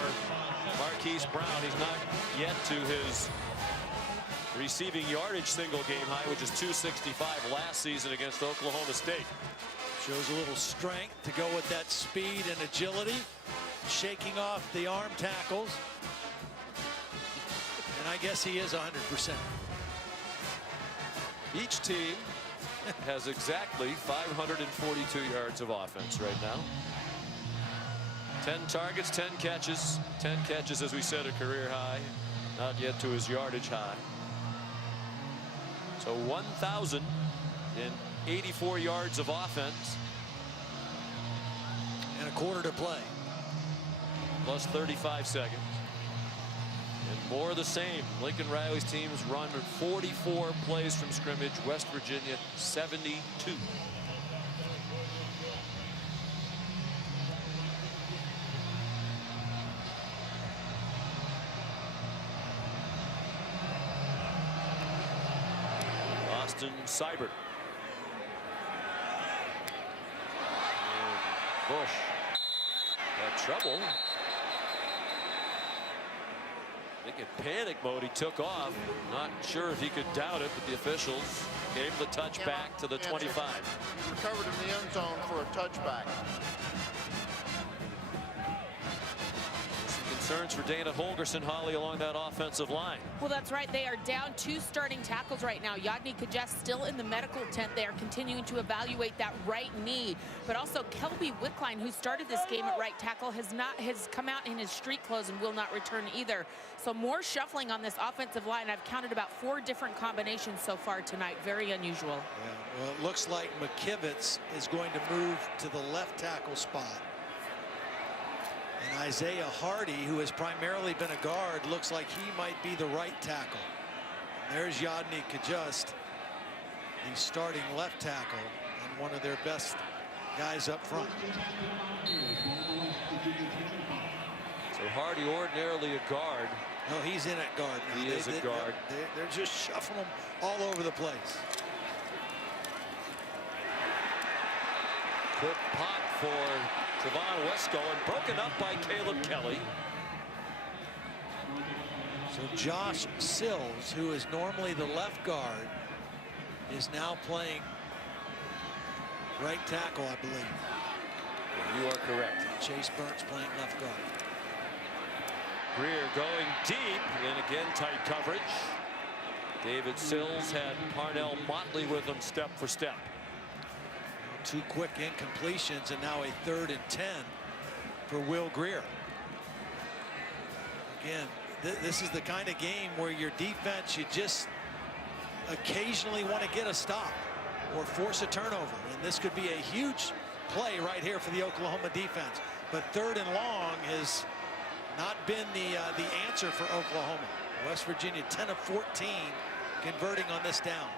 Marquise Brown. He's not yet to his receiving yardage single game high, which is 265 last season against Oklahoma State. Shows a little strength to go with that speed and agility, shaking off the arm tackles. And I guess he is 100%. Each team has exactly 542 yards of offense right now. 10 targets, 10 catches. 10 catches, as we said, a career high. Not yet to his yardage high. So 1,084 yards of offense. And a quarter to play. Plus 35 seconds. And more of the same. Lincoln Riley's teams run 44 plays from scrimmage. West Virginia 72. Austin Seibert. And Bush had trouble. I think in panic mode he took off. Not sure if he could doubt it, but the officials gave the touchback to the 25. He recovered in the end zone for a touchback. Some concerns for Dana Holgerson, Holly, along that offensive line. Well, that's right. They are down 2 starting tackles right now. Yadni Kajest still in the medical tent. They are continuing to evaluate that right knee. But also Kelby Wickline, who started this game at right tackle, has come out in his street clothes and will not return either. So more shuffling on this offensive line. I've counted about 4 different combinations so far tonight. Very unusual. Yeah, well, it looks like McKivitz is going to move to the left tackle spot. And Isaiah Hardy, who has primarily been a guard, looks like he might be the right tackle. And there's Yadni Kajust, the starting left tackle, and one of their best guys up front. So Hardy, ordinarily a guard. No, he's in at guard now. He is a guard. They're just shuffling them all over the place. Quick pop for Trevon Wesco and broken up by Caleb Kelly. So Josh Sills, who is normally the left guard, is now playing right tackle, I believe. You are correct. Chase Burns playing left guard. Greer going deep, and again tight coverage. David Sills had Parnell Motley with him step for step. 2 quick incompletions, and now a 3rd and 10 for Will Greer. Again, this is the kind of game where your defense, you just occasionally want to get a stop or force a turnover, and this could be a huge play right here for the Oklahoma defense. But 3rd and long has not been the answer for Oklahoma. West Virginia 10 of 14 converting on this down.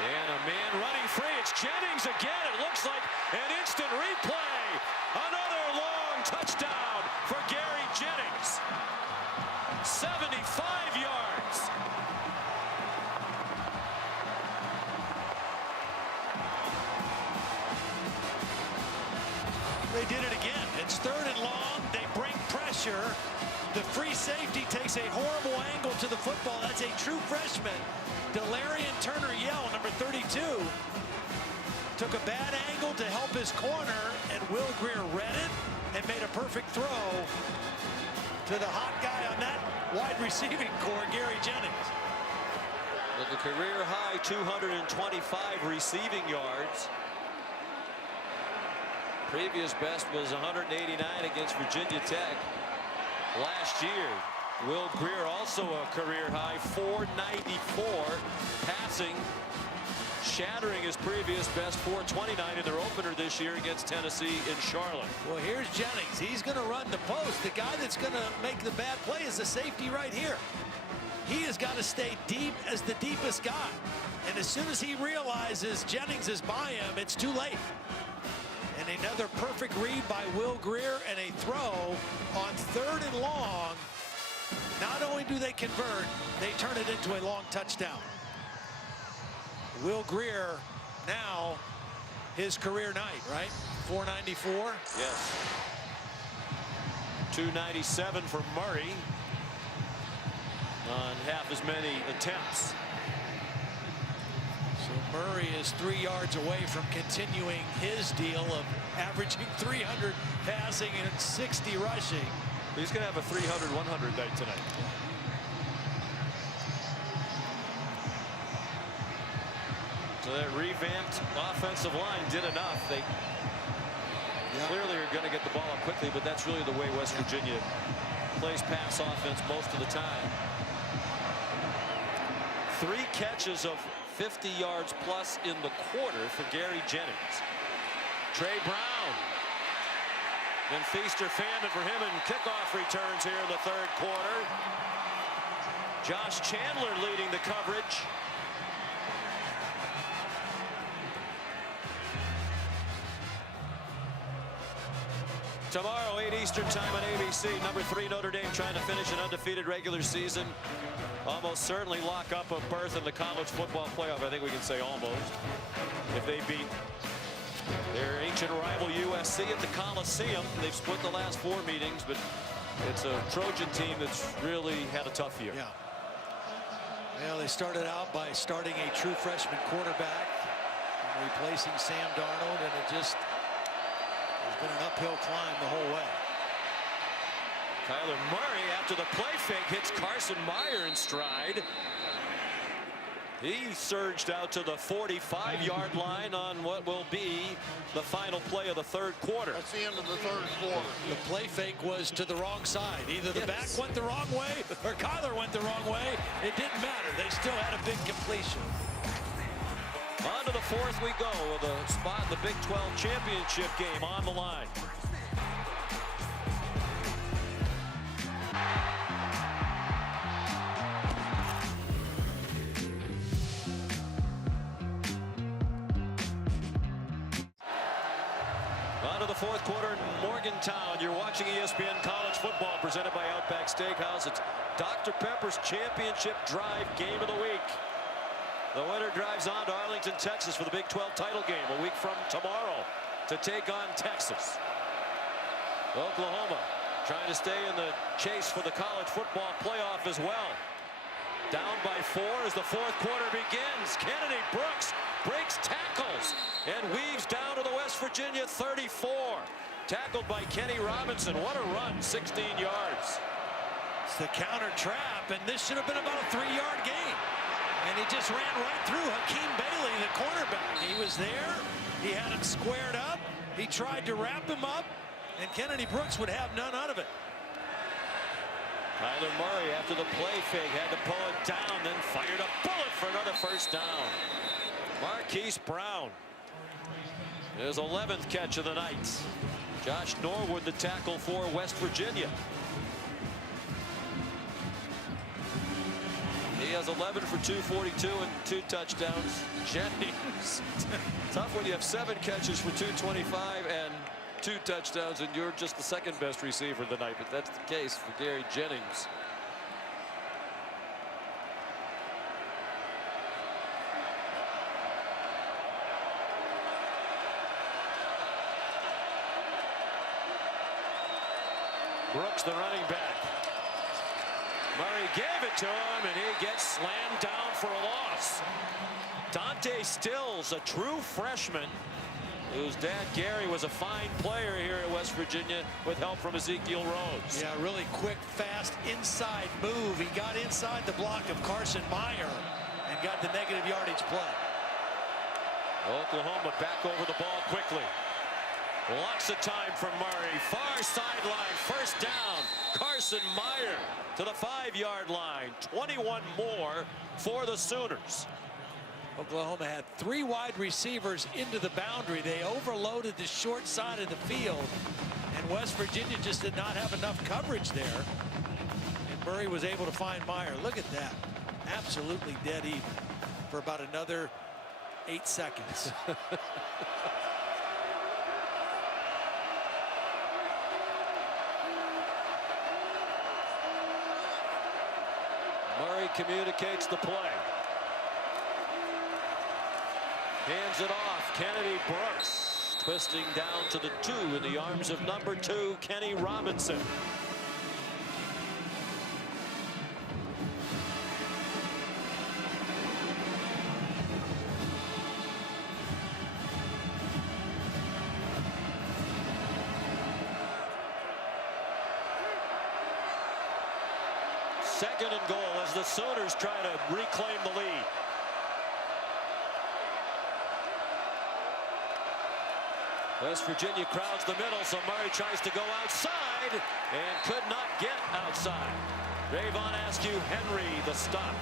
And a man running free. It's Jennings again. It looks like an instant replay. Another long touchdown for Gary Jennings. 75 yards. They did it again. It's 3rd and long. They bring pressure. The free safety takes a horrible angle to the football. That's a true freshman. Delarian Turner-Yell, number 32, took a bad angle to help his corner, and Will Greer read it and made a perfect throw to the hot guy on that wide receiving core, Gary Jennings. With a career high 225 receiving yards. Previous best was 189 against Virginia Tech last year. Will Greer also a career high 494 passing, shattering his previous best 429 in their opener this year against Tennessee in Charlotte. Well, here's Jennings. He's going to run the post. The guy that's going to make the bad play is the safety right here. He has got to stay deep as the deepest guy. And as soon as he realizes Jennings is by him, it's too late. And another perfect read by Will Greer, and a throw on 3rd and long. Not only do they convert, they turn it into a long touchdown. Will Greer now his career night, right? 494. Yes. 297 for Murray on half as many attempts. So Murray is 3 yards away from continuing his deal of averaging 300 passing and 60 rushing. He's going to have a 300-100 night tonight. So that revamped offensive line did enough. They clearly are going to get the ball up quickly, but that's really the way West Virginia plays pass offense most of the time. 3 catches of 50 yards plus in the quarter for Gary Jennings. Trey Brown. Then feast or famine for him in kickoff returns here in the 3rd quarter. Josh Chandler leading the coverage. Tomorrow, 8 Eastern time on ABC. Number 3 Notre Dame trying to finish an undefeated regular season. Almost certainly lock up a berth in the college football playoff. I think we can say almost. If they beat their ancient rival USC at the Coliseum. They've split the last 4 meetings, but it's a Trojan team that's really had a tough year. Yeah. Well, they started out by starting a true freshman quarterback and replacing Sam Darnold, and it just has been an uphill climb the whole way. Kyler Murray, after the play fake, hits Carson Meyer in stride. He surged out to the 45-yard line on what will be the final play of the 3rd quarter. That's the end of the 3rd quarter. The play fake was to the wrong side. Either the back went the wrong way or Kyler went the wrong way. It didn't matter. They still had a big completion. On to the 4th we go with a spot in the Big 12 championship game on the line. On to the 4th quarter in Morgantown. You're watching ESPN College Football presented by Outback Steakhouse. It's Dr. Pepper's Championship Drive Game of the Week. The winner drives on to Arlington, Texas for the Big 12 title game a week from tomorrow to take on Texas. Oklahoma trying to stay in the chase for the college football playoff as well. Down by 4 as the 4th quarter begins. Kennedy Brooks breaks tackles and weaves down to the West Virginia 34. Tackled by Kenny Robinson. What a run, 16 yards. It's the counter trap, and this should have been about a 3-yard gain. And he just ran right through Hakeem Bailey, the cornerback. He was there. He had him squared up. He tried to wrap him up, and Kennedy Brooks would have none out of it. Kyler Murray, after the play fake, had to pull it down, then fired a bullet for another first down. Marquise Brown, his 11th catch of the night. Josh Norwood, the tackle for West Virginia. He has 11 for 242 and 2 touchdowns. Jennings, tough when you have 7 catches for 225 and 2 touchdowns, and you're just the second best receiver of the night, but that's the case for Gary Jennings. Brooks, the running back. Murray gave it to him, and he gets slammed down for a loss. Dante Stills, a true freshman, whose dad Gary was a fine player here at West Virginia with help from Ezekiel Rhodes. Yeah, really quick, fast inside move. He got inside the block of Carson Meyer and got the negative yardage play. Oklahoma back over the ball quickly. Lots of time for Murray. Far sideline, first down. Carson Meyer to the 5-yard line. 21 more for the Sooners. Oklahoma had 3 wide receivers into the boundary. They overloaded the short side of the field, and West Virginia just did not have enough coverage there. And Murray was able to find Meyer. Look at that. Absolutely dead even for about another 8 seconds. Murray communicates the play. Hands it off. Kennedy Brooks twisting down to the 2 in the arms of number 2, Kenny Robinson. Second and goal as the Sooners try to reclaim the lead. West Virginia crowds the middle, so Murray tries to go outside and could not get outside. Rayvon Askew Henry the stop.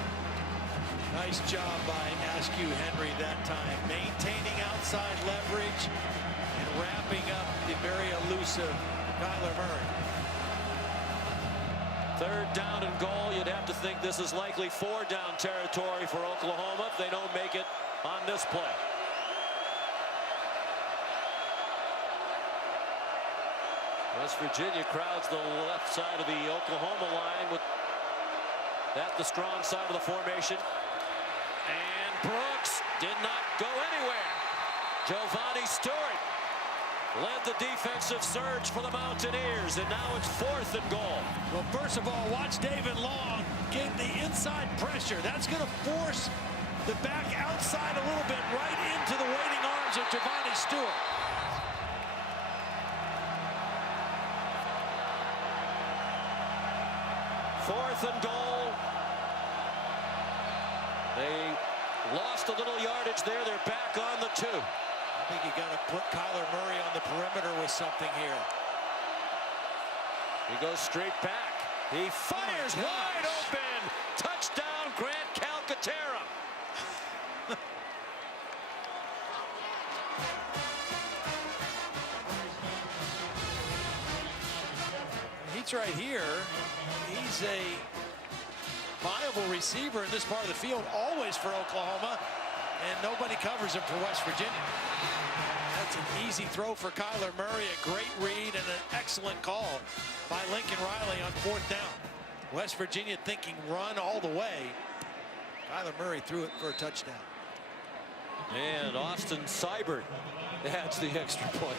Nice job by Askew Henry that time, maintaining outside leverage and wrapping up the very elusive Kyler Murray. Third down and goal. You'd have to think this is likely 4-down territory for Oklahoma if they don't make it on this play. West Virginia crowds the left side of the Oklahoma line with that the strong side of the formation. And Brooks did not go anywhere. Giovanni Stewart led the defensive surge for the Mountaineers, and now it's 4th and goal. Well, first of all, watch David Long get the inside pressure. That's going to force the back outside a little bit right into the waiting arms of Giovanni Stewart. Fourth and goal. They lost a little yardage there. They're back on the 2. I think you got to put Kyler Murray on the perimeter with something here. He goes straight back. He fires wide open. Touchdown, Grant Calcaterra. He's right here. He's a viable receiver in this part of the field, always for Oklahoma, and nobody covers him for West Virginia. That's an easy throw for Kyler Murray, a great read and an excellent call by Lincoln Riley on 4th down. West Virginia thinking run all the way. Kyler Murray threw it for a touchdown. And Austin Seibert adds the extra point.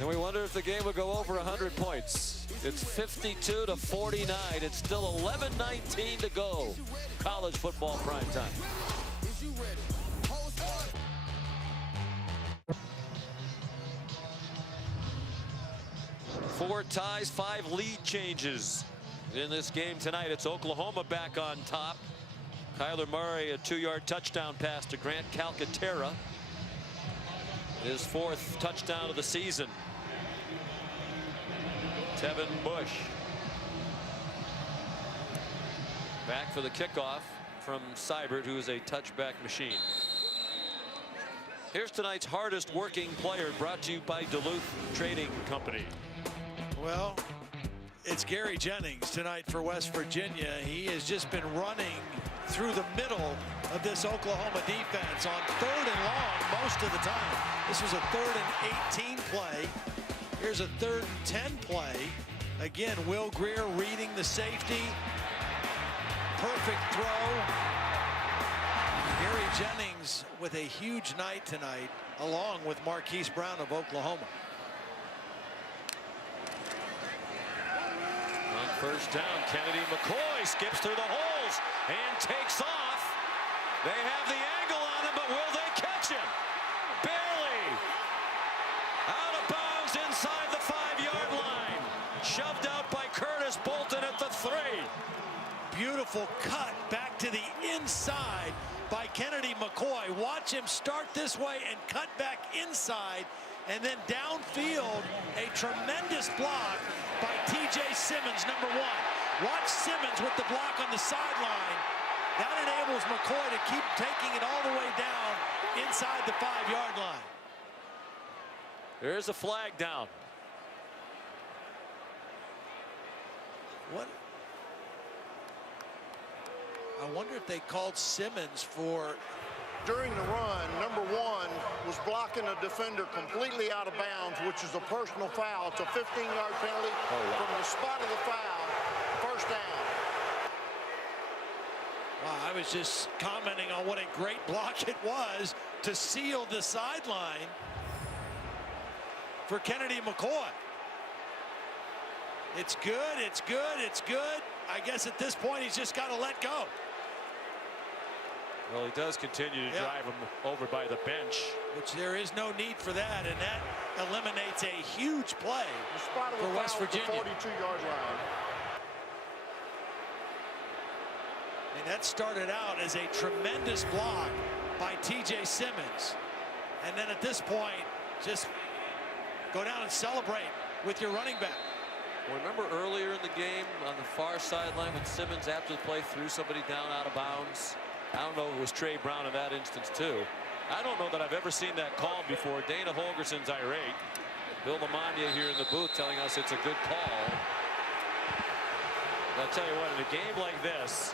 And we wonder if the game will go over 100 points. It's 52-49. It's still 11:19 to go. College football prime time. 4 ties, 5 lead changes in this game tonight. It's Oklahoma back on top. Kyler Murray, a 2-yard touchdown pass to Grant Calcaterra. His 4th touchdown of the season. Tevin Bush back for the kickoff from Seibert, who is a touchback machine. Here's tonight's hardest working player, brought to you by Duluth Trading Company. Well, it's Gary Jennings tonight for West Virginia. He has just been running through the middle of this Oklahoma defense on 3rd and long most of the time. This was a 3rd and 18 play. Here's a 3rd and 10 play. Again, Will Greer reading the safety. Perfect throw. Gary Jennings with a huge night tonight, along with Marquise Brown of Oklahoma. On 1st down, Kennedy McCoy skips through the holes and takes off. They have the angle on him, but will they catch him? Barely. Out of bounds inside the 5-yard line. Shoved out by Curtis Bolton at the 3. Beautiful cut back to the inside by Kennedy McCoy. Watch him start this way and cut back inside, and then downfield, a tremendous block by TJ Simmons, number 1. Watch Simmons with the block on the sideline. That enables McCoy to keep taking it all the way down inside the 5-yard line. There's a flag down. What? I wonder if they called Simmons for... During the run, number 1 was blocking a defender completely out of bounds, which is a personal foul. It's a 15-yard penalty from the spot of the foul. 1st down. Wow, I was just commenting on what a great block it was to seal the sideline for Kennedy McCoy. It's good, it's good, it's good. I guess at this point he's just got to let go. Well, he does continue to drive him over by the bench. Which there is no need for that, and that eliminates a huge play for West Virginia. 42-yard line. And that started out as a tremendous block by TJ Simmons. And then at this point, just go down and celebrate with your running back. Well, remember earlier in the game on the far sideline when Simmons, after the play, threw somebody down out of bounds? I don't know if it was Trey Brown in that instance, too. I don't know that I've ever seen that call before. Dana Holgerson's irate. Bill Lamagna here in the booth telling us it's a good call. I'll tell you what, in a game like this,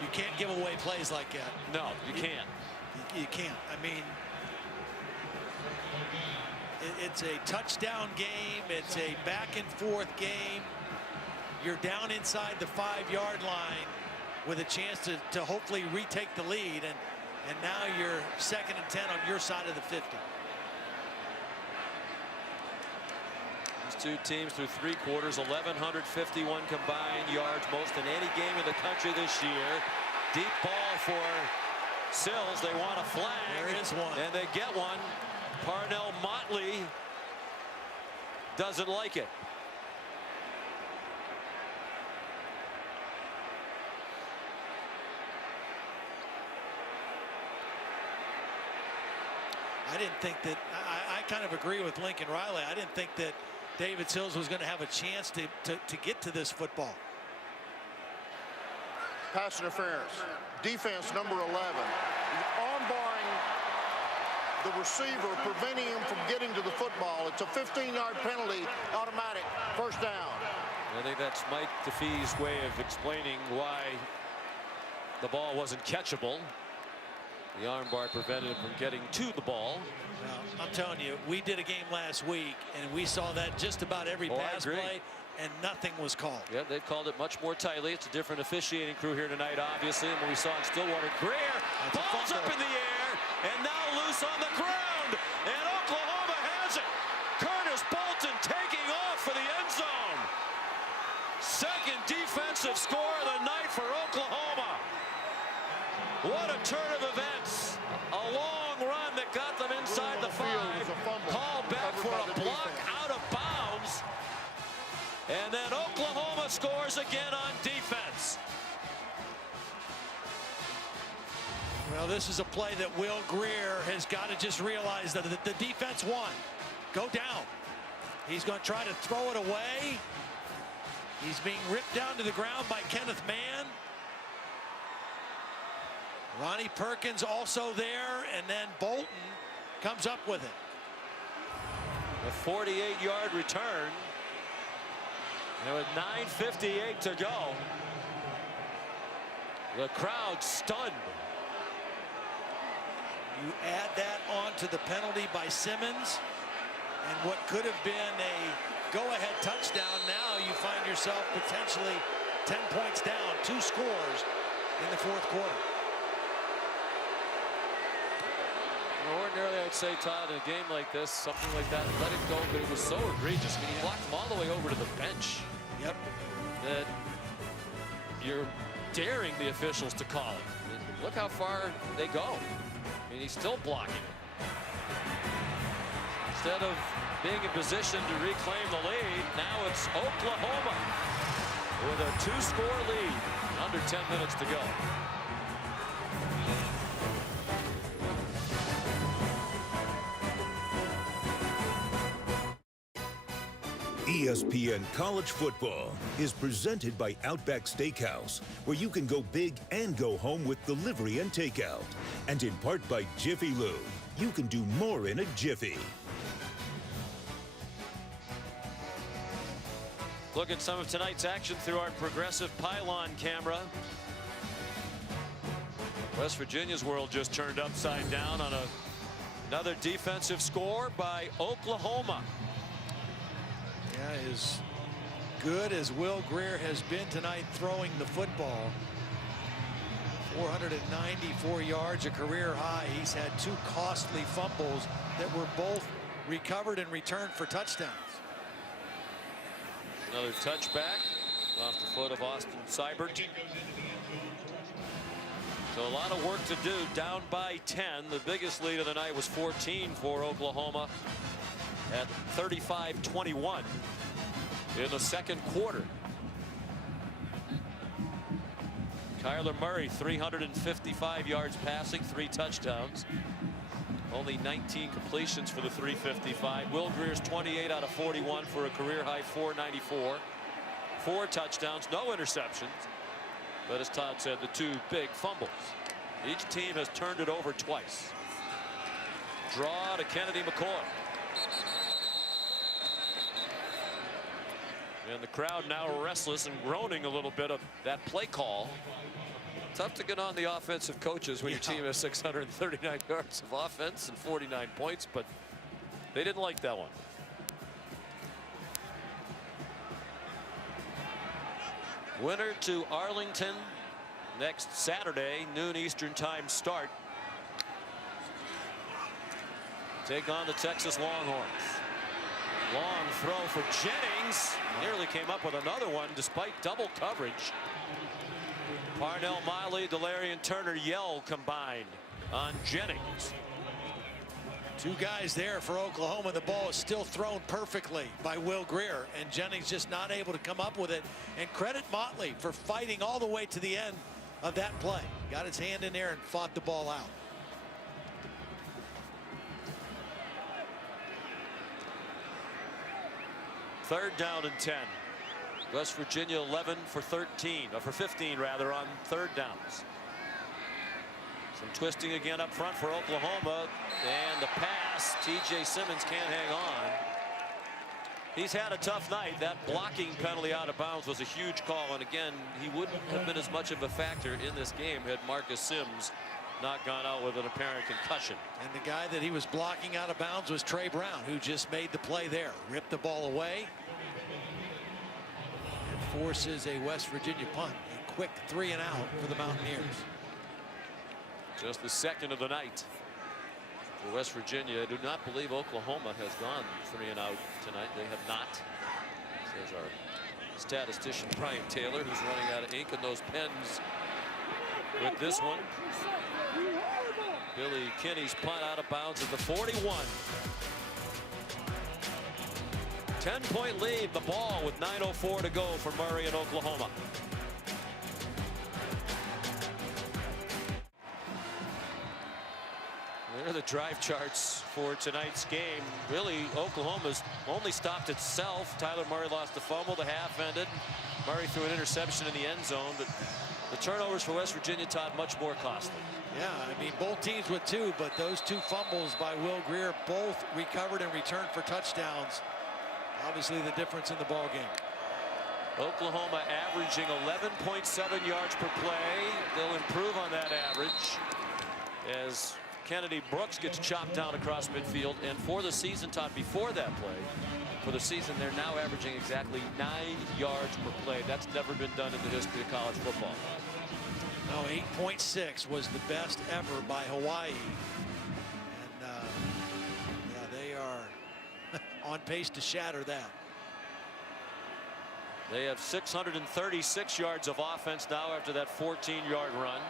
you can't give away plays like that. No, you can't. You can't. I mean, it's a touchdown game. It's a back and forth game. You're down inside the 5-yard line with a chance to hopefully retake the lead, and now you're 2nd and 10 on your side of the 50. These two teams through 3 quarters, 1,151 combined yards, most in any game in the country this year. Deep ball for Sills. They want a flag. There is one. And they get one. Parnell Motley doesn't like it. I didn't think that, I kind of agree with Lincoln Riley. I didn't think that David Sills was going to have a chance to get to this football. Pass interference. Defense number 11. Armbarring the receiver, preventing him from getting to the football. It's a 15-yard penalty, automatic, 1st down. I think that's Mike DeFee's way of explaining why the ball wasn't catchable. The armbar prevented him from getting to the ball. Well, I'm telling you, we did a game last week, and we saw that just about every pass play, and nothing was called. Yeah, they've called it much more tightly. It's a different officiating crew here tonight, obviously. And what we saw in Stillwater, Greer, ball's up in the air, and now loose on the ground. And Oklahoma has it. Curtis Bolton taking off for the end zone. 2nd defensive score of the night for Oklahoma. What a turn of events. A long run that got them inside the 5. Called back for a block out of Well, this is a play that Will Greer has got to just realize that the defense won. Go down. He's going to try to throw it away. He's being ripped down to the ground by Kenneth Mann. Ronnie Perkins also there, and then Bolton comes up with it. A 48-yard return. And with 9:58 to go, the crowd stunned. You add that on to the penalty by Simmons, and what could have been a go-ahead touchdown, now you find yourself potentially 10 points down, 2 scores in the fourth quarter. Ordinarily, I'd say, Todd, in a game like this, something like that, let it go, but it was so egregious. I mean, he walked him all the way over to the bench. Yep. That you're daring the officials to call it. I mean, look how far they go. I mean, he's still blocking. Instead of being in position to reclaim the lead, now it's Oklahoma with a 2-score lead. Under 10 minutes to go. ESPN College Football is presented by Outback Steakhouse, where you can go big and go home with delivery and takeout. And in part by Jiffy Lube. You can do more in a jiffy. Look at some of tonight's action through our progressive pylon camera. West Virginia's world just turned upside down on another defensive score by Oklahoma. Yeah, as good as Will Greer has been tonight throwing the football, 494 yards, a career high. He's had 2 costly fumbles that were both recovered and returned for touchdowns. Another touchback off the foot of Austin Seibert. So a lot of work to do, down by 10. The biggest lead of the night was 14 for Oklahoma at 35-21 in the second quarter. Kyler Murray, 355 yards passing, 3 touchdowns. Only 19 completions for the 355. Will Greer's 28 out of 41 for a career high 494. 4 touchdowns, no interceptions. But as Todd said, the 2 big fumbles. Each team has turned it over twice. Draw to Kennedy McCoy. And the crowd now restless and groaning a little bit of that play call. Tough to get on the offensive coaches when your team has 639 yards of offense and 49 points, but they didn't like that one. Winner to Arlington next Saturday, noon Eastern time start. Take on the Texas Longhorns. Long throw for Jennings. Nearly came up with another one despite double coverage. Parnell Miley, Delarian Turner Yell combined on Jennings. 2 guys there for Oklahoma. The ball is still thrown perfectly by Will Greer, and Jennings just not able to come up with it. And credit Motley for fighting all the way to the end of that play. Got his hand in there and fought the ball out. Third down and 10. West Virginia 11 for 13, or for 15 rather, on third downs. Some twisting again up front for Oklahoma, and the pass. T.J. Simmons can't hang on. He's had a tough night. That blocking penalty out of bounds was a huge call, and again, he wouldn't have been as much of a factor in this game had Marcus Sims not gone out with an apparent concussion. And the guy that he was blocking out of bounds was Trey Brown, who just made the play there. Ripped the ball away. And forces a West Virginia punt. A quick 3 and out for the Mountaineers. Just the second of the night for West Virginia. I do not believe Oklahoma has gone 3 and out tonight. They have not. Says our statistician Brian Taylor, who's running out of ink in those pens with this one. Billy Kinney's punt out of bounds at the 41. 10-point lead, the ball with 9:04 to go for Murray and Oklahoma. Here are the drive charts for tonight's game. Really, Oklahoma's only stopped itself. Tyler Murray lost the fumble. The half ended. Murray threw an interception in the end zone, but the turnovers for West Virginia, Todd, much more costly. Yeah, I mean, both teams with 2, but those 2 fumbles by Will Greer both recovered and returned for touchdowns. Obviously, the difference in the ball game. Oklahoma averaging 11.7 yards per play. They'll improve on that average as Kennedy Brooks gets chopped down across midfield. And for the season, Todd, before that play, for the season, they're now averaging exactly 9 yards per play. That's never been done in the history of college football. No, 8.6 was the best ever by Hawaii. And yeah, they are on pace to shatter that. They have 636 yards of offense now after that 14-yard run.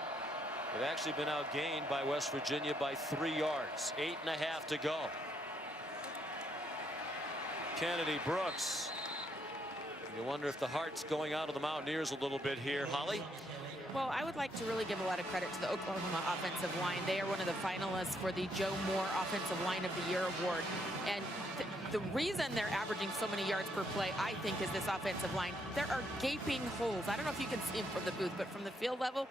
They've actually been outgained by West Virginia by 3 yards. 8.5 to go. Kennedy Brooks. You wonder if the heart's going out of the Mountaineers a little bit here, Holly. Well, I would like to really give a lot of credit to the Oklahoma offensive line. They are one of the finalists for the Joe Moore Offensive Line of the Year award. And the reason they're averaging so many yards per play, I think, is this offensive line. There are gaping holes. I don't know if you can see them from the booth, but from the field level,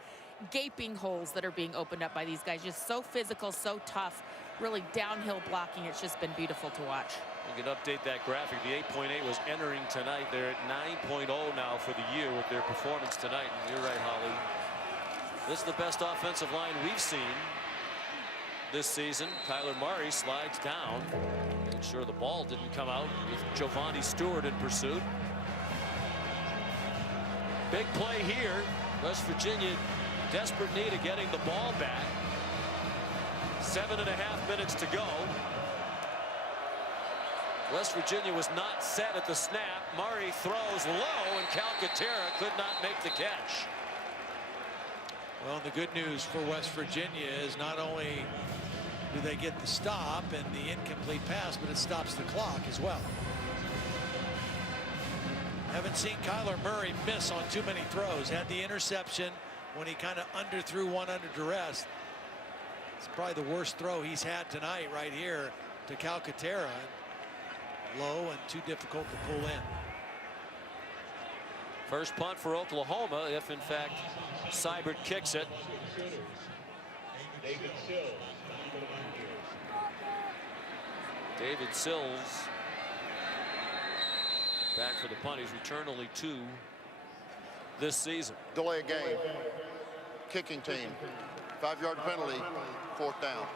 gaping holes that are being opened up by these guys. Just so physical, so tough, really downhill blocking. It's just been beautiful to watch. You can update that graphic. The 8.8 was entering tonight. They're at 9.0 now for the year with their performance tonight. And you're right, Holly. This is the best offensive line we've seen this season. Kyler Murray slides down. Made sure the ball didn't come out with Giovanni Stewart in pursuit. Big play here. West Virginia desperate need of getting the ball back. 7.5 minutes to go. West Virginia was not set at the snap. Murray throws low, and Calcaterra could not make the catch. Well, the good news for West Virginia is not only do they get the stop and the incomplete pass, but it stops the clock as well. Haven't seen Kyler Murray miss on too many throws. Had the interception when he kind of underthrew one under duress. It's probably the worst throw he's had tonight right here to Calcaterra. Low and too difficult to pull in. First punt for Oklahoma, if in fact Seibert kicks it. David Sills back for the punt. He's returned only 2 this season. Delay a game. Kicking team. 5-yard penalty. 4th down.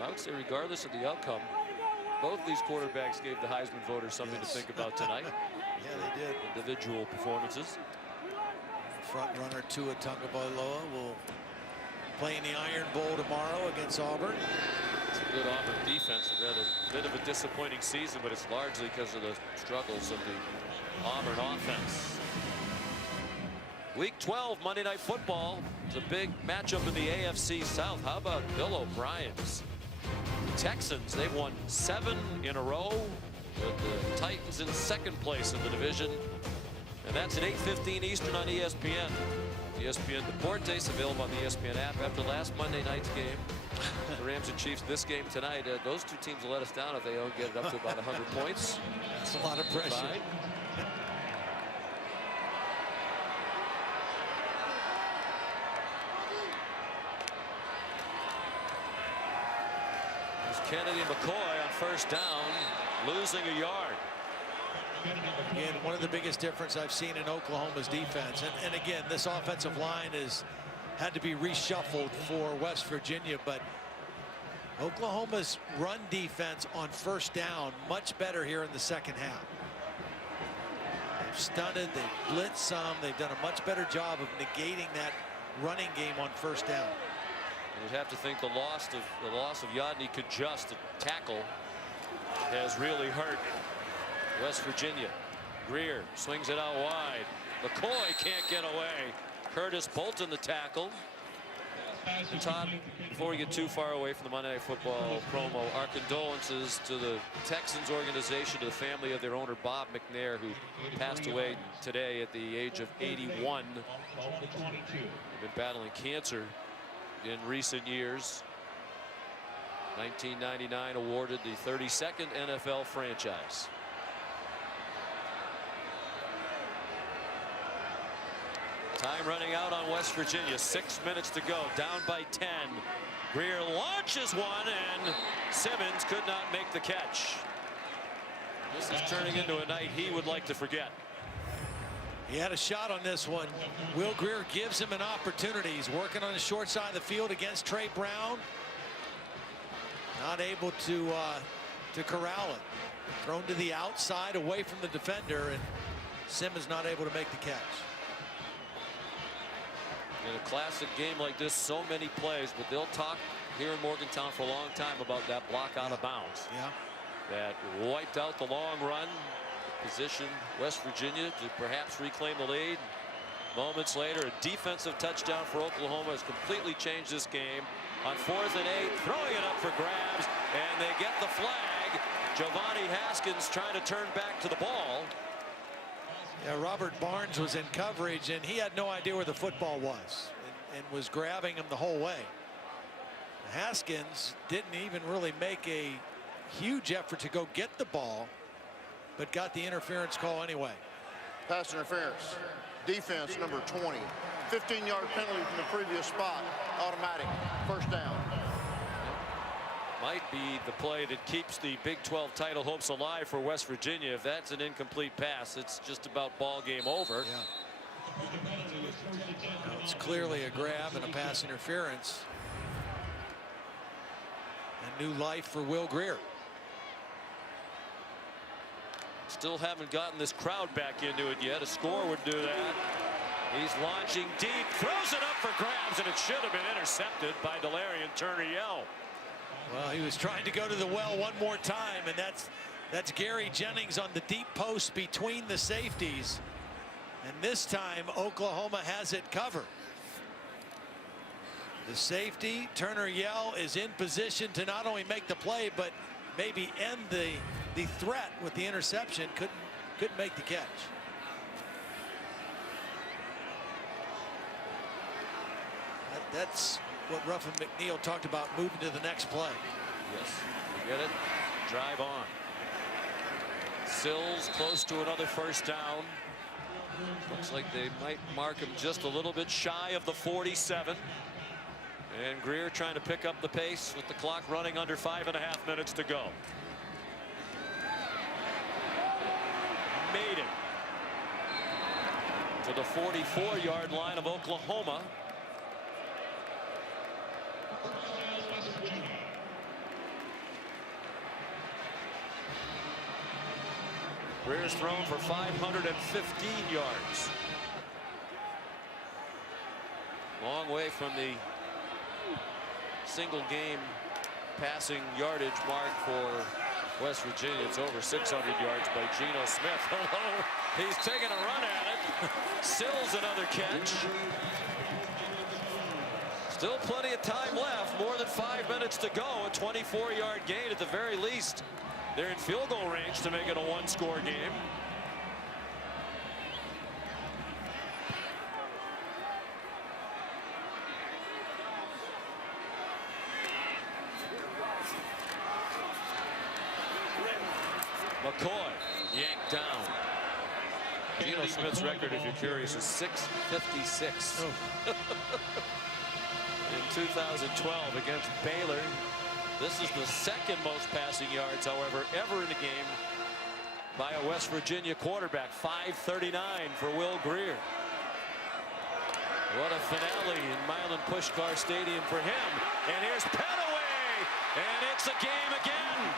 I would say regardless of the outcome, both these quarterbacks gave the Heisman voters something to think about tonight. Yeah, they did. Individual performances. Front runner Tua Tagovailoa will play in the Iron Bowl tomorrow against Auburn. It's a good Auburn defense. They've had a bit of a disappointing season, but it's largely because of the struggles of the Auburn offense. Week 12 Monday Night Football. It's a big matchup in the AFC South. How about Bill O'Brien's Texans? They've won 7 in a row with the Titans in second place in the division. And that's at 8:15 Eastern on ESPN. ESPN Deportes available on the ESPN app. After last Monday night's game, the Rams and Chiefs, this game tonight, those two teams will let us down if they don't get it up to about 100 points. That's a lot of pressure. Fine. Kennedy McCoy on first down, losing a yard. Again, one of the biggest difference I've seen in Oklahoma's defense. And again, this offensive line has had to be reshuffled for West Virginia, but Oklahoma's run defense on first down much better here in the second half. They've stunted, they've blitzed some, they've done a much better job of negating that running game on first down. You'd have to think the loss of Yadni Kajust, the tackle, has really hurt West Virginia. Greer swings it out wide. McCoy can't get away. Curtis Bolton the tackle. And Todd, before we get too far away from the Monday Night Football promo, our condolences to the Texans organization, to the family of their owner, Bob McNair, who passed away today at the age of 81. They've been battling cancer in recent years. 1999 awarded the 32nd NFL franchise. Time running out on West Virginia. 6 minutes to go. Down by 10. Greer launches one, and Simmons could not make the catch. This is turning into a night he would like to forget. He had a shot on this one. Will Greer gives him an opportunity. He's working on the short side of the field against Trey Brown. Not able to corral it. Thrown to the outside away from the defender, and Simmons not able to make the catch. In a classic game like this, so many plays, but they'll talk here in Morgantown for a long time about that block out of bounds. Yeah. That wiped out the long run, positioned West Virginia to perhaps reclaim the lead. Moments later, a defensive touchdown for Oklahoma has completely changed this game. On 4th and 8, throwing it up for grabs, and they get the flag. Giovanni Haskins trying to turn back to the ball. Yeah, Robert Barnes was in coverage, and he had no idea where the football was, and was grabbing him the whole way. Haskins didn't even really make a huge effort to go get the ball, but got the interference call anyway. Pass interference. Defense number 20. 15-yard penalty from the previous spot. Automatic. First down. Might be the play that keeps the Big 12 title hopes alive for West Virginia. If that's an incomplete pass, it's just about ball game over. Yeah. It's clearly a grab and a pass interference. And new life for Will Greer. Still haven't gotten this crowd back into it yet. A score would do that. He's launching deep, throws it up for grabs, and it should have been intercepted by Delarian Turner-Yell. Well, he was trying to go to the well one more time, and that's Gary Jennings on the deep post between the safeties. And this time, Oklahoma has it covered. The safety, Turner-Yell, is in position to not only make the play, but maybe end the threat with the interception. Couldn't make the catch. That's what Ruffin McNeil talked about, moving to the next play. Yes, you get it. Drive on. Sills close to another first down. Looks like they might mark him just a little bit shy of the 47. And Greer trying to pick up the pace with the clock running under 5.5 minutes to go. Made it to the 44-yard line of Oklahoma. Greer's thrown for 515 yards. Long way from the single game passing yardage mark for West Virginia. It's over 600 yards by Geno Smith. Hello. He's taking a run at it. Sills another catch. Still plenty of time left. More than 5 minutes to go. A 24-yard gain at the very least. They're in field goal range to make it a one-score game. McCoy yanked down. Geno Smith's record, if you're curious, is 656. Oh. In 2012 against Baylor. This is the second most passing yards, however, ever in a game by a West Virginia quarterback. 539 for Will Greer. What a finale in Milan Puskar Stadium for him. And here's Petaway, and it's a game again.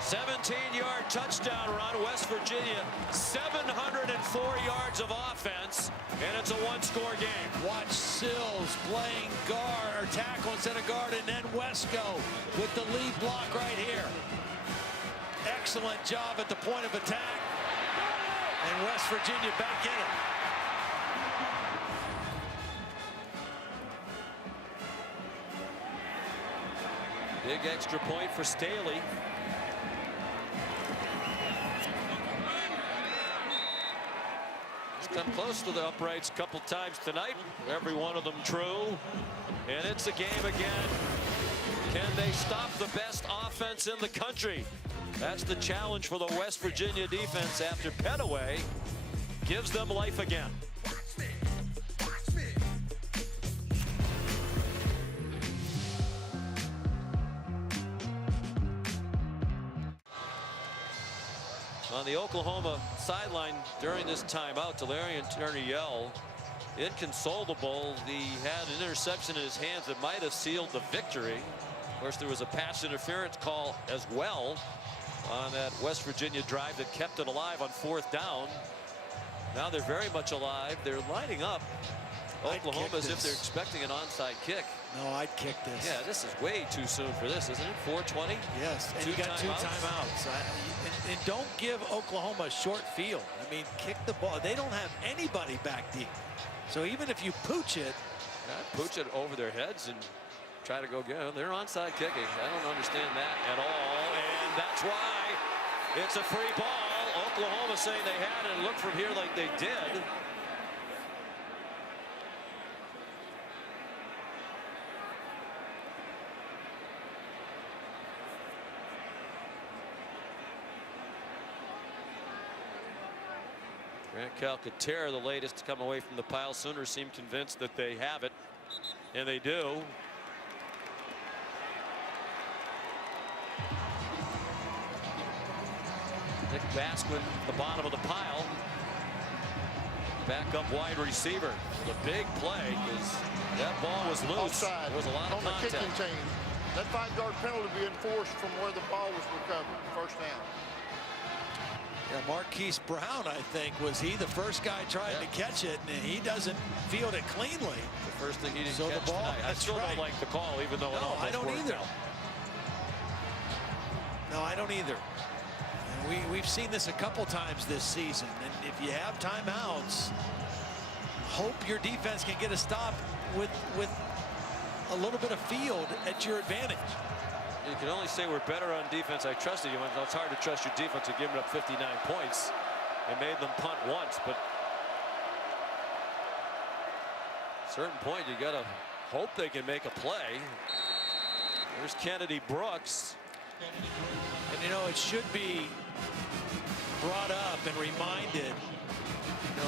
17-yard touchdown run. West Virginia 704 yards of offense, and it's a one-score game. Watch Sills playing guard or tackle instead of guard, and then Wesco with the lead block right here. Excellent job at the point of attack, and West Virginia back in it. Big extra point for Staley. He's come close to the uprights a couple times tonight. Every one of them true. And it's a game again. Can they stop the best offense in the country? That's the challenge for the West Virginia defense after Petaway gives them life again. On the Oklahoma sideline during this timeout, Delarian Turner-Yell inconsolable. He had an interception in his hands that might have sealed the victory. Of course, there was a pass interference call as well on that West Virginia drive that kept it alive on 4th down. Now they're very much alive. They're lining up Oklahoma as if they're expecting an onside kick. No, I'd kick this. Yeah, this is way too soon for this, isn't it? 4:20? Yes, and you got 2 timeouts. And don't give Oklahoma a short field. I mean, kick the ball. They don't have anybody back deep. So even if you pooch it. Pooch it over their heads and try to go get them. They're onside kicking. I don't understand that at all. And that's why it's a free ball. Oklahoma saying they had it. It looked from here like they did. Grant Calcaterra, the latest to come away from the pile. Sooners seem convinced that they have it, and they do. Nick Baskman, the bottom of the pile. Back up wide receiver. The big play is that ball was loose. Offside. There was a lot of contact. On the kicking team. That 5-yard penalty being enforced from where the ball was recovered. First down. Yeah, Marquise Brown, I think, was he the first guy trying to catch it, and he doesn't field it cleanly. The first thing he didn't so catch the ball, tonight. I still don't like the call, even though it almost I don't worked either. out. No, I don't either. And we've seen this a couple times this season, and if you have timeouts, hope your defense can get a stop with a little bit of field at your advantage. You can only say we're better on defense. I trusted you. It's hard to trust your defense to give up 59 points. They made them punt once, but at a certain point you got to hope they can make a play. There's Kennedy Brooks. And you know, it should be brought up and reminded,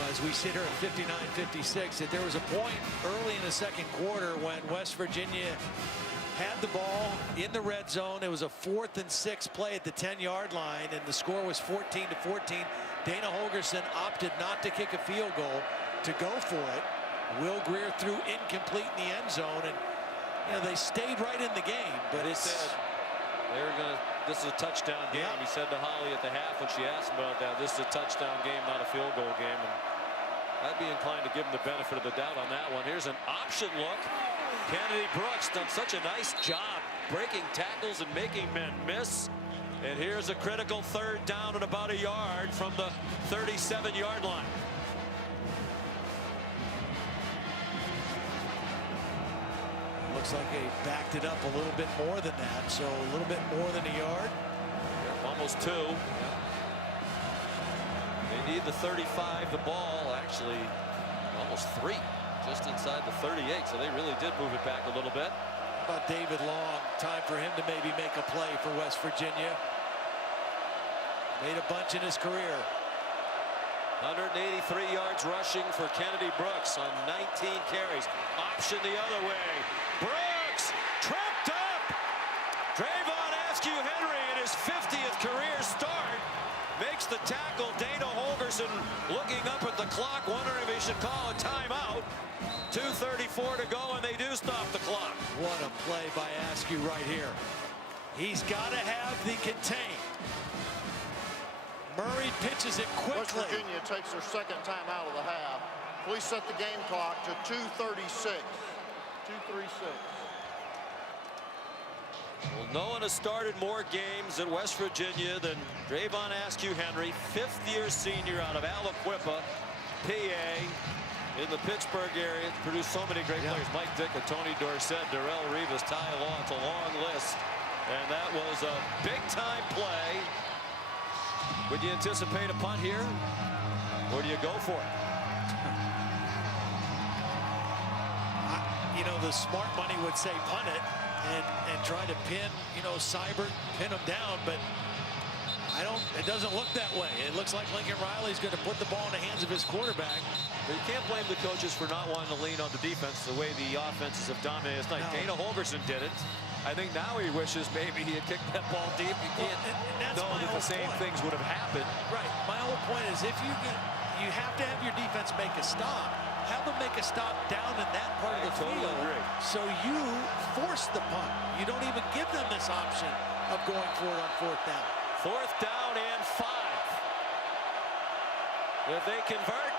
as we sit here at 59-56, that there was a point early in the second quarter when West Virginia had the ball in the red zone. It was a 4th and 6 play at the 10-yard line, and the score was 14-14. Dana Holgorsen opted not to kick a field goal, to go for it. Will Greer threw incomplete in the end zone, and they stayed right in the game. But he said this is a touchdown game. He said to Holly at the half when she asked about that, this is a touchdown game, not a field goal game. And I'd be inclined to give him the benefit of the doubt on that one. Here's an option look. Kennedy Brooks done such a nice job breaking tackles and making men miss. And here's a critical 3rd down and about a yard from the 37-yard line. Looks like they backed it up a little bit more than that, so a little bit more than a yard. Almost 2. They need the 35. The ball actually almost 3. Just inside the 38, so they really did move it back a little bit. How about David Long? Time for him to maybe make a play for West Virginia. Made a bunch in his career. 183 yards rushing for Kennedy Brooks on 19 carries. Option the other way. Brooks tripped up. Drayvon Askew Henry in his 50th career start makes the tackle. Dana Holgorsen looking up at the clock, wondering if he should call a timeout. 2:34 to go, and they do stop the clock. What a play by Askew right here. He's got to have the contain. Murray pitches it quickly. West Virginia takes their second time out of the half. Please set the game clock to 2:36. 2:36. Well, no one has started more games at West Virginia than Drayvon Askew Henry, 5th-year senior out of Aliquippa, PA. in the Pittsburgh area. It's produced so many great players. Mike Dick, Tony Dorsett, Darrell Rivas, Ty Law. It's a long list. And that was a big-time play. Would you anticipate a punt here? Or do you go for it? You know, the smart money would say punt it and try to pin, you know, Seibert, pin him down, but it doesn't look that way. It looks like Lincoln Riley's going to put the ball in the hands of his quarterback. But you can't blame the coaches for not wanting to lean on the defense the way the offenses have dominated tonight. Dana Holgerson didn't. I think now he wishes maybe he had kicked that ball deep. You can't know that the same things would have happened. Right. My whole point is if you have to have your defense make a stop. Have them make a stop down in that part of the field. So you force the punt. You don't even give them this option of going for it on 4th down. 4th down and 5. If they convert,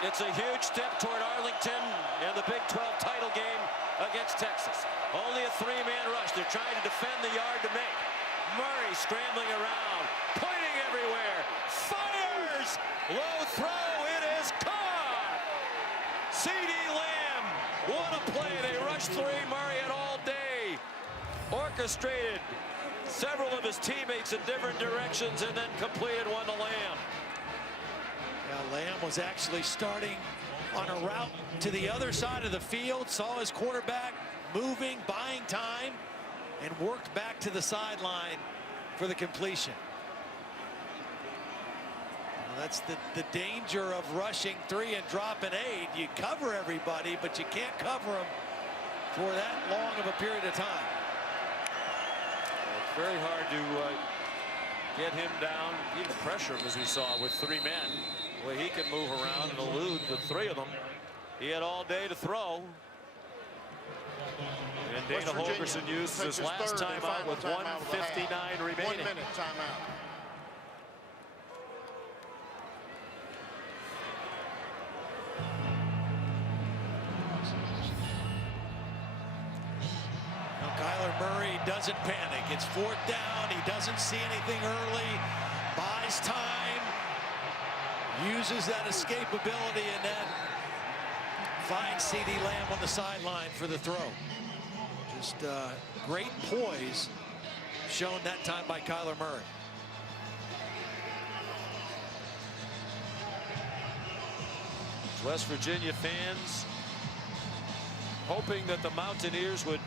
it's a huge step toward Arlington and the Big 12 title game against Texas. Only a 3-man rush. They're trying to defend the yard to make. Murray scrambling around, pointing everywhere, fires, low throw, it is caught. C.D. Lamb, what a play. They rushed 3. Murray had all day. Orchestrated several of his teammates in different directions and then completed one to Lamb. Yeah, Lamb was actually starting on a route to the other side of the field, saw his quarterback moving, buying time, and worked back to the sideline for the completion. That's the danger of rushing 3 and dropping 8. You cover everybody, but you can't cover them for that long of a period of time. It's very hard to get him down, even pressure him as we saw with 3 men. The way he can move around and elude the 3 of them. He had all day to throw. And Dana Holgerson used his last timeout with 1:59 remaining. 1 minute timeout. Kyler Murray doesn't panic. It's 4th down. He doesn't see anything early. Buys time. Uses that escapability and then finds C.D. Lamb on the sideline for the throw. Just great poise shown that time by Kyler Murray. West Virginia fans hoping that the Mountaineers would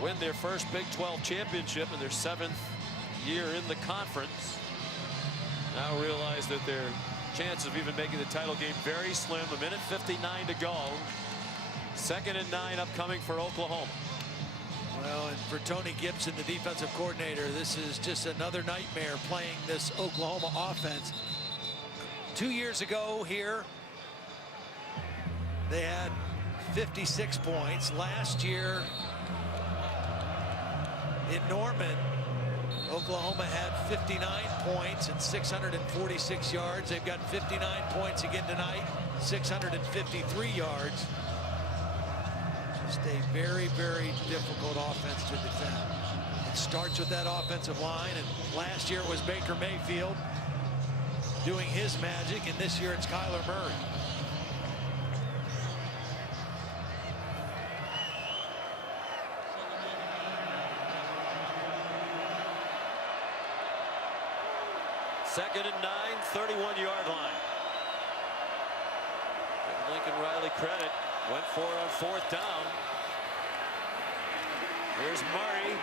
win their first Big 12 championship in their 7th year in the conference. Now realize that their chance of even making the title game very slim. 1:59 to go. 2nd and 9 upcoming for Oklahoma. Well, and for Tony Gibson, the defensive coordinator, this is just another nightmare playing this Oklahoma offense. 2 years ago here, they had 56 points. Last year in Norman, Oklahoma had 59 points and 646 yards. They've got 59 points again tonight, 653 yards. Just a very, very difficult offense to defend. It starts with that offensive line, and last year it was Baker Mayfield doing his magic, and this year it's Kyler Murray. Second and 9, 31-yard line. Give Lincoln Riley credit. Went for it on 4th down. Here's Murray.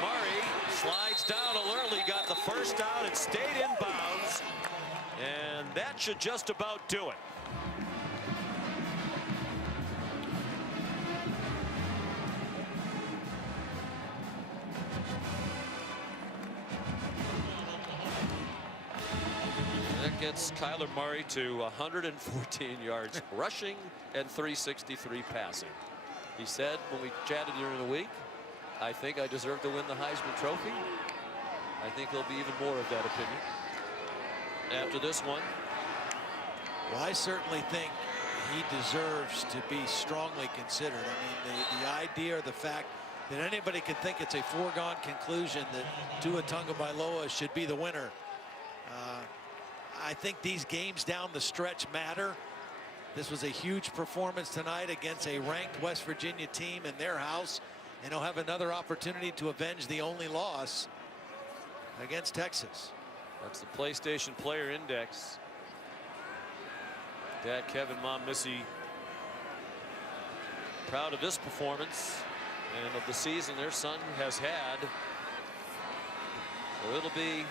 Murray slides down alertly, got the first down and stayed in bounds. And that should just about do it. That gets Kyler Murray to 114 yards rushing and 363 passing. He said when we chatted during the week, I think I deserve to win the Heisman Trophy. I think there'll be even more of that opinion after this one. Well, I certainly think he deserves to be strongly considered. I mean, the idea or the fact that anybody could think it's a foregone conclusion that Tua Tagovailoa should be the winner. I think these games down the stretch matter. This was a huge performance tonight against a ranked West Virginia team in their house, and they'll have another opportunity to avenge the only loss against Texas. That's the PlayStation Player Index. Dad Kevin, Mom Missy, proud of this performance and of the season their son has had. So it'll be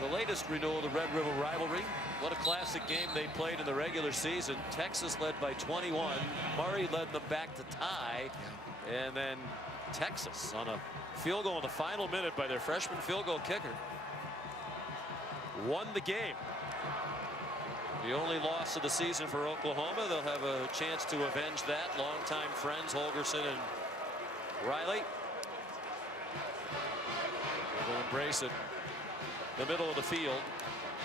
the latest renewal of the Red River rivalry. What a classic game they played in the regular season. Texas led by 21. Murray led them back to tie. And then Texas on a field goal in the final minute by their freshman field goal kicker won the game. The only loss of the season for Oklahoma. They'll have a chance to avenge that. Longtime friends Holgerson and Riley will embrace it. The middle of the field.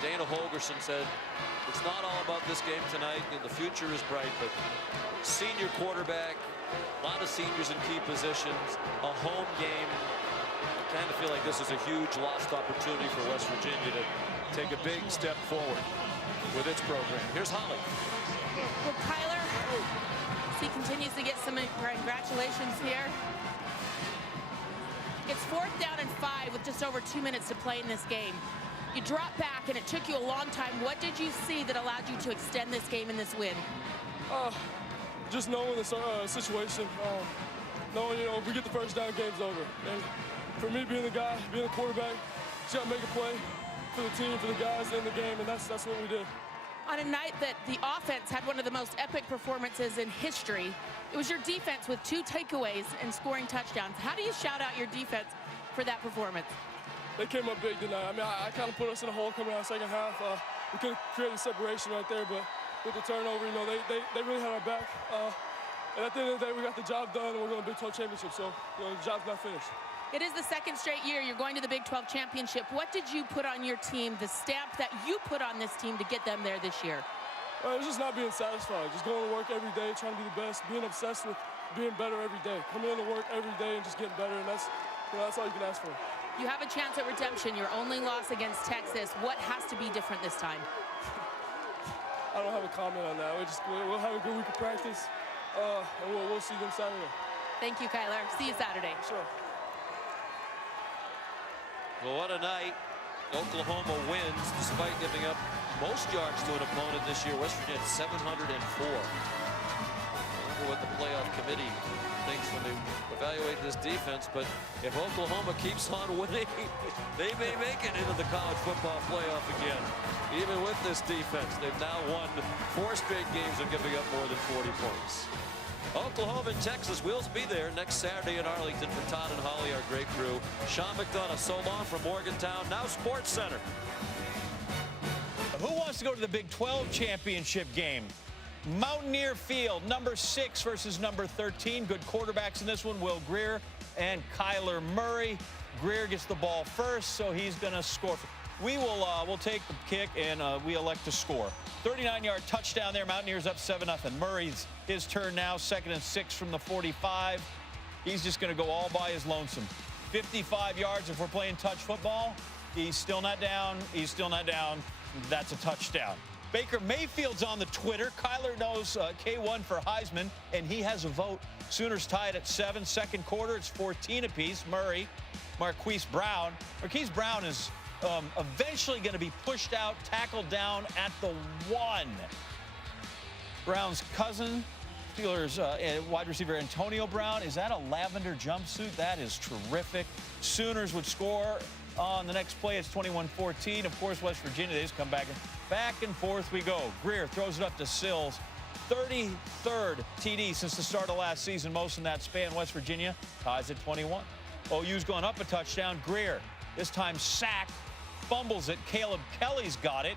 Dana Holgerson said it's not all about this game tonight and the future is bright, but senior quarterback, a lot of seniors in key positions, a home game. I kind of feel like this is a huge lost opportunity for West Virginia to take a big step forward with its program. Here's Holly. Well, Kyler, he continues to get some congratulations here. It's 4th down and 5 with just over 2 minutes to play in this game. You drop back and it took you a long time. What did you see that allowed you to extend this game in this win? Just knowing the situation, knowing, if we get the first down, game's over. And for me, being the guy, being the quarterback, just got to make a play for the team, for the guys in the game, and that's what we did. On a night that the offense had one of the most epic performances in history, it was your defense with 2 takeaways and scoring touchdowns. How do you shout out your defense for that performance? They came up big tonight. I mean, I kind of put us in a hole coming out of the second half. We could have created separation right there, but with the turnover, they really had our back. And at the end of the day, we got the job done, and we're going to Big 12 championship. So, the job's not finished. It is the 2nd straight year you're going to the Big 12 championship. What did you put on your team, the stamp that you put on this team to get them there this year? It's just not being satisfied. Just going to work every day, trying to be the best, being obsessed with being better every day. Coming into work every day and just getting better, and that's all you can ask for. You have a chance at redemption. Your only loss against Texas. What has to be different this time? I don't have a comment on that. We'll have a good week of practice, and we'll see them Saturday. Thank you, Kyler. See you Saturday. Sure. Well, what a night. Oklahoma wins despite giving up most yards to an opponent this year. West Virginia had 704. I wonder what the playoff committee thinks when they evaluate this defense, but if Oklahoma keeps on winning, they may make it into the college football playoff again. Even with this defense, they've now won 4 straight games and giving up more than 40 points. Oklahoma and Texas will be there next Saturday in Arlington for Todd and Holly, our great crew. Sean McDonough, so long from Morgantown, now Sports Center. Who wants to go to the Big 12 championship game? Mountaineer Field, number 6 versus number 13. Good quarterbacks in this one, Will Greer and Kyler Murray. Greer gets the ball first, so he's going to score. We'll take the kick, and we elect to score. 39-yard touchdown there. Mountaineers up 7-0. Murray's his turn now, 2nd and 6 from the 45. He's just going to go all by his lonesome. 55 yards if we're playing touch football. He's still not down. He's still not down. That's a touchdown. Baker Mayfield's on the Twitter. Kyler knows K1 for Heisman, and he has a vote. Sooners tied at 7. Second quarter, it's 14 apiece. Murray, Marquise Brown. Marquise Brown is eventually going to be pushed out, tackled down at the 1. Brown's cousin, Steelers wide receiver Antonio Brown. Is that a lavender jumpsuit? That is terrific. Sooners would score on the next play. It's 21-14. Of course, West Virginia, they just come back and forth we go. Greer throws it up to Sills. 33rd TD since the start of last season, most in that span. West Virginia ties at 21. OU's gone up a touchdown. Greer, this time sacked, fumbles it. Caleb Kelly's got it.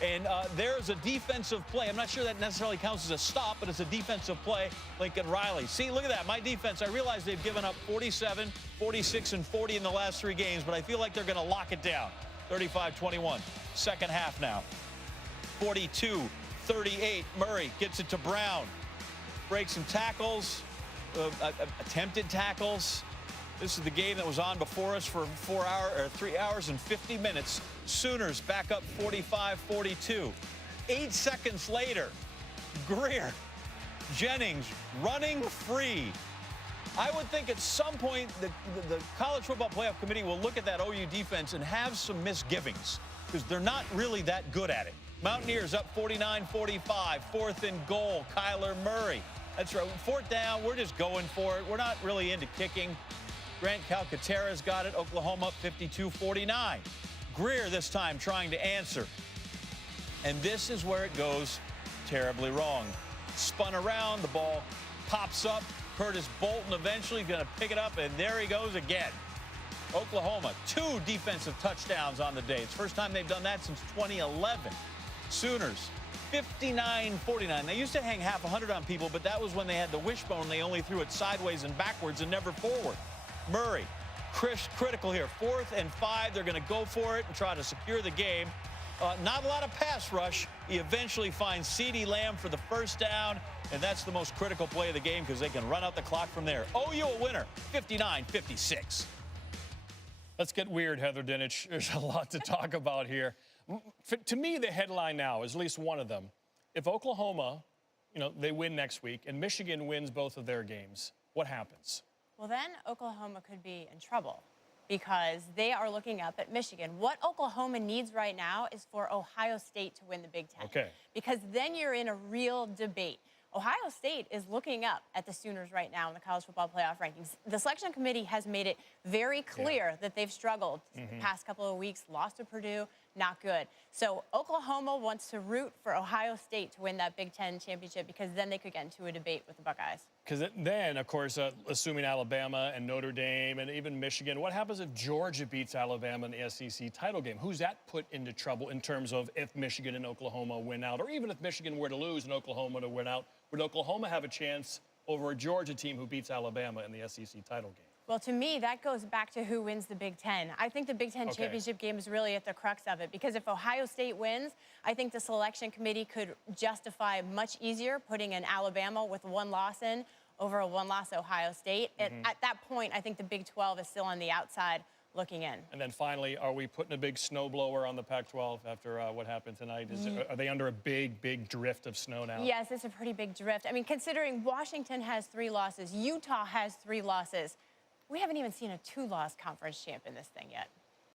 And there's a defensive play. I'm not sure that necessarily counts as a stop, but it's a defensive play. Lincoln Riley. See, look at that. My defense, I realize they've given up 47, 46, and 40 in the last 3 games, but I feel like they're going to lock it down. 35-21. Second half now. 42-38. Murray gets it to Brown. Breaks some tackles, attempted tackles. This is the game that was on before us for 3 hours and 50 minutes. Sooners back up 45-42. 8 seconds later, Greer, Jennings running free. I would think at some point the College Football Playoff Committee will look at that OU defense and have some misgivings because they're not really that good at it. Mountaineers up 49-45, 4th and goal, Kyler Murray. That's right, 4th down, we're just going for it. We're not really into kicking. Grant Calcaterra's got it, Oklahoma up 52-49. Greer this time trying to answer. And this is where it goes terribly wrong. Spun around, the ball pops up. Curtis Bolton eventually going to pick it up, and there he goes again. Oklahoma, 2 defensive touchdowns on the day. It's the first time they've done that since 2011. Sooners, 59-49. They used to hang half 100 on people, but that was when they had the wishbone. They only threw it sideways and backwards and never forward. Murray, critical here. 4th and 5. They're going to go for it and try to secure the game. Not a lot of pass rush. He eventually finds CeeDee Lamb for the first down, and that's the most critical play of the game because they can run out the clock from there. OU a winner, 59-56. Let's get weird, Heather Dinich. There's a lot to talk about here. To me, the headline now is at least one of them. If Oklahoma, they win next week, and Michigan wins both of their games, what happens? Well, then Oklahoma could be in trouble, because they are looking up at Michigan. What Oklahoma needs right now is for Ohio State to win the Big Ten. Okay. Because then you're in a real debate. Ohio State is looking up at the Sooners right now in the College Football Playoff rankings. The selection committee has made it very clear that they've struggled the past couple of weeks, lost to Purdue, not good. So Oklahoma wants to root for Ohio State to win that Big Ten championship because then they could get into a debate with the Buckeyes. Because then, of course, assuming Alabama and Notre Dame and even Michigan, what happens if Georgia beats Alabama in the SEC title game? Who's that put into trouble in terms of if Michigan and Oklahoma win out? Or even if Michigan were to lose and Oklahoma to win out, would Oklahoma have a chance over a Georgia team who beats Alabama in the SEC title game? Well, to me, that goes back to who wins the Big Ten. I think the Big Ten championship game is really at the crux of it, because if Ohio State wins, I think the selection committee could justify much easier putting an Alabama with 1 loss in over a 1-loss Ohio State. And at that point, I think the Big 12 is still on the outside looking in. And then finally, are we putting a big snowblower on the Pac-12 after what happened tonight? Are they under a big drift of snow now? Yes, it's a pretty big drift. I mean, considering Washington has 3 losses, Utah has 3 losses, we haven't even seen a 2-loss conference champ in this thing yet.